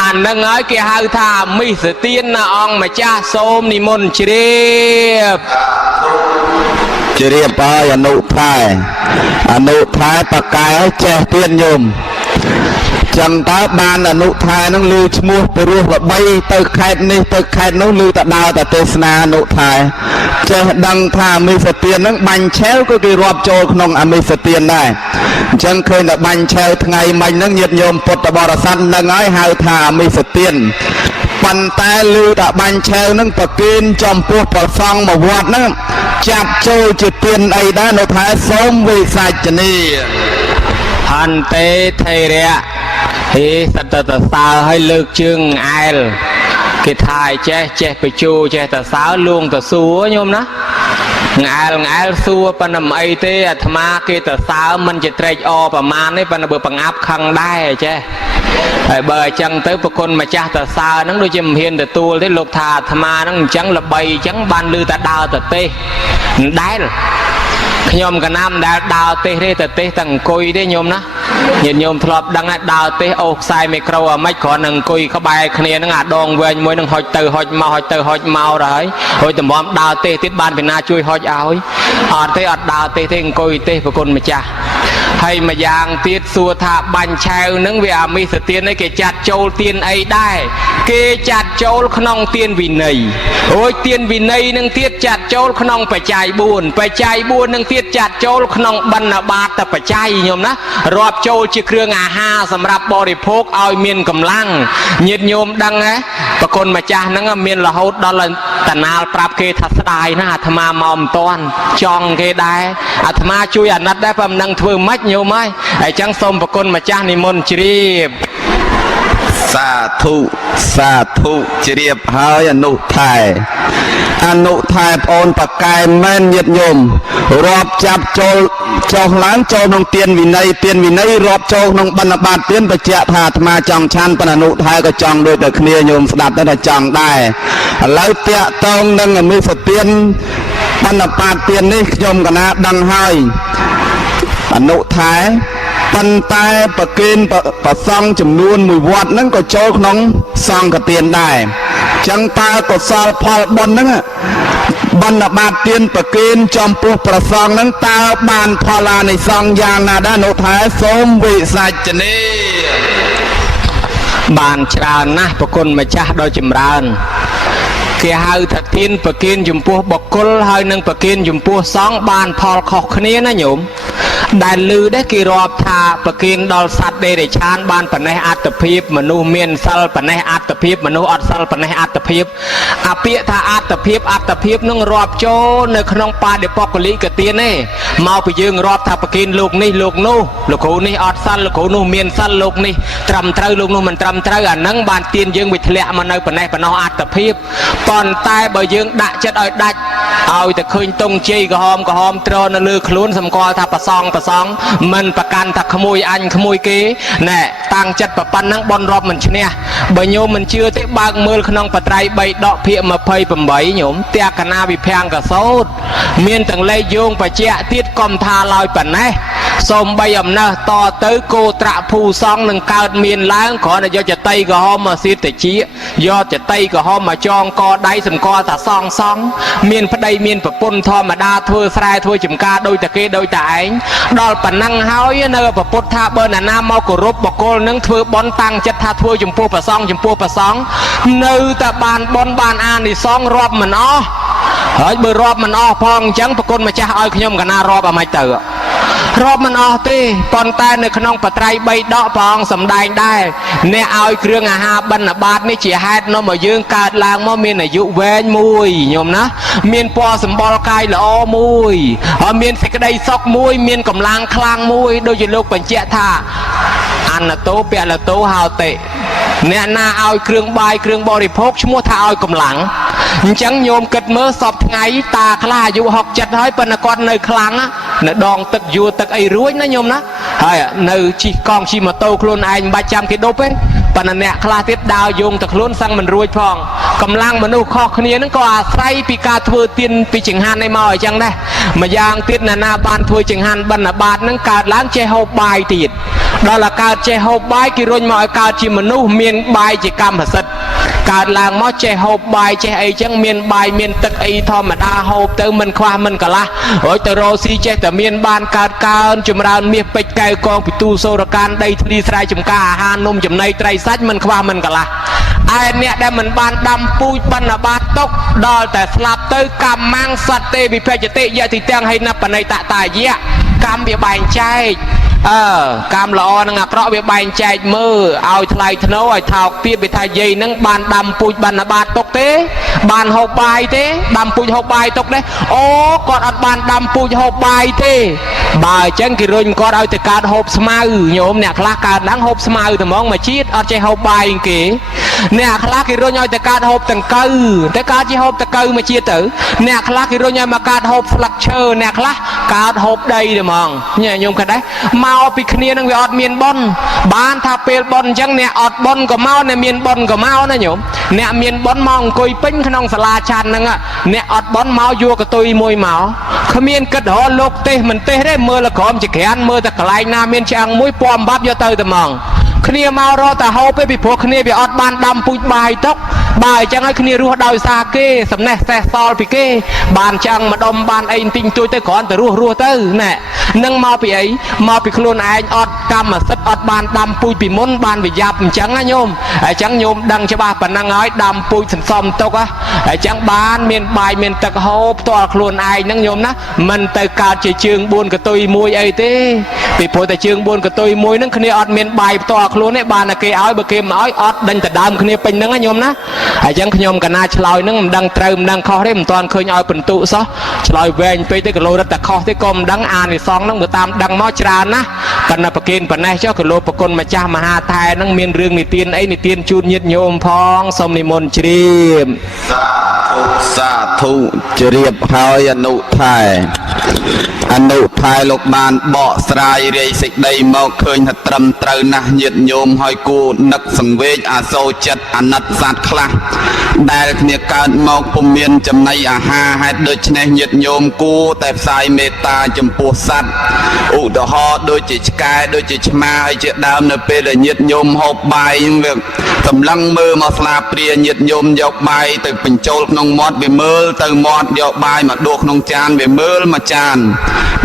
อ่านนั่งไอ้แกหาทาไม่สเตียนนาองมาจ้าโสมนิมนต์เรียบไปอนุทายปากกายแจกเตียนโยมจังตาบานอนุทายนั่งลือชมัวไปรู้ว่าใบเติร์ไข่นี่เติร์ไข่นู้ลือแต่ดาวแต่เตสนาอนุทายจะดังท่ามีสเตียนนั่งบันเชลก็คือรอบโจขนมอมีสเตียนได้จังเคยแต่บันเชลไงมันนั่งเยียดโยมปตบรสันนั่งไอ้หาท่ามีสเตียนปันแต่ลือแต่บันเชลนั่งปะกินจอมพวกปะฟองมาวัดนั่งจับโจจิตเตียนไอ้ด้านอนุทายสมวิสัจนีพันเตไทเรียสัตตสาวให้เลิกจึงไอลกิทายเจ๊ไปจูเจ๊แต่สาวลวงแต่สัวโยมนะไอลสัวปนำไอเตะธรรมะกิแต่สาวมันจะเตะอประมาณนี้ปนเบอร์ปังอับคังได้เจ๊เบอร์จังเตอปคนมาจ้าแต่สาวนั่งโดยจำเห็นแต่ตัวที่ลูกธาธรรมะนั่งจังละใบจังบันลือแต่ดาวแต่เตะได้ขยมกันน้ำดาวเตะได้แต่เตะตั้งกุยได้โยมนะยินโยมทลบดังดาวเตะอกใส่ไม่กลัวไม่ขอหนึ่งกุยเข้าไปคะแนนนั่งดองเวรมวยนั่งหอยเตอหอยเมาเลยหอยแต่บอมดาวเตะติดบ้านเป็นนาช่วยหอยเอาเตะดาวเตะเท่งกุยเตะพระคุณมาจ้าให้มายางตีดสัวถาบันเชลนังเวียมีสเตียนในเกจัดโจลเตียนไอได้เกจัดโจลขนองเตียนวินัยโอ้ยเตียนวินัยนังเตียดจัดโจลขนองไปใจบุญนังเตียดจัดโจลขนองบรรณาบาตแต่ไปใจโยมนะรอบโจลจะเครื่องอาหารสำหรับบริโภคเอาเมียนกำลังเงียบโยมดังไงปะคนมาจ้านังเมียนละหดดอลตนาปราบเกทัสดายนะอาตมามอมตอนจองเกได้อาตมาช่วยอนัดได้พำนังเถื่อมัดโยมไหมไอ้จังสมปะคนมาจ้านิมนต์เรียบสาธุเรียบหายอนุทายโอนปากกายแม่นเยียดโยมรอบจับโจล้างโจนงเตียนวินัยรอบโจนงบรรณาบาตเตียนไปเจ้าธาตุมาจองชันปนอนุทายก็จองโดยแต่เคลียโยมสดับได้จองได้แล้วเตะตองนั่งมีสเตียนบรรณาบาตเตียนนี่โยมกันนะดังให้อนุทายปันตายประเกณฑ์ประซองจำนวนมือวัดนั้นก็โจกน้องซองกระเตียนได้จังตาก็ซาพอลบนนั้นบรรณาบาตเตียนประเกณฑ์จอมปลวกประซองนั้นตาบานพอลาในซองยางนาด้านโนท้ายสมวิสัจนีบานชรานะประคนมาจ้าโดยจำรานเกี่ยหาถัดเตียนประเกณฑ์จุ่มปัวบกกลหาหนึ่งประเกณฑ์จุ่มปัวสองบานพอลขอกนี้นะโยมได้ลือได้กี่รอบทาประเคนดอลสัตว์ได้ชานบ้านปนัยอัตภิบมนุเมียนซัลปนัยอัตภิบมนุอัตซัลปนัยอัตภิบอภิธาอัตภิบนั่งรอบโจในขนมปลาเดปอกลิกเตียนเน่มาไปยืงรอบทาประเคนลูกนี่ลูกนู้ลูกนี่อัตซัลลูกนู้เมียนซัลลูกนี่ตรำเตยลูกนู้มันตรำเตยนั่งบ้านเตียนยืงวิทยามันในปนัยปนออัตภิบตอนตายบ่ยืงดักจัดอ้อยดักเอาแต่คืนตรงจีกหอมตรอนลือคลุ้นสมกอทาประซองมันประกันถักขโมยอันขโมยกีแน่ต่างจัดประปันนั่งบอลรอบมันเนียใบโยมมันเชื่อที่บางมือขนองปัตไตรใบดอกเพียมาเพยปมใบโยมเตียกนาบิแพงกระโซดเมียนตั้งเลยโยงไปเจ้าติดกอมทาลอยปันแน่สมใบอำนาจต่อเตยโกตระผู้ซองหนึ่งเกิดเมียนล้างขอในยอจะไตก็หอมมาซีแต่ชี้ยอจะไตก็หอมมาจองกอได้สมกอแต่ซองเมียนพระใดเมียนประปนทอมาดาทั่วสายทั่วจุ่มกาโดยตะเกโดยแต่เองดอลปันนั่งเฮาเนอประพุทธาเบอร์นาเมากรุบบกลนั่งทั่วบอลตังจัดท่าทั่วจุ่มปูประซองเนื้อแต่บานบอลบานอ่านในซองรอบมันอ้อเฮ้ยเบอร์รอบมันอ้อพองจังประกลมาจ้าอ้อยขยมกันนารอบอะไรเต๋อ រាប់មិនអស់ទេប៉ុន្តែនៅក្នុងបត្រៃ3ដកព្រះអង្គសម្ដែងដែរអ្នកឲ្យគ្រឿងអាហារបិណ្ឌបាតនេះជាហេតុនាំឲ្យយើងកើតឡើងមកមានអាយុវែងមួយញោមណាមានពណ៌សម្បុរកាយល្អមួយហើយមានសេចក្តីសុខមួយមានកម្លាំងខ្លាំងមួយដូចជាលោកបញ្ជាក់ថាអនតោពលតោហោតិអ្នកណាឲ្យគ្រឿងបាយគ្រឿងបរិភោគឈ្មោះថាឲ្យកម្លាំងអញ្ចឹងញោមគិតមើលសពថ្ងៃតាខ្លះអាយុ60ហើយប៉ុន្តែគាត់នៅខ្លាំងនៅដងទឹកយួរទឹកអីរួចណាញោមណាហើយនៅជិះកង់ជិះម៉ូតូខ្លួនឯងមិនបាច់ចាំគេដប់ទេប៉ុន្តែអ្នកខ្លះទៀតដើរយោងទៅខ្លួនសឹងមិនរួចផងកម្លាំងមនុស្សខុសគ្នាហ្នឹងក៏អាស្រ័យពីការធ្វើទានពីចង្ហាន់ឯមកអញ្ចឹងដែរម្យ៉ាងទៀតណាបានធ្វើចង្ហាន់បិណ្ឌបាតហ្នឹងកើតឡើងចេះហូបបាយទៀតដល់តែកើតចេះហូបបាយគេរុញមកឲ្យកើតជាមនុស្សមានបាយជាកម្មសិទ្ធិកើតឡើងមកចេះហូបបាយចេះអីចឹងមានបាយមានទឹកអីធម្មតាហូបទៅមិនខ្វះមិនកន្លះរួចទៅរកស៊ីចេះតែមានបានកើតកើនចម្រើនមាសពេជ្រកែវកងពិទូសូរកានដីធ្លីស្រែចម្ការអាហារនំចំណីត្រីសាច់មិនខ្វះមិនកន្លះឯអ្នកដែលមិនបានដាំពូជបណ្ឌបាតទុកដល់តែស្លាប់ទៅកម្មងសត្វទេវិភេជតិយតិទាំងហិណបណៃតតាយៈកម្មវាបែងចែកកម្មល្អនឹងអាក្រក់វាបែងចែកមើលឲ្យថ្លៃធ្នូឲ្យថោកទៀតវាថាយាយនឹងបានដាំពូជបណ្ឌបាតទុកទេបានហូបបាយទេដាំពូជហូបបាយទុកទេអូគាត់អត់បានដាំពូជហូបបាយទេបើអញ្ចឹងគេរុញគាត់ឲ្យទៅកើតហូបស្មៅញោមអ្នកខ្លះកើតឡើងហូបស្មៅតែហ្មងមកជាតិអត់ចេះហូបបាយគេអ្នកខ្លះគេរុញឲ្យទៅកើតហូបតង្កូវទៅកើតជាហូបតង្កូវមកជាតិទៅអ្នកខ្លះគេរុញឲ្យមកកើតហូបស្លឹកឈើអ្នកខ្លះកើតហូបដីតែហ្មងញោមគាត់ដែរមកពីគ្នានឹងវាអត់មានប៉ុនបានថាពេលប៉ុនអញ្ចឹងអ្នកអត់ប៉ុនក៏មកអ្នកមានប៉ុនក៏មកណាញោមអ្នកមានប៉ុនមកអង្គុយពេញក្នុងសាលាឆាន់ហ្នឹងអ្នកអត់ប៉ុនមកយកកតុយមួយមកគ្មានគិតរកលោកទេសមិនទេសទេមើលលក្រមចក្រានមើលតែកន្លែងណាមានឆ្អឹងមួយពណ៌អំបត្តិយកទៅតែហ្មងគ្នាមករកតែហូបទេពីព្រោះគ្នាវាអត់បានដាំពូជបាយទុកបើអញ្ចឹងឲ្យគ្នារស់ដោយសារគេសំណេះសេះសល់ពីគេបានឆ្អឹងម្ដុំបានអីបន្តិចបន្តួចទៅគ្រាន់តែរស់ទៅណែនឹងមកពីអីមកពីខ្លួនឯងអត់កម្មសិទ្ធិអត់បានដាំពូជពីមុនបានវិយ៉ាប់អញ្ចឹងណាញោមអញ្ចឹងញោមដឹងច្បាស់ប៉ុណ្ណឹងហើយដាំពូជសន្សំទុកអញ្ចឹងបានមានបាយមានទឹកហូបផ្ទាល់ខ្លួនឯងហ្នឹងញោមណាមិនទៅកើតជាជើង4កតុយមួយអីទេពីព្រោះតែជើង4កតុយមួយហ្នឹងគ្នាអត់មានបាយផ្ទាល់ខ្លួនទេបានតែគេឲ្យបើគេមិនឲ្យអត់ដេញទៅដើមគ្នាពេញហ្នឹងណាញោមណាអញ្ចឹងខ្ញុំកណាឆ្លើយហ្នឹងមិនដឹងត្រូវមិនដឹងខុសទេមិនទាន់ឃើញឲ្យបន្ទុសោះឆ្លើយវែងពេកទេគីឡូរត់តែខុសទេក៏មិនដឹងអានិសងហ្នឹងបើតាមដឹងមកច្រើនណាប៉ុន្តែប្រគិនប៉ុណ្ណេះចុះគីឡូប្រគុណម្ចាស់មហាថែហ្នឹងមានរឿងនិទានអីនិទានជូនញាតិញោមផងសូមនិមន្តជ្រាបសាធុជ្រាបហើយអនុថែលោកបានបកស្រាយរាយសេចក្តីមកឃើញថាត្រឹមត្រូវណាស់ញាតិញោមហើយគួរនឹកសង្វេគអាសូរចិត្តអាណិតសត្វខ្លះដែលគ្នាកើតមកពុំមានចំណីអាហារហេតុដូច្នេះញាតិញោមគួរតែផ្សាយមេត្តាចំពោះសត្វឧទាហរណ៍ដូចជាឆ្កែដូចជាឆ្មាឲ្យជាដើមនៅពេលដែលញាតិញោមហូបបាយវាសម្លឹងមើលមកស្លាបព្រាញាតិញោមយកបាយទៅបញ្ចូលក្នុងមាត់វាមើលទៅមាត់យកបាយមកដួសក្នុងចានវាមើលមកចាន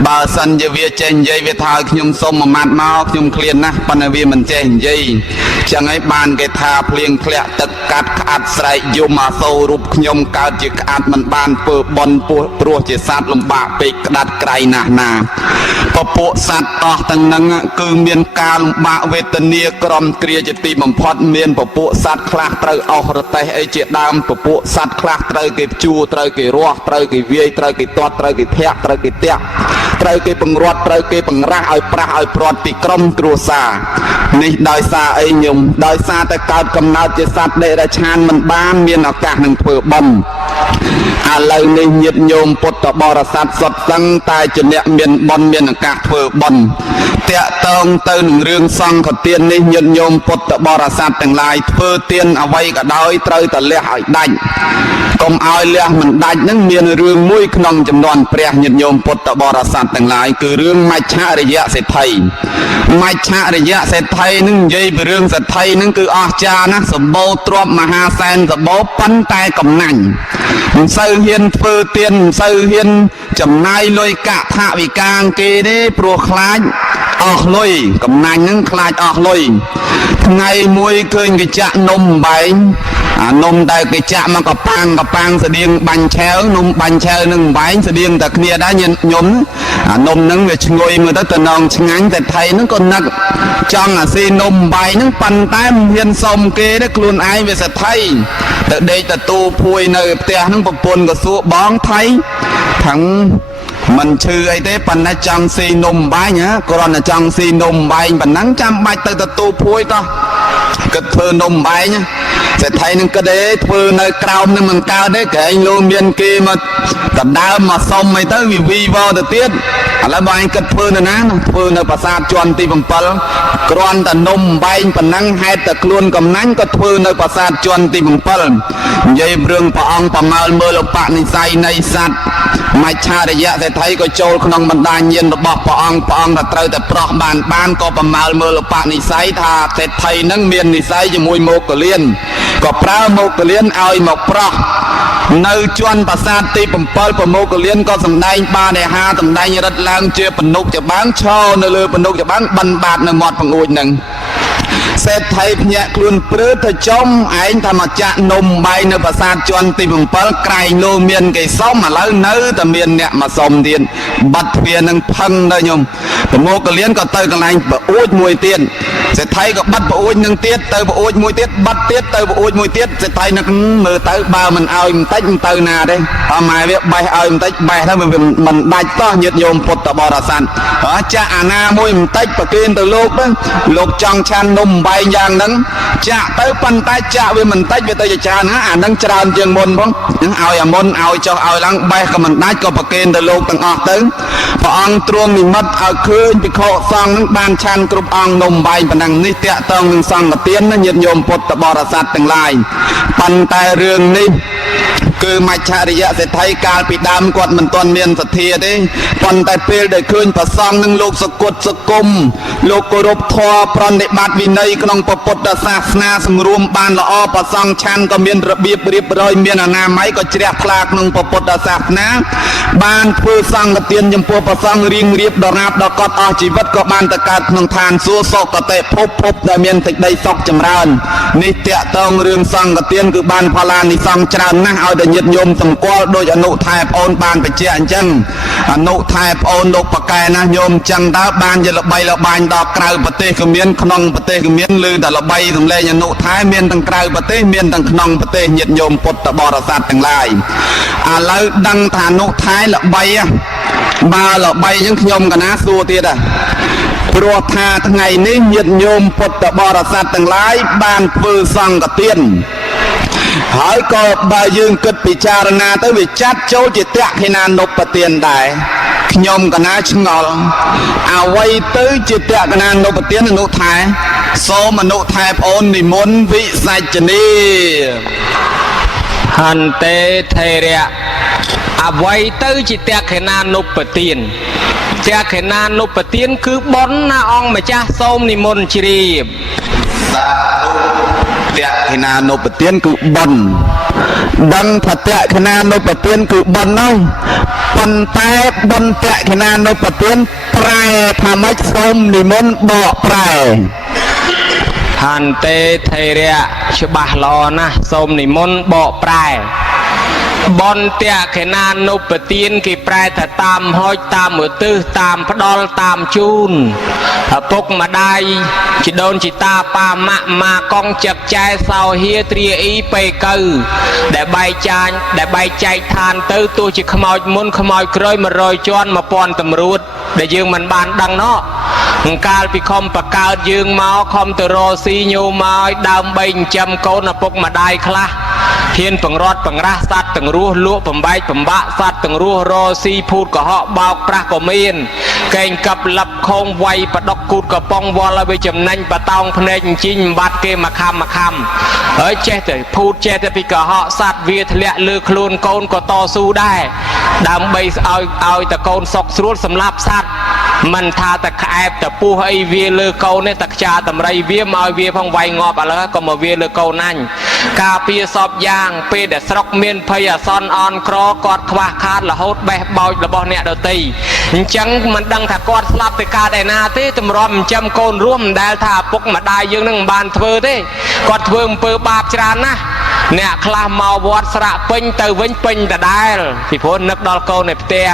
បើសិនជាវាចេះនិយាយវាថាឲ្យខ្ញុំសុំមួយម៉ាត់មកខ្ញុំឃ្លានណាស់ប៉ុន្តែវាមិនចេះនិយាយចឹងហើយបានគេថាភ្លៀងធ្លាក់ទឹកកាត់ក្អាត់ស្រែកយំអាសូររូបខ្ញុំកើតជាក្អាត់មិនបានធ្វើបន់ពោះព្រោះជាសត្វលំបាកពេកក្តាត់ក្រៃណាស់ណាពពួកសត្វអស់ទាំងហ្នឹងគឺមានការលំបាកវេទនាក្រំគ្រាជាទីបំផុតមានពពួកសត្វខ្លះត្រូវអស់រទេះអីជាដើមពពួកសត្វខ្លះត្រូវគេជួត្រូវគេរស់ត្រូវគេវាយត្រូវគេទាត់ត្រូវគេធាក់ត្រូវគេតាក់ត្រូវគេបង្រាត់ត្រូវគេបង្រាស់ឲ្យប្រាស់ឲ្យព្រាត់ពីក្រុមគ្រួសារនេះដោយសារអីញោមដោយសារតែកើតកំណើតជាសត្វដេរឆានមិនបានមានឱកាសនឹងធ្វើបុណ្យឥឡូវនេះញាតិញោមពុទ្ធបរិស័ទសុទ្ធសឹងតែជាអ្នកមានបុណ្យមានឱកាសធ្វើបុណ្យតាក់ទងទៅនឹងរឿងសង្ឃទាននេះញាតិញោមពុទ្ធបរិស័ទទាំងឡាយធ្វើទានអ្វីក៏ដោយត្រូវតែលះឲ្យដាច់កុំឲ្យលះមិនដាច់នឹងមានរឿងមួយក្នុងចំនួនព្រះញាតិញោមពុទ្ធបរិស័ទទាំងឡាយគឺរឿងមច្ឆរិយសេដ្ឋីមច្ឆរិយសេដ្ឋីនឹងនិយាយពីរឿងសេដ្ឋីនឹងគឺអស្ចារ្យណាស់សម្បូរទ្រព្យមហាសែនសម្បូរប៉ុន្តែកំណាញ់មិនសូវហ៊ានធ្វើទានមិនសូវហ៊ានចំណាយលុយកថវិកាគេទេព្រោះខ្លាចអស់លុយកំណាញ់នឹងខ្លាចអស់លុយថ្ងៃមួយឃើញគេចាក់នំបែង นมได้กิจมันก็ปังแสดงบัญเชลนมบัญเชลนึงใบแสดงแต่เคลียได้ยันยมนมนึงจะงวยมือตะนองชงงั้นแต่ไทยนึงก็นักจังซีนมใบนึงปันแต้มเฮียนสมเกได้กลุนไอเวสไทยแต่เดยแต่ตูพวยในเตียนึงปปนก็สู้บ้องไทยทั้งมันชื่อไอ้เต้ปันนะจังซีนมใบเนี่ยกรอนจังซีนมใบปันนังจำใบแต่ตูพวยต่อก็เธอนมใบเนี่ยแต่ไทยนึงก็ได้เธอในกราวนึงมันก้าวได้แก่โลเมียนเกมาตัดดาวมาส่งไม่ตั้งวีวอลแต่เตี้ยอะไรบางก็เธอนะเธอในภาษาจวนตีบังเปิลกรอนแต่นมใบปันนังให้แต่กลวนกับนั้นก็เธอในภาษาจวนตีบังเปิลยัยเรื่องปะองปะมาลเมื่อเราปะในใจในสัตว์ไม่ชาระยะแต่ไทยก็โจลขนมบรรดาเย็นระบอกปะองแต่เตยแต่ปลอกบ้านก็ปะมาลเมื่อเราปะในใจท่าแต่ไทยนั่งเมียนในใจจะมวยโมกเลียนก็พระโมกเลียนเอาหมกปลอกในจวนภาษาตีปมเปิลปโมกเลียนก็สำได้บ้านในหาสำได้ยรัดลังเจือปนุกจะบ้างช่อในเรือปนุกจะบ้างบันบาดในหมดปังอุยหนึ่งเศษไทยเนี่ยกลุ่นเปลือกจมไอ้ธรรมจักนมใบในภาษาจวนตีปมเปิลไกลโลเมียนไก่ซ้อมมาแล้วเนื้อแต่เมียนเนี่ยมาสมเดียนบัดเพียนังพังได้ยมปโมกเลียนก็เตยกันไรปะอุยมวยเตียนเศษไทยก็บัดปะอุยหนึ่งเตียนเตยปะอุยมวยเตียนบัดเตียนเตยปะอุยมวยเตียนเศษไทยนักมือเตยบ่ามันเอามันเตยมันเตยนาได้ทำไมเวียใบเอามันเตยใบถ้ามันได้ต้อนยึดโยมพุทธบริษัทจะอาณามวยมันเตยประเคนตัวโลกนั้นโลกจังชันนมใบอย่างนั้นจะเตยปันเตยจะเวียมันเตยเวียเตยจานนะนั่งจานเจียงบนพ้องยังเอาอย่างมนเอาเจ้าเอาหลังใบก็มันได้ก็ประเคนตัวโลกต่างออกตึงพออังตรวงมีมัดเอาคืนไปโคซองนั้นบานชันกรุบอังนมใบปนังนิเตะตองหนึ่งซองกระเตียนนั้นยึดโยมพุทธบริษัทต่างหลายปันแต่เรื่องนี้คือมาชาริยะเศรษฐีการปิดามกวดมันตอนเมียนสัตย์ได้ปันแต่เปลได้คืนประซองหนึ่งโลกสกุลสกุมโลกกรบทอปรนิบัติวินัยขนมปปตศาสนาสมรวมบานละอประซองชันก็เมียนระเบียบเรียบร้อยเมียนอนามัยก็เจียพลากหนึ่งปปตศาสนาบานผู้สร้างกระเตียนยมปัวประซองเรียงเรียบดอกนาบดอกกอดอาชีวิตก็บานตะการหนึ่งทานสู้โศกเตะพบได้เมียนติดได้ซอกจำรานนิเตะตองเรื่องสร้างกระเตียนคือบานพลานิซองจานนะเอาแต่ยึดโยมสมกอลโดยอนุทายโอนบานไปเจียนจังอนุทายโอนโลกปะแกนะโยมจังดาบานจะละใบละบานดอกกลายปฏิขมิ้นขนมปฏิขมิ้นลือแต่ละใบสำเร็จอนุทายเมียนตั้งกลายปฏิเมียนตั้งขนมปฏิยึดโยมพุทธบริษัทต่างหลายแล้วดังฐานุทายละใบบาละใบยังขยมกันนะสู้เตี้ยปรวธาทั้งไงนี้ยึดโยมพุทธบริษัทต่างหลายบานฟื้นสังกเตียนหายก็บายืงกึศปิจารณาตั้งวิจัดโจจิตเตะให้นานนปเตียนได้ขยมกันนะชงอลเอาไว้ตื้อจิตเตะกันนานนปเตียนอนุทายโสมนุทายโอนนิมนต์วิสัจนีหันเตเทเรียเอาไว้ตื้อจิตเตะให้นานนปเตียนเจ้าขนานุปเตียนคือบอนนาองมาจ้าส้มนิมนต์ชีรีบเตะขนานุปเตียนคือบอนดังถ้าเตะขนานุปเตียนคือบอนน้องปันแต่บอนเตะขนานุปเตียนแปรทำให้ส้มนิมนต์บอกแปรหันเตเทเรียฉบับลอนะส้มนิมนต์บอกแปรบอนเตะขนานุปเตียนกี่แปรถ้าตามห้อยตามมือตื้อตามพดอลตามจูนถ้าพกมาได้จิโดนจิตาปามะมากองจับใจเศร้าเฮียเตรียอีไปกือได้ใบจานได้ใบใจทานตื้อตัวจิขมอยมุนขมอยเคยมาโรยจวนมาปอนตำรวจได้ยืงมันบานดังเนาะการพิคมประกาศยืงเมาคอมตโรซีโยมาดามใบจำโกนปกมาได้คลาเทียนปังรอดปังราสัตตังรู้ลวปังใบปังบะสัตตังรู้โรซีพูดกับเหาะเบาปรากเมียนเก่งกับหลับคงไวประดกกูดกับปองวอลไปจำนันประตองพเนจริงบัดเกมาคำเฮ้ยเจ๊แต่พูดเจ๊แต่ปีกับเหาะสัตเวียทะเลเลือคลูนโกนก็ต่อสู้ได้ดามใบเอาแต่โกนศกสรุปสำลับสัตมันทาแต่แอบแต่ปูให้เวียเลือโกนเนี่ยตักจ่าแต่ไรเวียมาเวียพังไวงอบอะไรก็มาเวียเลือโกนั่นกาเปียสอบยางเปเดสรกเมียนพยาซอนออนครอกอดขวาคาดละโหดแบบเบาละบอเนี่ยเดตีจังมันดังถ้ากอดสลับไปกาได้นาที่ตำรวจจำโกนร่วมได้ถ้าปกมาได้ยังนั่งบานเถื่อที่กอดเถื่อเปิดบาปจรานะ nè khla mau vót sạ pin từ vĩnh pin từ đài thì phố nước đo câu này tia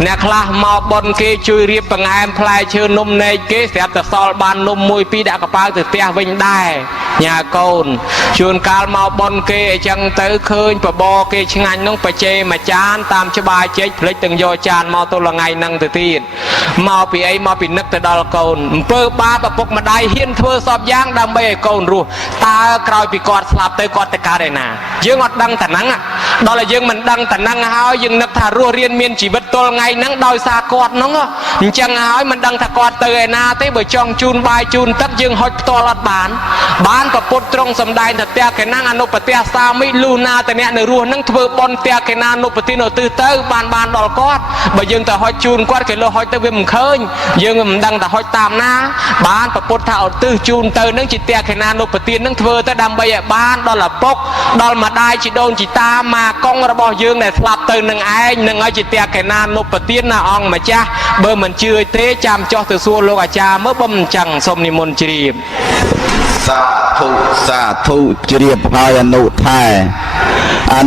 nè khla mau bon kê chui riệp bằng em play chơi nôm này kê sẽ từ sol ban nôm mùi pi đã có bao từ tia vĩnh đài nhà côn chuồn cao mau bon kê chẳng tới khơi và bo kê chừng anh nông phải chê mà chán tam cho bài chết lấy từng do chán mau tôi là ngày năng từ tiền mau bị ấy mau bị nước từ đo côn pơ ba và phục mà đai hiên thưa sọp giang đam bê côn ru ta coi bị cọt slap tới cọt tới cá đây nè dương ngọt đăng thần nắng đó là dương mình đăng thần năng hao dương nước thà rùa riêng miên chỉ vật tôi ngày nắng đòi xa cọt nó chẳng hỏi mình đăng thà cọt tới na tới bởi trong chun bài chun tất dương hỏi to lọt bán và bột trong sầm đai thật tia cái năng anh tia sao mỹ luna tại nè nửa ruộng năng thưa bon tia cái năng nộp tia nửa từ tới bàn đòn cọt bởi dương ta hỏi chun quát cái lô hỏi tới viêm khơi dương mình đăng ta hỏi tam na bán và bột thảo từ chun tới năng chỉ tia cái năng nộp tia năng thưa tới đam bây bán đó là bốc đó mà đai chỉ đôn chỉ ta mà con ra bỏ dương này slap từ năng ai năng ai chỉ tia cái năng nộp tia là ong mà cha bơ mình chưa thế chăm cho từ xua lô cả cha mới bấm chẳng xôm ni môn chỉ sa thu triệp hơi anh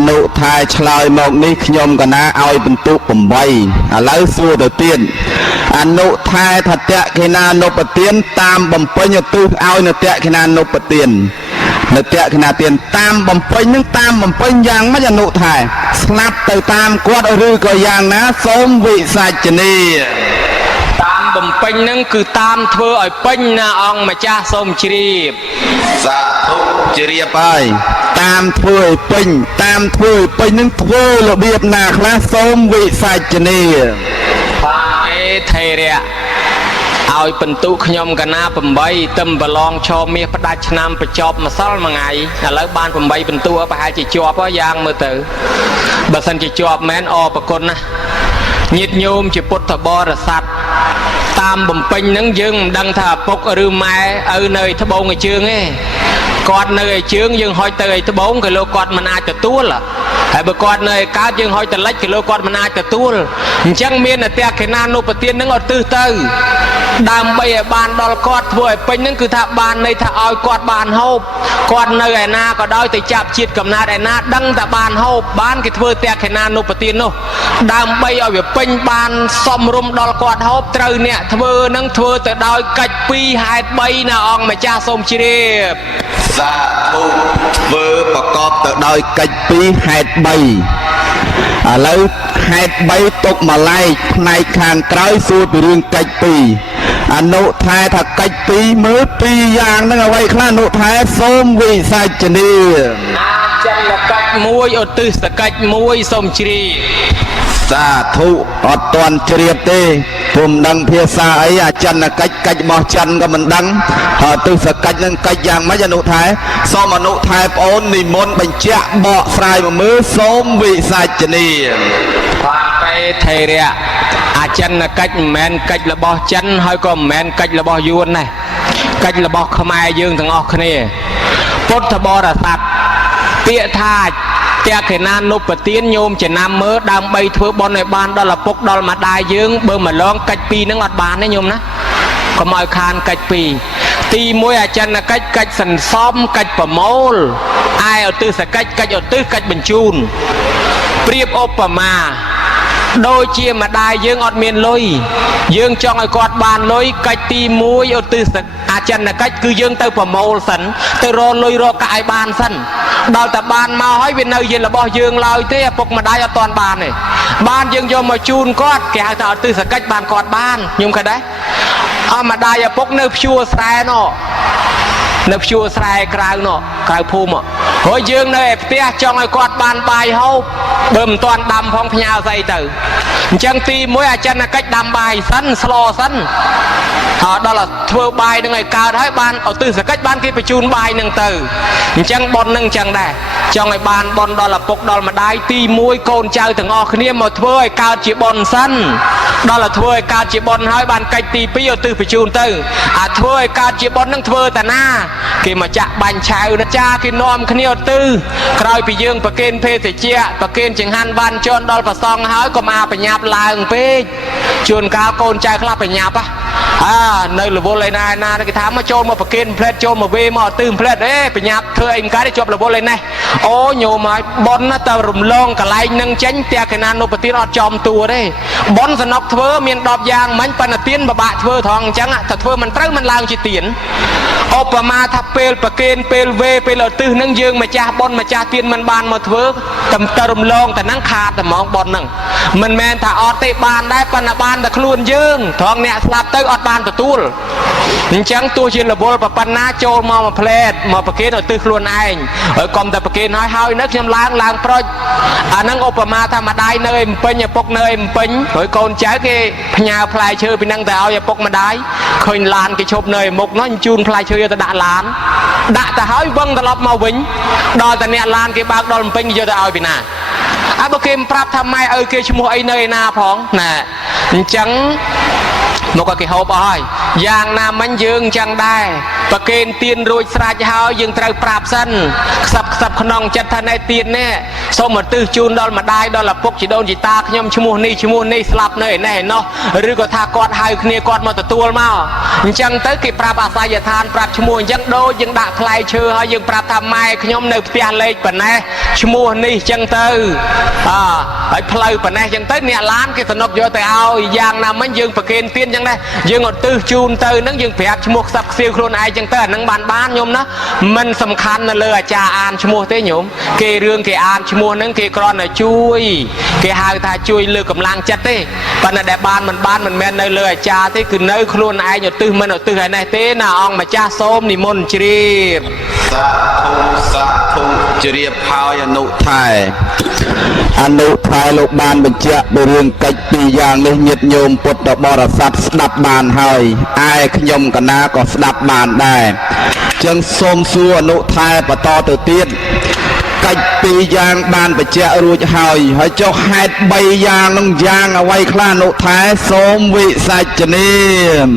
nụ thai chlai mộc ní nhom cả na ao bên tụ bầm bay lấy xua đầu tiên anh nụ thai thật tệ khi na nộp tiền tam bầm bay nhật tư ao nợ tệ khi na nộp tiền nợ tệ khi na tiền tam bầm bay nhưng tam bầm bay giang mất anh nụ thai snap từ tam quát ở rư coi giang ná xóm vị sạch chini tam bầm pin nâng cứ tam thưa ở pin na ông mà cha xôm chìp dạ thu chìp ơi tam thưa pin nâng thưa là biệp nạc lá xôm vị sạch chini phải thầy rẻ ao bình tụ nhom cả na bầm bay tâm và long cho mi phát đai nam phải chọp mà sáu mà ngày là lấy ban bầm bay bình tụ ở phải chỉ chọp ở giang mơ tử bà sân chỉ chọp men o bà con na nhiệt nhôm chỉ bột thợ bò là sạch tam bầm pin nắng dương đăng thà bốc ở rừng mai ở nơi thợ bông người chương ấy con nơi chương dương hỏi tới thợ bông cái lô con mình ai từ tua là hay bữa con nơi cá dương hỏi từ lách cái lô con mình ai từ tua chẳng miên là tia cái nan nô bờ tiên nắng ở từ từ đam bây bàn đo con thôi pin nắng cứ thà bàn này thà ao con bàn hộp con nơi này na có đôi từ chạp chiết cầm na này na đăng thà bàn hộp bán cái thưa tia cái nan nô bờ tiên nô đam bây ở việc pin bàn xóm rum đo con hộp từ nè thưa nắng thưa từ đôi cách pi hai bay na ông mà cha xôm chi đi dạ thu vừa bà cọp từ đôi cách pi hai bay lấy hai bay tục mà lai này khang trái xuôi từ riêng cách pi anh nụ thai thật cách pi mới pi giang nó vậy khá nụ thai xôm vị sạch chân đi chân là cách muối ở từ là cách muối xôm chi sa thu ở toàn triệp tê cùng đăng phía xa ấy chân là cách bỏ chân của mình đăng họ từ sự cách nâng cách giang mấy nụ thái so mà nụ thái ôn thì môn bệnh chạ bỏ phai mà mới xôm vị sạch chân đi phải thầy rẻ chân là cách men cách là bỏ chân hay còn men cách là bỏ yuan này cách là bỏ không ai dương thằng ọc này bốt thà bỏ là sạch tịa tha tia cái nan nộp tiền nhôm chỉ nam mớ đang bay thưa bon này ban đó là bốc đó mà đại dương bơ mà lon cách pi nó ngọt bàn đấy nhôm ná có mọi khan cách pi ti môi chân là cách sần xóm cách bờ mol ai ở tư sẽ cách ở tư cách bình chun priệp opama đôi chia mà đại dương ọt miền lôi dương cho người quạt bàn lôi cách ti môi ở tư sẽ chân là cách cứ dương tới bờ mol sần tới ro lôi ro cãi bàn sần đào tập bàn mà hỏi bên nơi gì là bao dương lời thế phục mà đai ở toàn bàn này bàn dương vô mà chun cót kẻ thợ tư sẽ cách bàn cọt bàn nhưng cái đấy mà đai ở phục nơi chua xe nó nơi chua xe cào nó cào phum à hỏi dương nơi tia cho người quạt bàn bài hâu bơm toàn đầm phong nhau dây từ chân ti mỗi chân là cách đầm bài sân slo sân đó là thưa bài người cao đấy ban ở từ sẽ cách ban kia phải chun bài nâng từ chân bon nâng chân đây cho người ban bon đó là phục đó mà đai ti mũi côn trao thằng o khnia mà thưa cao chỉ bon sân đó là thưa cao chỉ bon hai ban cách ti pi ở từ phải chun từ thưa cao chỉ bon nâng thưa ta na khi mà chạ bánh chào nó cha khi nom khnia tư coi bị dương và kên phê thì chia và kên chừng han van chôn đó và song hái có mà phải nhạp làng phê chuồn cao côn trai khla phải nhạp á nơi là vô lên này na cái thám mà trôn mà phải kiên phết trôn mà về mà tư phết đấy phải nhặt thưa anh cái để chụp là vô lên này ô nhiều mà bon nó tao rùm lông cả lại nâng tránh tia cái nan nó phải tiến ở trong tua đấy bon sẽ nóc thưa miền đọp giang mấy phần là tiến mà bạn thưa thằng chẳng ạ thật thưa mình trắng mình lang chỉ tiến Obama tháp pel phải kiên pel về pel ở tư nâng dương mà cha bon mà cha tiên mình ban mà thưa tầm tao rùm lôngแต่นั่งขาดแต่มองบอลนั่งมันแมนถ้าออดเตะบานได้ปันบานแต่คลุนยืงทองเนี่ยสลับเตะออดบานประตูจังตัวเชียร์ระบบปันน้าโจมาเพลดมาประเคนเอาตื้อคลุนเองกรมแต่ประเคนให้นักยำล้างเพราะนั่งโอปมาทำมาได้เนยมันเป็นอย่าปกเนยมันเป็นโกนเจ้าเกพญาพลายเชื่อไปนั่งแต่เอาอย่าปกมาได้เคยลานกิชบเนยมกน้อยจูนพลายเชื่อแต่ด่าลานด่าแต่ให้เบิ้งตลอดมาวิ่งดอแต่เนี่ยลานกิบากดอลเป็นเยอะแต่เอาไปน่ะอาบเกมปรับทำไมเกชมัวไอเนยนาพ้องน่ะจังนกกระเฮาบ่อยอย่างน้ำมันยืงจังได้ประเคนตีนรูดสระเฮายังเตาปราบสั้นสับขนองจัดทนายตีนเนี่ยสมมติจูนดอลมาได้ดอลละพกจีโดนจีตาขยมชมูนี่สลับเนยแน่เนาะหรือก็ทากอดหายเนี่ยกอดมาตัวมาจังเตยกิปราบอาศัยทานปราบชมูยังโดยังด่าใครเชื่อเฮายังปราบทำไมขยมเนยเปียเล็กปนแน่ชมูนี่จังเตยไอ้เพลย์ปนแน่จังเตยเนี่ยล้านกิสนกเยอะแต่เอาอย่างน้ำมันยืงประเคนตีนจังได้ยังอดตื้อจูนเตยนั่งยังแผลชมูกสับเซียวโครนไอจังเตยนั่งบ้านโยมนะมันสำคัญนะเลยอาจารย์อ่านชมูเตยโยมเกเรื่องเกอ่านชมูนั่งเกกรอนน่ะช่วยเกหายทาช่วยเลือกกำลังจัดเต้ปันน่ะแต่บ้านมันแม่นเลยอาจารย์เต้คือเนื้อโครนไอหยดตื้อมันอดตื้อไอในเต้น่ะอองมาจ้าส้มนิมนต์จีบสาธุจริยพายอนุไทยลูกบานบัญเจาะเรื่องกิจปีอย่างนี้nhiệtโยมปุตตบริษัทสดับบานเฮยไอ้ขยมกันนาก็สดับบานได้จึงทรงสัวอนุไทยปะตอตัวเตี้ยกิจปีอย่างบานบัญเจาะรู้เฮยให้เจ้าแฮดใบยางน้องยางเอาไว้คลาอนุไทยสมวิสัจเนียม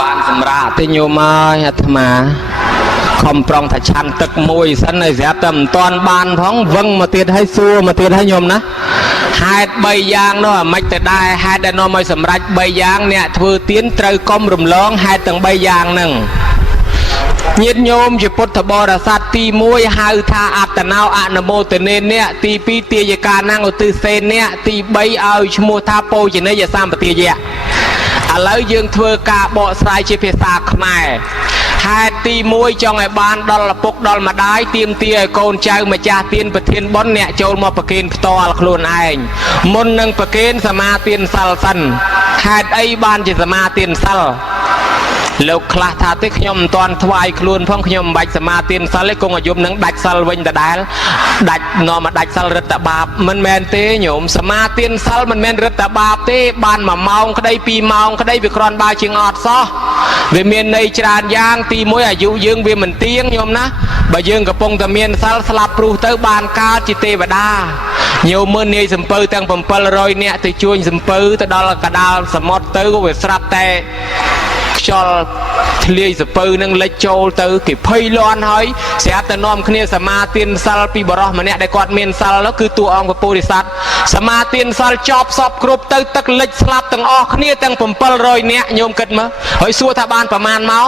บานสำราญที่โยมอาตมาคอมปรองถ้าชันตึกมวยสันในเสียต่ำตอนบานท้องวังมาเตียนให้ซัวมาเตียนให้โยมนะหายใบยางเนาะไม่แต่ได้หายแต่นอไม่สำรัจใบยางเนี่ยเธอเตียนเตยกลมรุมล้องหายตั้งใบยางหนึ่งnhiệt nhôm chỉพุทธบริษัทตีมวยหาทาอัตนาวอนโมตเนเนี่ยตีปีเตียการนั่งอุตเซนเนี่ยตีใบเอาชโมทาโปจะเนี่ยจะสร้างปฏิเยะอะไรยังเธอกาบอสายเชฟสาขมายหายตีมวยจองไอ้บ้านดอลละปกดอลมาได้เตรียมเตียโกนเจ้ามาจ่าเตียนประเทศบอนเนี่ยโจลมาประเคนตอลโคลนไอมนนังประเคนสมาเตียนซัลซันหายไอ้บ้านจะสมาเตียนซัลแล้วคลาธาติขยมตอนทวายคลุนพ้องขยมใบสมาเตียนซัลเล็กกงอายุนังดัดซัลวินแต่ได้ดัดนอมาดัดซัลรัตบาปมันแมนเตยโยมสมาเตียนซัลมันแมนรัตบาปเตบ้านมาเมาก็ได้ปีเมาก็ได้ไปครอนบาชิงอดซอเวเมียนในจานยางตีมวยอายุยืงเวมันเตียงโยมนะบะยืงกับปงตะเมียนซัลสลับปลูเตอร์บานกาจิเตวดาโยมเมื่อเนี่ยสัมเปอร์ตั้งผมเปลรอยเนี่ยติช่วยสัมเปอร์แต่ดอลกระดาลสมอตเตอร์ก็เวสรับแต่ชอลทะเลสเปอร์นั่งเล็กโจลเตอร์กี่เพยลอนเฮ้ยเสียแต่นอมคเนียสมาเตียนซัลปีบรอมาเนี่ยได้กอดเมียนซัลแล้วคือตัวองกับปูริสัตสมาเตียนซัลจอบสอบกรุบเตอร์ตักเล็กสลับตั้งออกคเนียตั้งผมเปลรอยเนี่ยโยมเกิดมาเฮ้ยสัวทบานประมาณเมา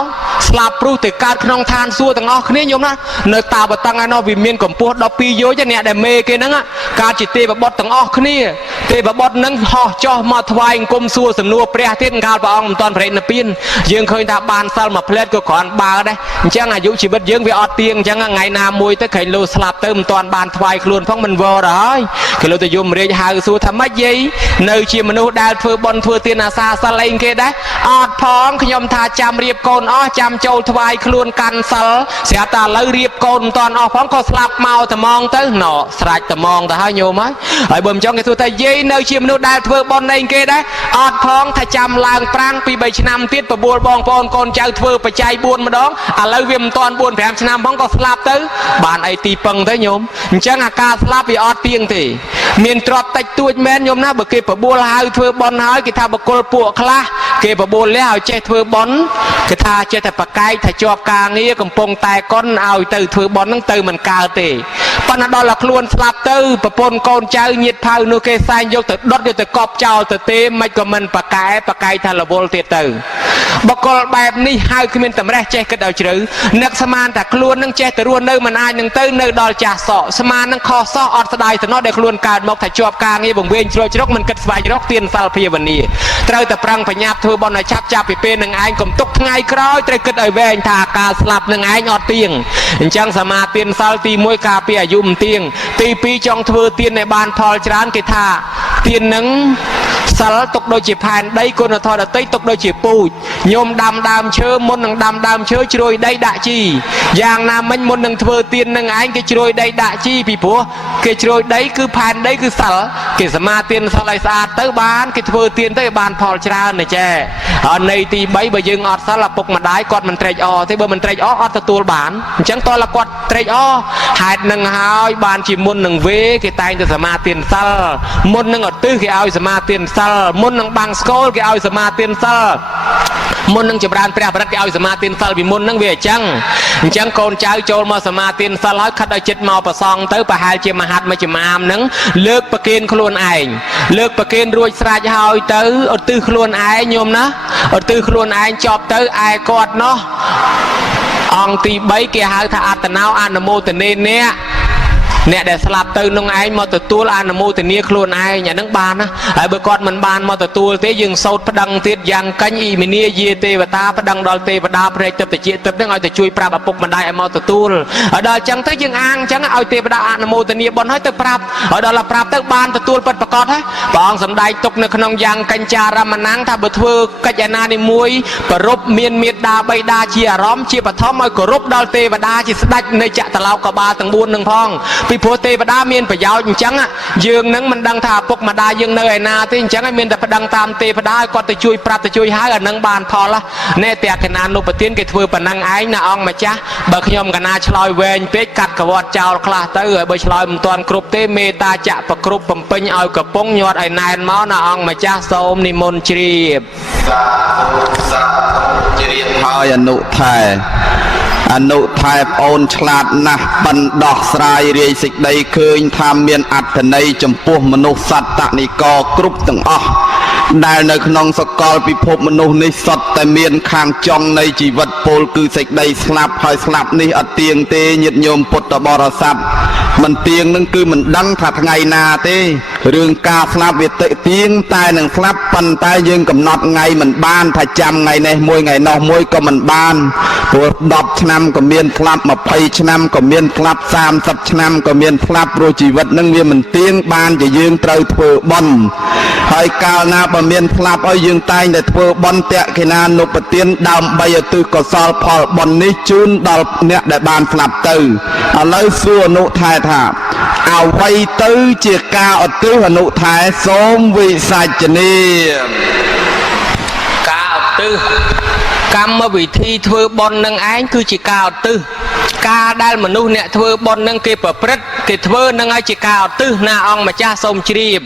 สลับปลุกแต่การขนองทานสัวตั้งออกคเนียโยมนะเนื้อตาบตั้งไอ้นอวิเมียนกับปูดอกปีโยจะเนี่ยได้เมเกนั่งอ่ะการจิตเตบบบตั้งออกคเนียเตบบบนั่งห่อจ่อมาทวายกลมสัวสำนัวเปรี้ยเทียนการประองตอนเพลนปีนยังเคยทบานซัลมาเพลดก็ขอนบาได้จังอายุชีวิตยังไปอดเตียงจังไงนามวยแต่ไข่โลสลับเติมตอนบานทวายคลุนพ้องมันวอร์ไข่โลจะยมเรียหาสู้ธรรมะยัยเนยเชียมนุษย์ดาวเฟือบอลเฟือเตียนอาซาสเลงเกได้อดพ้องขยมทาจำเรียบโกนอ้อจำโจทวายคลุนกันซัลเสียตาเลยเรียบโกนตอนอ้อพ้องก็สลับเมาแต่มองเต้หนอสลายแต่มองแต่ให้โยมไหมไอ้บ่มจังไอ้สู้แต่ยัยเนยเชียมนุษย์ดาวเฟือบอลเองเกได้อดพ้องถ้าจำลางปรางปีใบชนำเตี้ยประบัวบองปอนโกนเจ้าเฟือไปใจบุญมาดองอะไรเวียมตอนบุญแผลชนำพ้องก็สลับเต้บานไอตีปังเต้โยมจังอาการสลับไปอดเตียงตีเมียนตรอดติดตัวแมนโยมนะบกเก็บประบัวลายเฟือบอลหายกิทาบกลปัวคลาเก็บประบัวแล้วเจ็ดเฟือบอลกิทาเจ็ดแต่ปากไก่ถ้าจอบกลางนี้กำปงตายก้อนเอาเตยเฟือบอลนั่งเตยมันกาตี ប៉ុន្តែដល់ខ្លួនស្លាប់ទៅប្រពន្ធកូនចៅញាតិផៅនោះគេសែងយកទៅដុតយកទៅកប់ចោលទៅទេមិនក៏មិនប្រកែថារវល់ទៀតទៅបកលបែបនេះហើយគ្មានតម្រេះចេះគិតឲ្យជ្រៅនឹកស្មានតែខ្លួននឹងចេះទៅរស់នៅមិនអាចនឹងទៅនៅដល់ចាស់សក់ស្មាននឹងខុសសោះអត់ស្ដាយទៅនោះដែលខ្លួនកើតមកថាជាប់ការងារបង្វែងជ្រោយជ្រកមិនគិតស្វែងរកទានសិលភាវនាត្រូវតែប្រឹងប្រញាប់ធ្វើបន់ឲ្យចាប់ពីពេលនឹងឯងកុំទុកថ្ងៃក្រោយត្រូវគិតឲ្យវែងថាការស្លាប់នឹងឯងអត់ទៀងអញ្ចឹងសមាទានសិលទី1ការពារអាយុមិនទៀងទី2ចង់ធ្វើទានឲ្យបានផលច្រើនគេថាទាននឹងសិលទុកដូចជាផែនដីគុណធម៌ដតីទុកដូចជាពូជញោមដាំដើមឈើមុននឹងដាំដើមឈើជ្រោយដីដាក់ជីយ៉ាងណាមិញមុននឹងធ្វើទាននឹងឯងគេជ្រោយដីដាក់ជីពីព្រោះគេជ្រោយដីគឺផែនដីគឺសិលគេសមាទានសិលឲ្យស្អាតទៅបានគេធ្វើទានទៅឲ្យបានផលច្រើនណាចេះហើយនៃទី3បើយើងអត់សិលឪពុកម្ដាយគាត់មិនត្រេកអរទេបើមិនត្រេកអរអត់ទទួលបានអញ្ចឹងតើគាត់ត្រេកអរហេតុនឹងហើយបានជាមុននឹងវេគេតែងទៅសមាទានសិលមុននឹងឧទ្ទិសគេឲ្យសមាទានសិលមុននឹងបាំងស្គលគេឲ្យសមាទានសិលមុននឹងចម្រើនព្រះបរិត្តគេឲ្យសមាទានសិលពីមុននឹងវាអញ្ចឹងកូនចៅចូលមកសមាទានសិលហើយខិតឲ្យចិត្តមកប្រសងទៅប្រហែលជាមហាត់មួយចំអាមនឹងលើកប្រគេនខ្លួនឯងលើកប្រគេនរួចស្រេចហើយទៅឧទ្ទិសខ្លួនឯងញោមណាឧទ្ទិសខ្លួនឯងចប់ទៅឯគាត់នោះអង្គទី3គេហៅថាអត្តនោអនុមោទនេអ្នកដែលស្លាប់ទៅនឹងឯងមកទទួលអនុមោទនាខ្លួនឯងអាហ្នឹងបានណាហើយបើគាត់មិនបានមកទទួលទេយើងសូត្រប្តឹងទៀតយ៉ាងកញ្ញអ៊ីមីនីយាទេវតាប្តឹងដល់ទេវតាព្រែកទឹកតិចទឹកហ្នឹងឲ្យទៅជួយប្រាប់ឪពុកម្ដាយឲ្យមកទទួលហើយដល់អញ្ចឹងទៅយើងអាងអញ្ចឹងឲ្យទេវតាអនុមោទនាបុណ្យឲ្យទៅប្រាប់ហើយដល់ប្រាប់ទៅបានទទួលពិតប្រាកដហើយព្រះអង្គសម្ដែងទុកនៅក្នុងយ៉ាងកញ្ចារមណង្គថាបើធ្វើកិច្ចឯណានេះមួយប្ររពមានមេត្តាបៃតាជាអារម្មណ៍ជាបឋមឲ្យគោរពដល់ទេវតាជាស្ដេចនៃចក្រឡោកបាលទាំង4នឹងផងពីព្រោះទេវតាមានប្រយោជន៍អញ្ចឹងយើងនឹងមិនដឹងថាឪពុកម្ដាយយើងនៅឯណាទេអញ្ចឹងឲ្យមានតែប្តឹងតាមទេវតាឲ្យគាត់ទៅជួយប្រាប់ទៅជួយហៅអានឹងបានផលណែតែកណានុប្រទានគេធ្វើប៉ុណ្ណឹងឯងណាអង្គម្ចាស់បើខ្ញុំកណាឆ្លើយវែងពេកកាត់កវត្តចោលខ្លះទៅហើយបើឆ្លើយមិនទាន់គ្រប់ទេមេតាចៈប្រគ្រប់បំពេញឲ្យកំពុងញាត់ឲ្យណែនមកណាអង្គម្ចាស់សូមនិមន្តជ្រាបសាជ្រាបហើយអនុថែប្អូនឆ្លាតណាស់បណ្ដោះស្រាយរាយសេចក្តីឃើញថាមានអត្ថន័យចំពោះមនុស្សសត្វតនិកគ្រប់ទាំងអស់ដែលនៅក្នុងសកលពិភពមនុស្សនេះសុទ្ធតែមានខាងចុងនៃជីវិតពលគឺសេចក្តីស្លាប់ហើយស្លាប់នេះអត់ទៀងទេញាតិញោមពុទ្ធបរិស័ទមិនទៀងនឹងគឺមិនដឹងថាថ្ងៃណាទេរឿងការស្លាប់វាទៀងតែនឹងស្លាប់ប៉ុន្តែយើងកំណត់ថ្ងៃមិនបានថាចាំថ្ងៃនេះមួយថ្ងៃនោះមួយក៏មិនបានព្រោះ10ឆ្នាំក៏មានស្លាប់20ឆ្នាំក៏មានស្លាប់30ឆ្នាំក៏មានស្លាប់ព្រោះជីវិតនឹងវាមិនទៀងបានជាយើងត្រូវធ្វើបុណ្យហើយកាលណាបើមានស្លាប់ឲ្យយើងតែងតែធ្វើបុណ្យតក្កិណានុប្រទានដើម្បីឧទ្ទិសកុសលផលបុណ្យនេះជូនដល់អ្នកដែលបានស្លាប់ទៅឥឡូវសួរអនុថែថាអ្វីទៅជាការឧទ្ទិសអនុថែសូមវិសាចនាការឧទ្ទិសកម្មវិធីធ្វើបុណ្យនឹងឯងគឺជាការឧទ្ទិសការដែលមនុស្សអ្នកធ្វើបុណ្យនឹងគេប្រព្រឹត្តគេធ្វើនឹងឲ្យជាការឧទ្ទិសណាអង្គម្ចាស់សូមជ្រាប